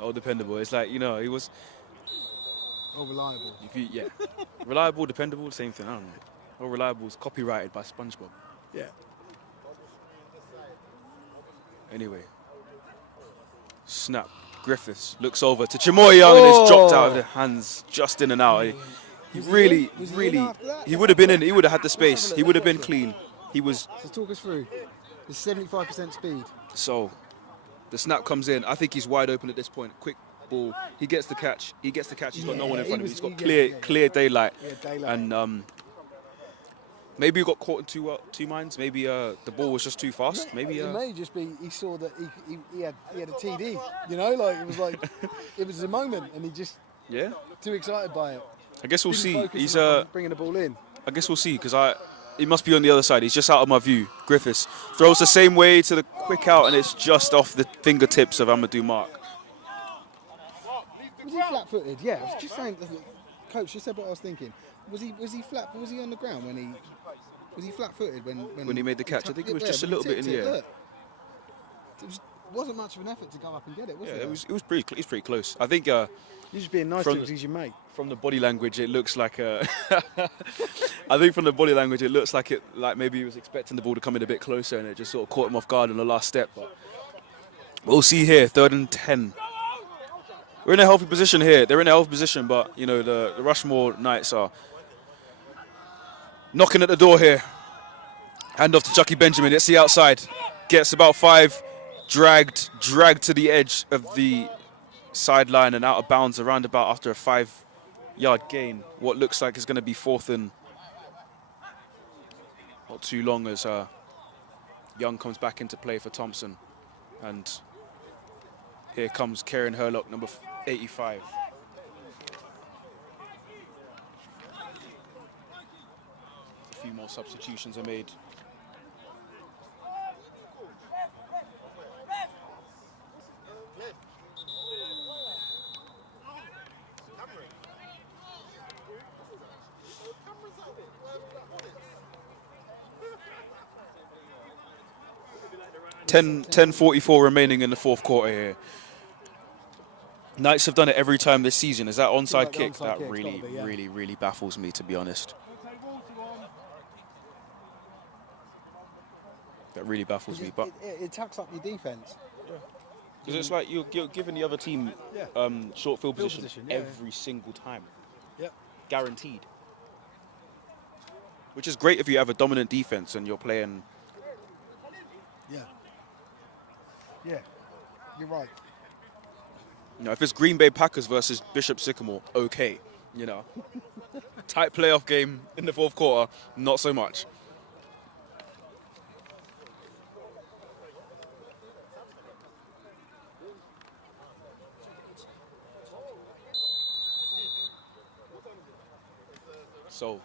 All dependable. It's like, he was all reliable. Reliable, dependable, same thing. I don't know. All reliable is copyrighted by SpongeBob. Yeah. Anyway. Snap. Griffiths looks over to Chamoy Young and it's dropped out of the hands, just in and out. He would have been in. He would have had the space. He would have been clean. He was. So talk us through. It's 75% speed. So, the snap comes in. I think he's wide open at this point. Quick ball. He gets the catch. He's got no one in front of him. He's got clear daylight. Yeah, daylight. And maybe he got caught in two minds. Maybe the ball was just too fast. Maybe it may just be he saw that he had a TD. It was a moment, and he just too excited by it. I guess we'll see. He's bringing the ball in. I guess we'll see, because he must be on the other side. He's just out of my view. Griffiths throws the same way to the quick out, and it's just off the fingertips of Amadou Mark. Was he flat-footed? Yeah, I was just saying. Coach just said what I was thinking. Was he flat? Was he on the ground when he? Was he flat-footed when he made the catch? I think it was just a when he little bit in the tipped it, air. look. It wasn't much of an effort to go up and get it, was it? It was pretty close. I think You're just being nice to him because he's your mate. from the body language, it looks like I think from the body language, it looks like maybe he was expecting the ball to come in a bit closer, and it just sort of caught him off guard on the last step. But we'll see here, 3rd and 10. We're in a healthy position here. They're in a healthy position, but you know the Rushmoor Knights are knocking at the door here. Hand off to Chucky Benjamin. It's the outside. Gets about 5, dragged to the edge of the sideline and out of bounds around about after a 5-yard gain. What looks like is going to be 4th and not too long as Young comes back into play for Thompson. And here comes Kieran Herlock, number 85. A few more substitutions are made. $10:44 remaining in the 4th quarter here. Knights have done it every time this season. Is that onside kick? That really baffles me, to be honest. That really baffles me. But it tucks up your defence. because it's like you're giving the other team short field position every single time. Yep. Guaranteed. Which is great if you have a dominant defense and you're playing. Yeah. Yeah. You're right. You know, if it's Green Bay Packers versus Bishop Sycamore, okay. You know, tight playoff game in the 4th quarter, not so much. So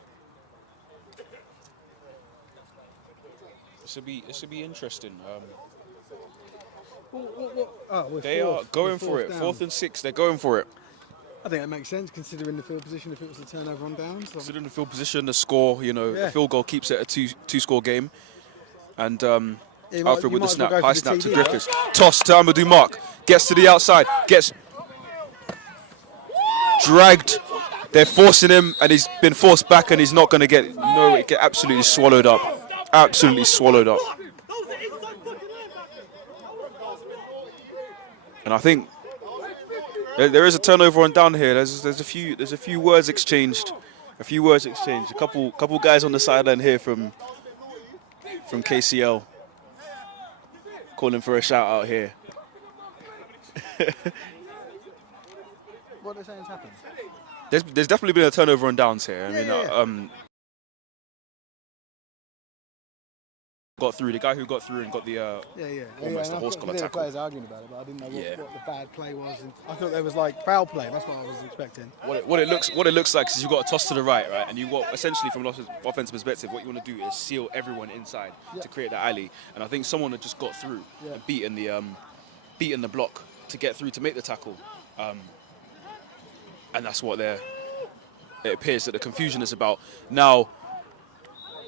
it should be interesting. They are going for it. 4th and 6, they're going for it. I think that makes sense considering the field position if it was a turnover on downs. Considering the field position, the score, you know, the field goal keeps it a two-score game. And Alfred with the snap, high snap to Griffiths. Toss to Amadou Mark, gets to the outside, gets dragged. They're forcing him, and he's been forced back, and he's not going to get absolutely swallowed up. Absolutely swallowed up. And I think there is a turnover on down here. There's a few words exchanged. A couple guys on the sideline here from KCL calling for a shout out here. What are they saying has happened? There's definitely been a turnover on downs here. I mean, got through. The guy who got through and got the almost a horse collar tackle. The players arguing about it, but I didn't know what the bad play was. And I thought there was like foul play. That's what I was expecting. What it looks like is you've got a toss to the right, and you got essentially from an offensive perspective, what you want to do is seal everyone inside to create that alley. And I think someone had just got through and beaten the block to get through to make the tackle. And that's what it appears that the confusion is about. Now,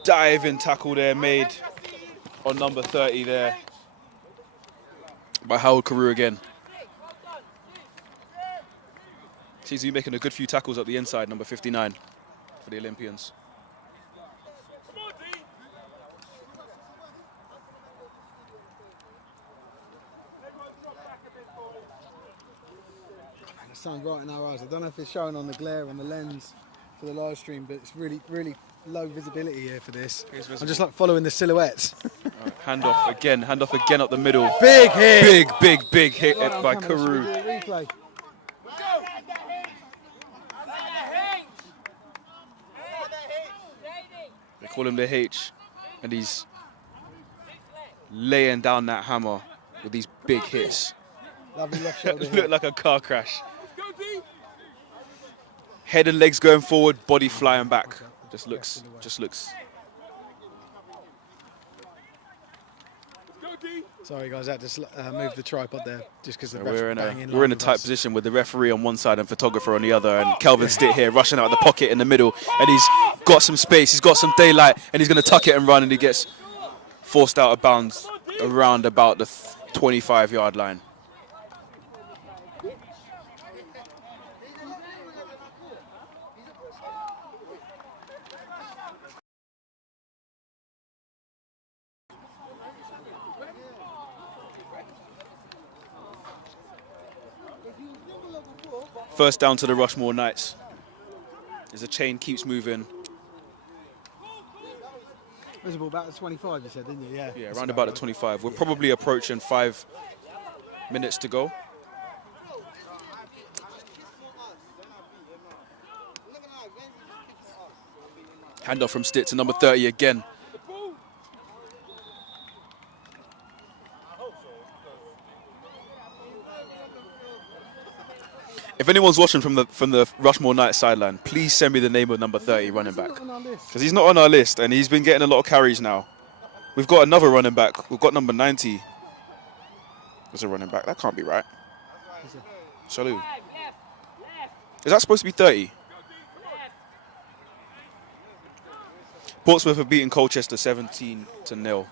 diving tackle there made on number 30 there by Howard Carew again. Seems to be making a good few tackles up the inside, number 59 for the Olympians. The sun's right in our eyes. I don't know if it's showing on the glare on the lens for the live stream, but it's really, really low visibility here for this. I'm just like following the silhouettes. Right, hand off again up the middle. Big hit. Big hit by Carew. Replay. They call him the H, and he's laying down that hammer with these big hits. Lovely left shoulder. Looked like a car crash. Head and legs going forward, body flying back. Just looks. Sorry guys, I had to move the tripod there just because we're in a tight position with the referee on one side and photographer on the other, and Kelvin Stitt here rushing out of the pocket in the middle, and he's got some space, he's got some daylight, and he's going to tuck it and run, and he gets forced out of bounds around about the 25-yard line. First down to the Rushmoor Knights. As the chain keeps moving. There's a ball about the 25, you said, didn't you? Yeah. Yeah, around about the 25. We're probably approaching 5 minutes to go. Handoff from Stitt to number 30 again. If anyone's watching from the Rushmoor Knights sideline, please send me the name of number 30 running back. Because he's not on our list, and he's been getting a lot of carries now. We've got another running back. We've got number 90. There's a running back. That can't be right. Salou. Is that supposed to be 30? Portsmouth have beaten Colchester 17-0.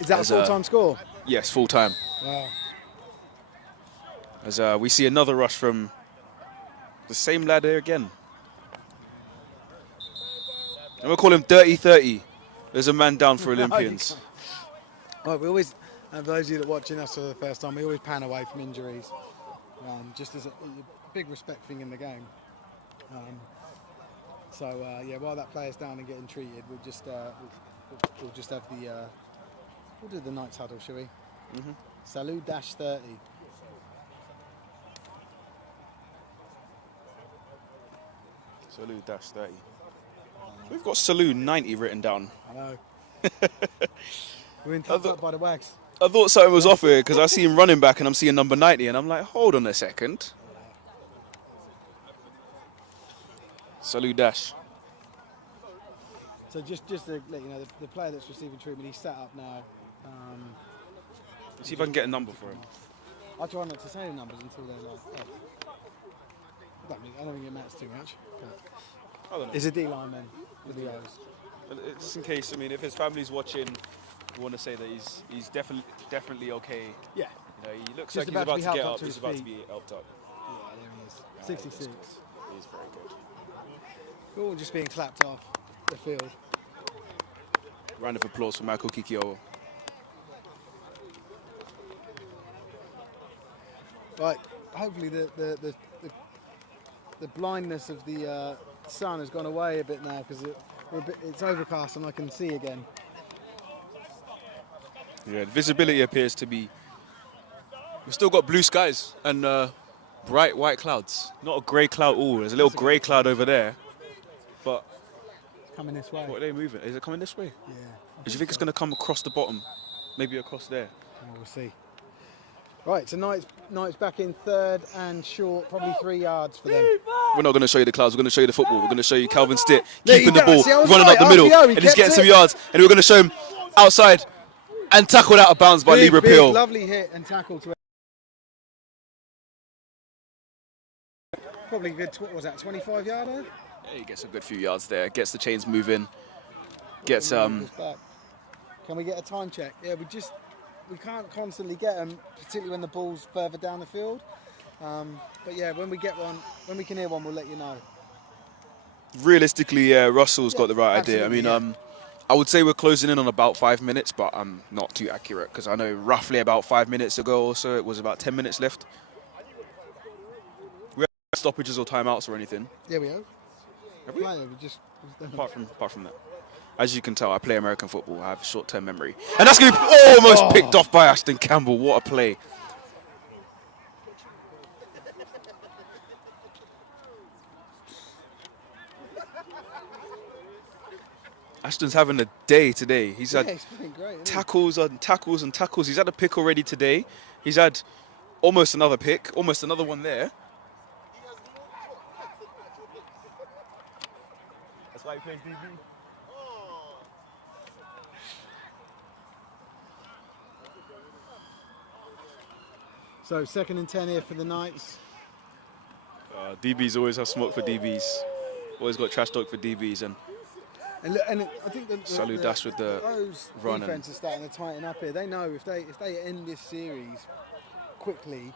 Is that a full-time score? Yes, full-time. Wow. As we see another rush from the same lad here again. And we'll call him Dirty 30. There's a man down for Olympians. Right, we always, and for those of you that are watching us for the first time, we always pan away from injuries. Just as a big respect thing in the game. Yeah, while that player's down and getting treated, we'll just have the we'll do the Knights huddle, shall we? Salou -30. Salou -30. We've got Salou 90 written down. I know. We're in touch up by the wags. I thought something was off here because I see him running back and I'm seeing number 90 and I'm like, hold on a second. Salou Dash. So just to let you know, the player that's receiving treatment, he's sat up now. Let's see if I can get a number for him. I try not to say the numbers until they're like, I don't think it matters too much. I don't know. It's a D-line then, with the O's. Just in case, I mean, if his family's watching, we want to say that he's definitely okay. Yeah. You know, he looks Just like he's about to get up. to He's his about to feet. be helped up. Yeah, there he is. 66. He's very good. We're all just being clapped off the field. Round of applause for Michael Kikio. Right. Hopefully the blindness of the sun has gone away a bit now because it's overcast and I can see again. Yeah, the visibility appears to be. We've still got blue skies and bright white clouds. Not a grey cloud. Oh, there's a little grey cloud over there. But It's coming this way. what are they moving? Is it coming this way? Yeah. Do you think it's going to come across the bottom? Maybe across there. Well, we'll see. Right, so Knight's back in third and short, probably 3 yards for them. We're not going to show you the clouds. We're going to show you the football. We're going to show you Calvin Stitt There keeping you the go. ball, See, I was running right. up the middle, RPO, he and he's kept getting some it. yards. And we're going to show him outside and tackled out of bounds by Lee Big, Rapil. lovely hit and tackle to probably a good, what was that, 25-yarder? Yeah, he gets a good few yards there. Gets the chains moving. Gets Can we get a time check? Yeah, we can't constantly get them, particularly when the ball's further down the field. But yeah, when we get one, when we can hear one, we'll let you know. Realistically, yeah, Russell's got the right idea. I mean, absolutely, I would say we're closing in on about 5 minutes, but I'm not too accurate because I know roughly about 5 minutes ago or so it was about 10 minutes left. We have no stoppages or timeouts or anything. Yeah, we have. Have we? Yeah, Apart from that. As you can tell, I play American football. I have short-term memory. And that's going to be almost picked off by Ashton Campbell. What a play. Ashton's having a day today. He's had it's been great, isn't it? tackles and tackles and tackles. He's had a pick already today. He's had almost another pick, almost another one there. That's why he plays DB. So 2nd and 10 here for the Knights. DBs always have smoke for DBs. Always got trash talk for DBs. And I think Salou Dash with the those run defense are starting to tighten up here. They know if they end this series quickly,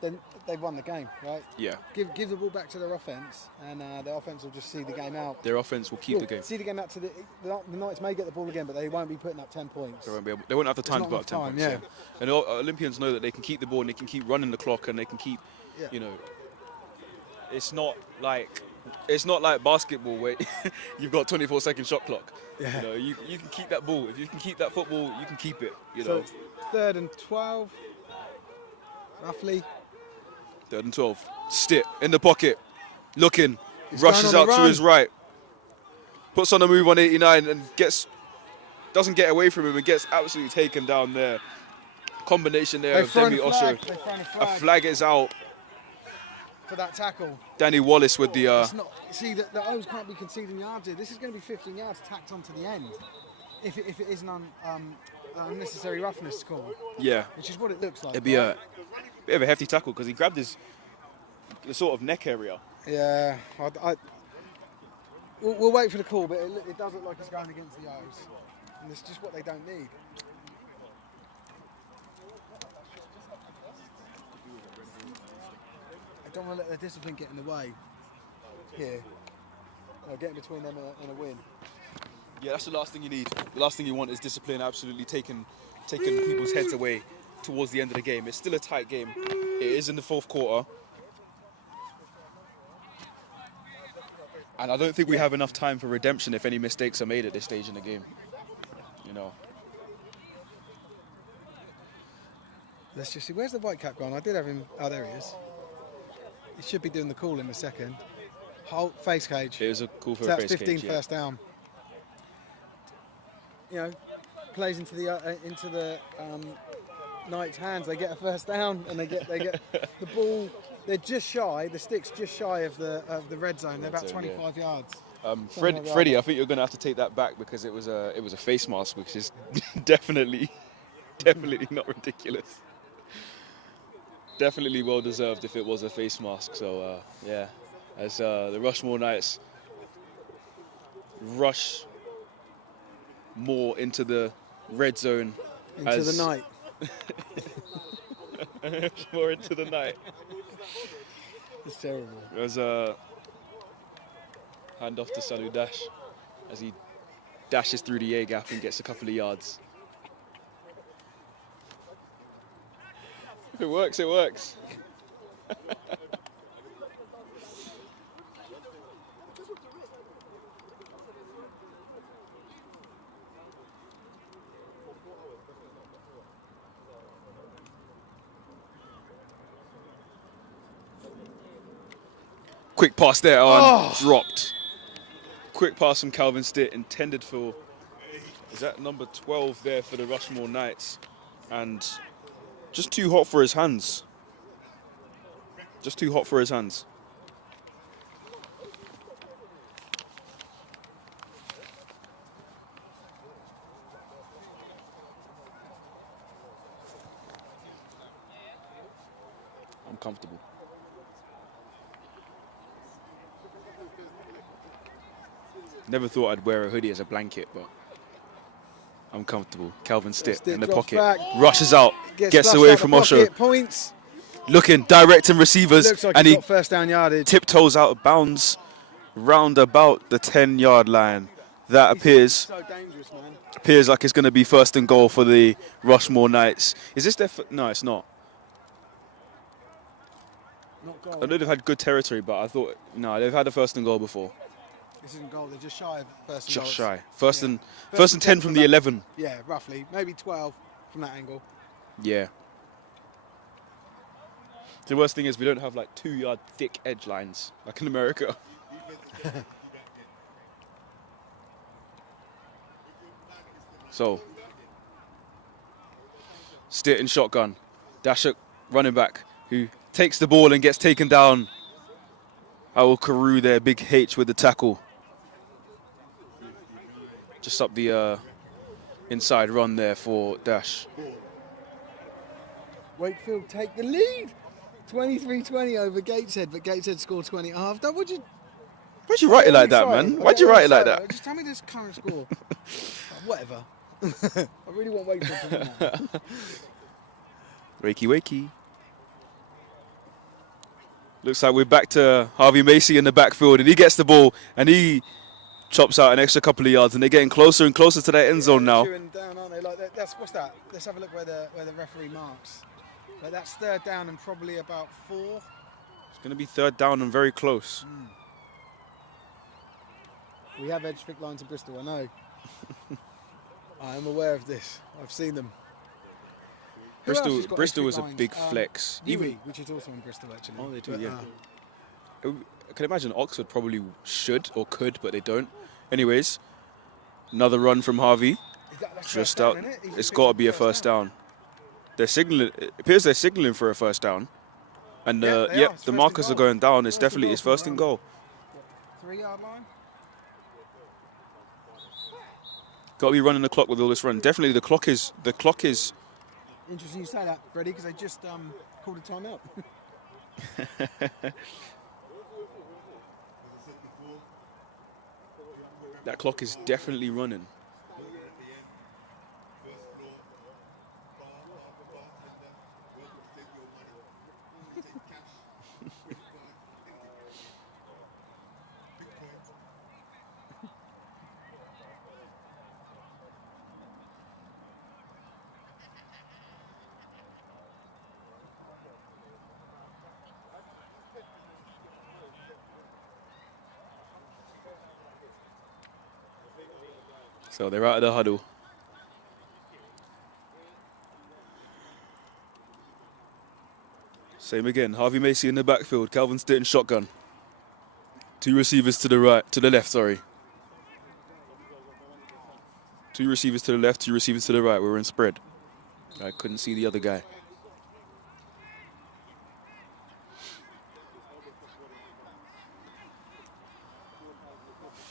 then they've won the game, right? Yeah. Give the ball back to their offense, and their offense will just see the game out. Their offense will keep the game. See the game out to the Knights may get the ball again, but they won't be putting up 10 points. They won't have the time to put up 10 points. Yeah. And Olympians know that they can keep the ball and they can keep running the clock and they can keep, it's not like basketball where you've got 24-second shot clock. Yeah. You can keep that ball. If you can keep that football, you can keep it. So it's 3rd and 12, roughly. 3rd and 12. Stitt in the pocket, looking, He's rushes out going on the to run. his right, puts on a move on 89 and doesn't get away from him and gets absolutely taken down there. Combination there of Demi Osho. A flag is out. For that tackle. Danny Wallace with the... See, the O's can't be conceding yards here. This is going to be 15 yards tacked onto the end. If it is an unnecessary roughness call. Yeah. Which is what it looks like. It'd be a bit of a hefty tackle because he grabbed the sort of neck area. Yeah. We'll wait for the call, but it does look like it's going against the O's. And it's just what they don't need. Don't want to let their discipline get in the way here. Getting between them and a win. Yeah, that's the last thing you need. The last thing you want is discipline absolutely taking people's heads away towards the end of the game. It's still a tight game. It is in the 4th quarter. And I don't think we have enough time for redemption if any mistakes are made at this stage in the game. Let's just see. Where's the white cap gone? I did have him. Oh, there he is. He should be doing the call in a second. Halt, face cage. It was a call for So a that's face 15 cage, first down. Plays into the Knights' hands. They get a first down and they get the ball. They're just shy. The stick's just shy of the red zone. They're about 25 yards. Freddie, I think you're going to have to take that back because it was a face mask, which is definitely not ridiculous. Definitely well deserved if it was a face mask. So yeah, as the Rushmoor Knights rush more into the red zone. Into the night. More into the night. It's terrible. There's a hand off to Salou Dash as he dashes through the A gap and gets a couple of yards. If it works, it works. Quick pass there on, dropped. Quick pass from Calvin Stitt, intended for, is that number 12 there for the Rushmoor Knights? And just too hot for his hands. Just too hot for his hands. I'm comfortable. Never thought I'd wear a hoodie as a blanket, but I'm comfortable. Calvin Stitt in the pocket, back, rushes out, gets away from Osho. Points. Looking, directing receivers, Looks like and he's he got first down yardage. tiptoes out of bounds round about the 10-yard line. That appears So dangerous, man. appears like it's going to be first and goal for the Rushmoor Knights. Is this their... No, it's not. Not goal. I know they've had good territory, but I thought... No, they've had a first and goal before. This isn't goal. They're just shy of first and Just goal. shy. First and 10 from the 11. Yeah, roughly. Maybe 12 from that angle. Yeah. The worst thing is we don't have like 2-yard thick edge lines like in America. So, Stitt in shotgun. Dashuk running back who takes the ball and gets taken down. Al Karu there, big H with the tackle. Just up the inside run there for Dash. Wakefield take the lead. 23-20 over Gateshead, but Gateshead scored 20 at half. Why'd you write it like that, man? Why'd you write it like that? Just tell me this current score. Whatever. I really want Wakefield to win that. Wakey, wakey. Looks like we're back to Harvey Macy in the backfield, and he gets the ball, and he chops out an extra couple of yards, and they're getting closer and closer to that end zone now. Chewing down, aren't they? Like that's what's that? Let's have a look where the referee marks. But that's third down and probably about 4. It's going to be third down and very close. We have edge pick lines in Bristol, I know. I am aware of this. I've seen them. Bristol is a big flex. Even which is also in Bristol, actually. Oh, they do, yeah. I can imagine Oxford probably should or could, but they don't. Anyways, another run from Harvey. Just out. It's got to be a first down. They're signaling. It appears they're signaling for a first down. And the markers are going down. It's definitely his first and goal. 3-yard line. Got to be running the clock with all this run. Definitely the clock is. Interesting you say that, Freddie, because they just called a timeout. That clock is definitely running. So they're out of the huddle. Same again. Harvey Macy in the backfield. Calvin Stilton shotgun. 2 receivers to the right, to the left, sorry. 2 receivers to the left, 2 receivers to the right. We're in spread. I couldn't see the other guy.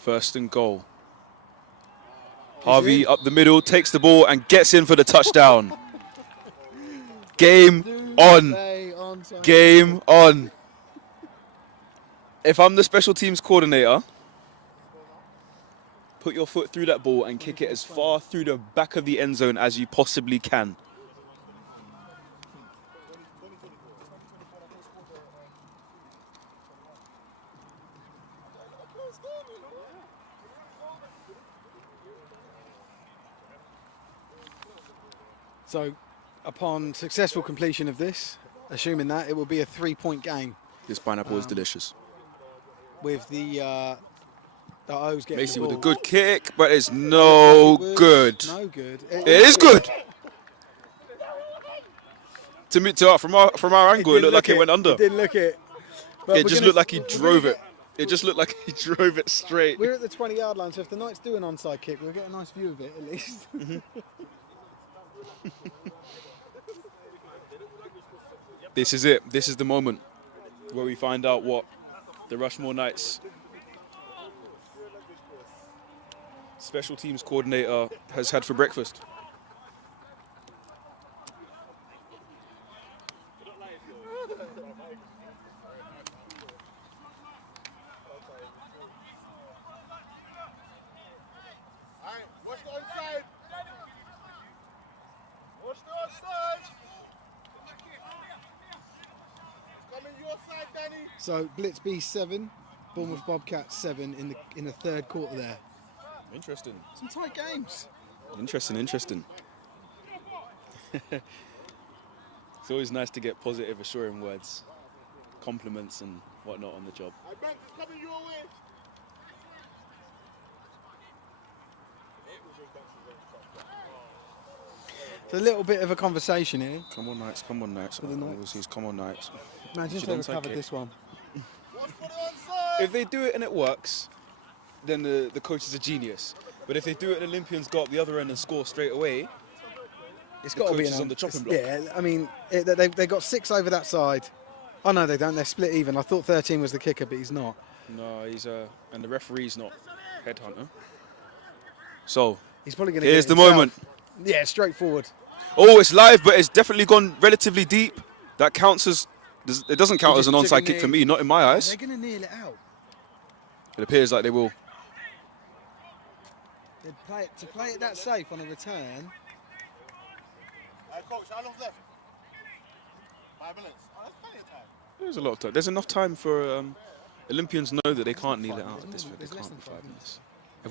First and goal. Harvey up the middle, takes the ball and gets in for the touchdown. Game on. Game on. If I'm the special teams coordinator, put your foot through that ball and kick it as far through the back of the end zone as you possibly can. So, upon successful completion of this, assuming that, it will be a 3-point game. This pineapple is delicious. With the O's getting Macy the ball. with a good kick, but it's no good. No good. It is good. From our angle, it looked like it went under. It didn't look it. It just looked like he drove it. It just looked like he drove it straight. We're at the 20-yard line, so if the Knights do an onside kick, we'll get a nice view of it at least. This is it. This is the moment where we find out what the Rushmoor Knights special teams coordinator has had for breakfast. So Blitz B 7, Bournemouth Bobcats 7 in the third quarter there. Interesting. Some tight games. Interesting. It's always nice to get positive, assuring words, compliments and whatnot on the job. It's a little bit of a conversation here. Come on, Knights. Come on, Knights. Come on, Knights. Imagine if they recovered this one. If they do it and it works, then the coach is a genius. But if they do it and Olympians go up the other end and score straight away, it's got to be on the chopping block. Yeah, I mean, they got 6 over that side. Oh no, they don't. They're split even. I thought 13 was the kicker, but he's not. No, he's and the referee's not headhunter. So he's probably going to. Here's the moment. Yeah, straightforward. Oh, it's live, but it's definitely gone relatively deep. That counts as... It doesn't count as an Just onside took a kick for knee. me, not in my eyes. They're going to kneel it out. It appears like they will. To play it that safe on a return. Coach, how long's left? 5 minutes. Oh, that's plenty of time. There's a lot of time. There's enough time for Olympians know that they can't kneel it out at this There's point. They less can't than be 5 5 minutes.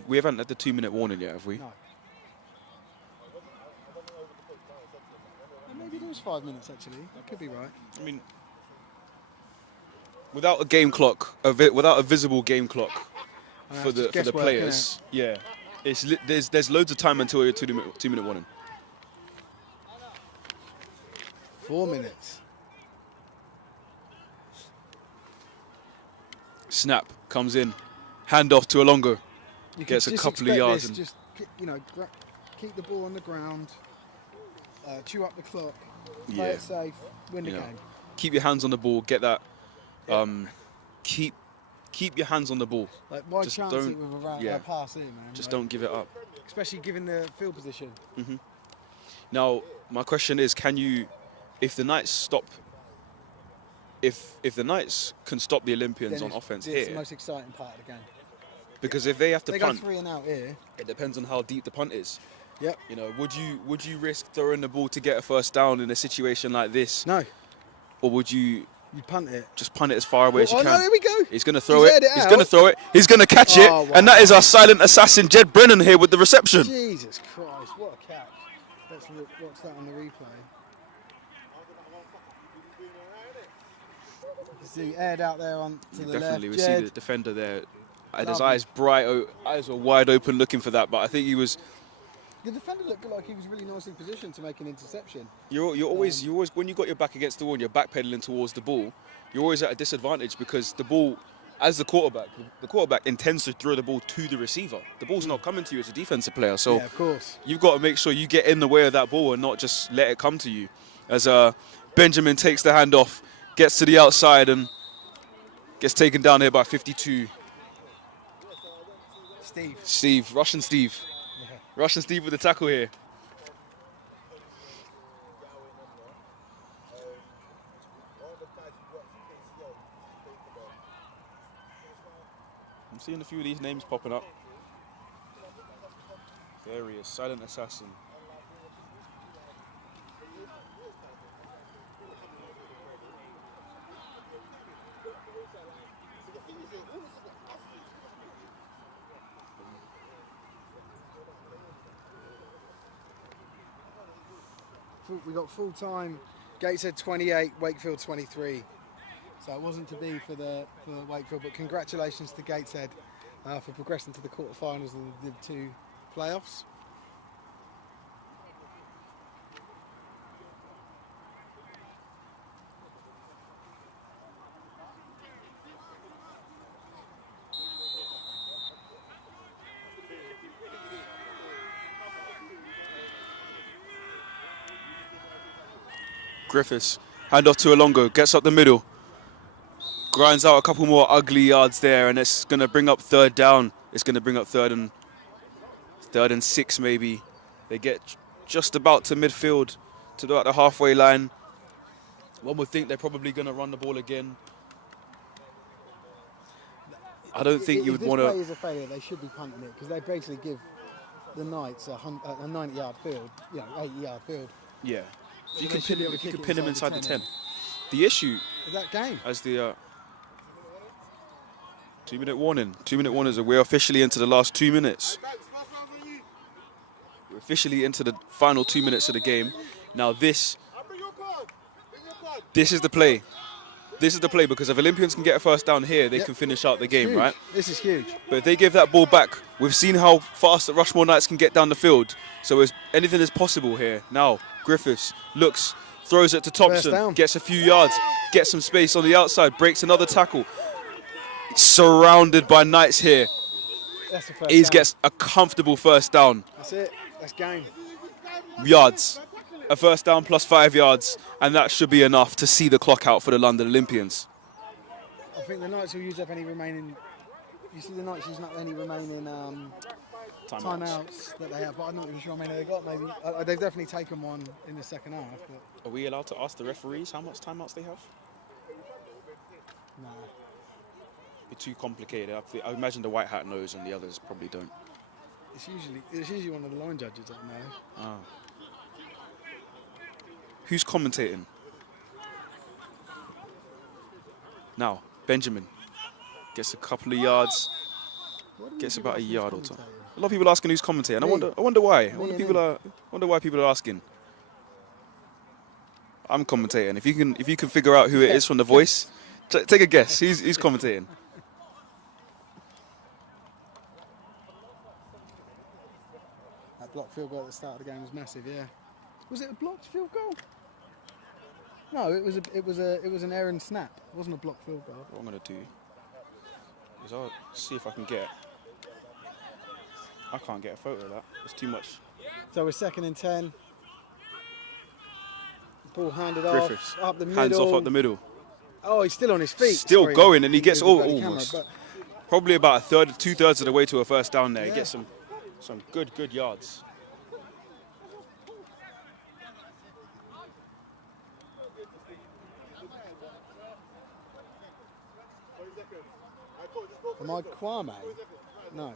We haven't had the 2-minute warning yet, have we? No. Maybe there was 5 minutes actually. That could be right. I mean, without a game clock, without a visible game clock for it's the just guesswork, players, yeah, there's loads of time until your 2-minute warning. 4 minutes. Snap comes in, hand off to Alongo. You Gets could a just couple of expect yards this, and- just keep the ball on the ground, chew up the clock, play Yeah. it safe, win the You know, game. Keep your hands on the ball. Get that. Keep your hands on the ball. Like why Just chance don't- it with a yeah. pass in, man? Just Like, don't give it up. especially given the field position. Now, my question is, can you, if the Knights stop, if the Knights can stop the Olympians Then on offense it's the here, most exciting part of the game. because if they have to They punt, go 3 and out here. it depends on how deep the punt is. Yep. You know, would you risk throwing the ball to get a first down in a situation like this, No, or would you you punt it. just punt it as far away as you Oh can? no, here we go. He's going to throw He's it. aired it He's out. going to throw it. He's going to catch it. Oh, wow. And that is our silent assassin, Jed Brennan, here with the reception. Jesus Christ, what a catch. Let's look, watch that on the replay. You see aired out there on to the Definitely, left. we see Jed. the defender there. And his Lovely. eyes bright, eyes were wide open looking for that. But I think he was. The defender looked like he was really nicely positioned to make an interception. You're always when you got your back against the wall and you're backpedaling towards the ball, you're always at a disadvantage because the ball, as the quarterback intends to throw the ball to the receiver. The ball's not coming to you as a defensive player, so Yeah, of course. you've got to make sure you get in the way of that ball and not just let it come to you. As Benjamin takes the hand off, gets to the outside and gets taken down here by 52. Russian Steve. Russian Steve with the tackle here. I'm seeing a few of these names popping up. There he is, Silent Assassin. We got full time. Gateshead 28, Wakefield 23. So it wasn't to be for Wakefield, but congratulations to Gateshead for progressing to the quarterfinals of the Div 2 playoffs. Griffiths, hand off to Alongo, gets up the middle, grinds out a couple more ugly yards there, and it's going to bring up third down. It's going to bring up third and 6 maybe. They get just about to midfield, to about the halfway line. One would think they're probably going to run the ball again. I don't think you would want If this to. play is a failure, they should be punting it because they basically give the Knights a 90-yard field, 80-yard field. Yeah. So You they can should pin be him. able If to you kick can it pin him inside inside the the 10. 10. The issue, Is that game? as the 2-minute warning. 2-minute warnings. We're officially into the last 2 minutes. We're officially into the final 2 minutes of the game. Now this is the play. This is the play because if Olympians can get a first down here, they can finish out the game, Huge. right? This is huge. But if they give that ball back, we've seen how fast the Rushmoor Knights can get down the field. So anything is possible here. Now, Griffiths looks, throws it to Thompson, gets a few yards, gets some space on the outside, breaks another tackle. Surrounded by Knights here. That's the first He down. gets a comfortable first down. That's it. That's game. Yards. A first down plus 5 yards. And that should be enough to see the clock out for the London Olympians. I think the Knights will use up any remaining. You see, the Knights using up any remaining timeouts that they have, but I'm not even sure how many they got. Maybe they've definitely taken one in the second half. But Are we allowed to ask the referees how much timeouts they have? no. Be too complicated. I imagine the white hat knows and the others probably don't. It's usually one of the line judges that know. Ah. Who's commentating? Now, Benjamin gets a couple of yards. Gets about a yard or two. A lot of people asking who's commentating. I wonder why. I wonder why people are asking. I'm commentating. If you can figure out who it is from the voice, take a guess. Who's commentating? That blocked field goal at the start of the game was massive. Yeah. Was it a blocked field goal? No, it was an error and snap. It wasn't a blocked field goal. What I'm gonna do is I'll see if I can get. I can't get a photo of that. It's too much. So we're 2nd and 10. Ball handed Griffiths. off up the middle. Hands off up the middle. Oh, he's still on his feet. Still Sorry, going, and he gets almost. probably about 2/3 of the way to a first down there. Yeah. He gets some good yards. Am I Kwame? No.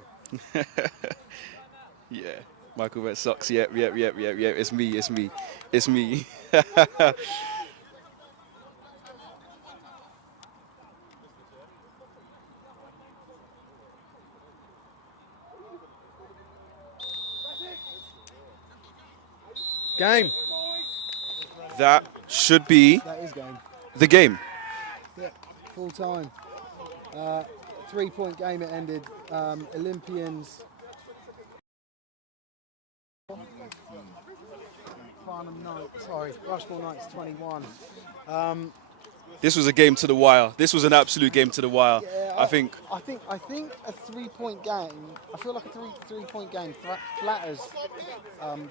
Yeah, Michael Bet sucks. Yep. It's me. Game. That should be That is game. the game. Yeah, full time. 3-point game it ended. Olympians. Rushmoor Knights 21. This was a game to the wire. This was an absolute game to the wire. Yeah, I think a 3-point game. I feel like a three-point game flatters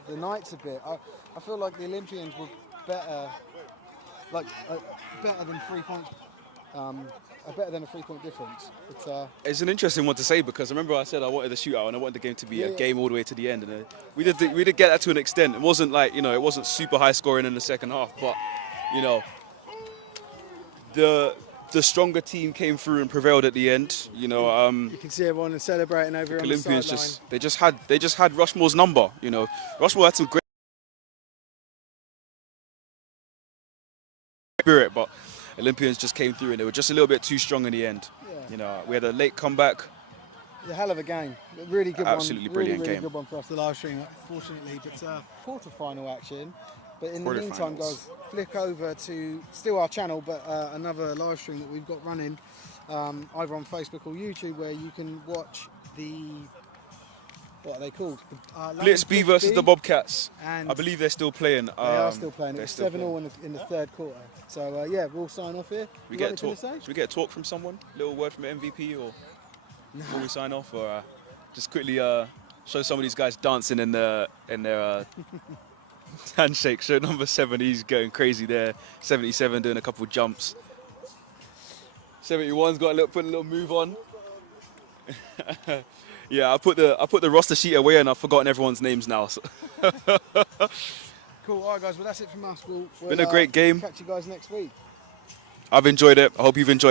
the Knights a bit. I feel like the Olympians were better, better than 3 points. Better than a 3-point difference. it's an interesting one to say because I remember I said I wanted the shootout and I wanted the game to be a game all the way to the end, and we did get that to an extent. It wasn't like it wasn't super high scoring in the second half, but the stronger team came through and prevailed at the end. You can see everyone celebrating over on the Olympians sideline. they just had Rushmoor's number. Rushmoor had some great spirit, but Olympians just came through and they were just a little bit too strong in the end. Yeah. We had a late comeback. A hell of a game. A really good Absolutely one. brilliant really game. Good one for us to live stream, unfortunately. But quarter-final action. But in the meantime, guys, flick over to still our channel, but another live stream that we've got running either on Facebook or YouTube, where you can watch what are they called? Blitz B versus the Bobcats. And I believe they're still playing. they are still playing. It's 7-all playing. in the third quarter. So we'll sign off here. We get a talk. Should we get a talk from someone? A little word from the MVP before we sign off, or just quickly show some of these guys dancing in their handshake. Show number 7. He's going crazy there. 77 doing a couple of jumps. 71's got put a little move on. Yeah, I put the roster sheet away and I've forgotten everyone's names now. So. Cool. All right, guys. Well, that's it from us. We'll been a great game. Catch you guys next week. I've enjoyed it. I hope you've enjoyed it.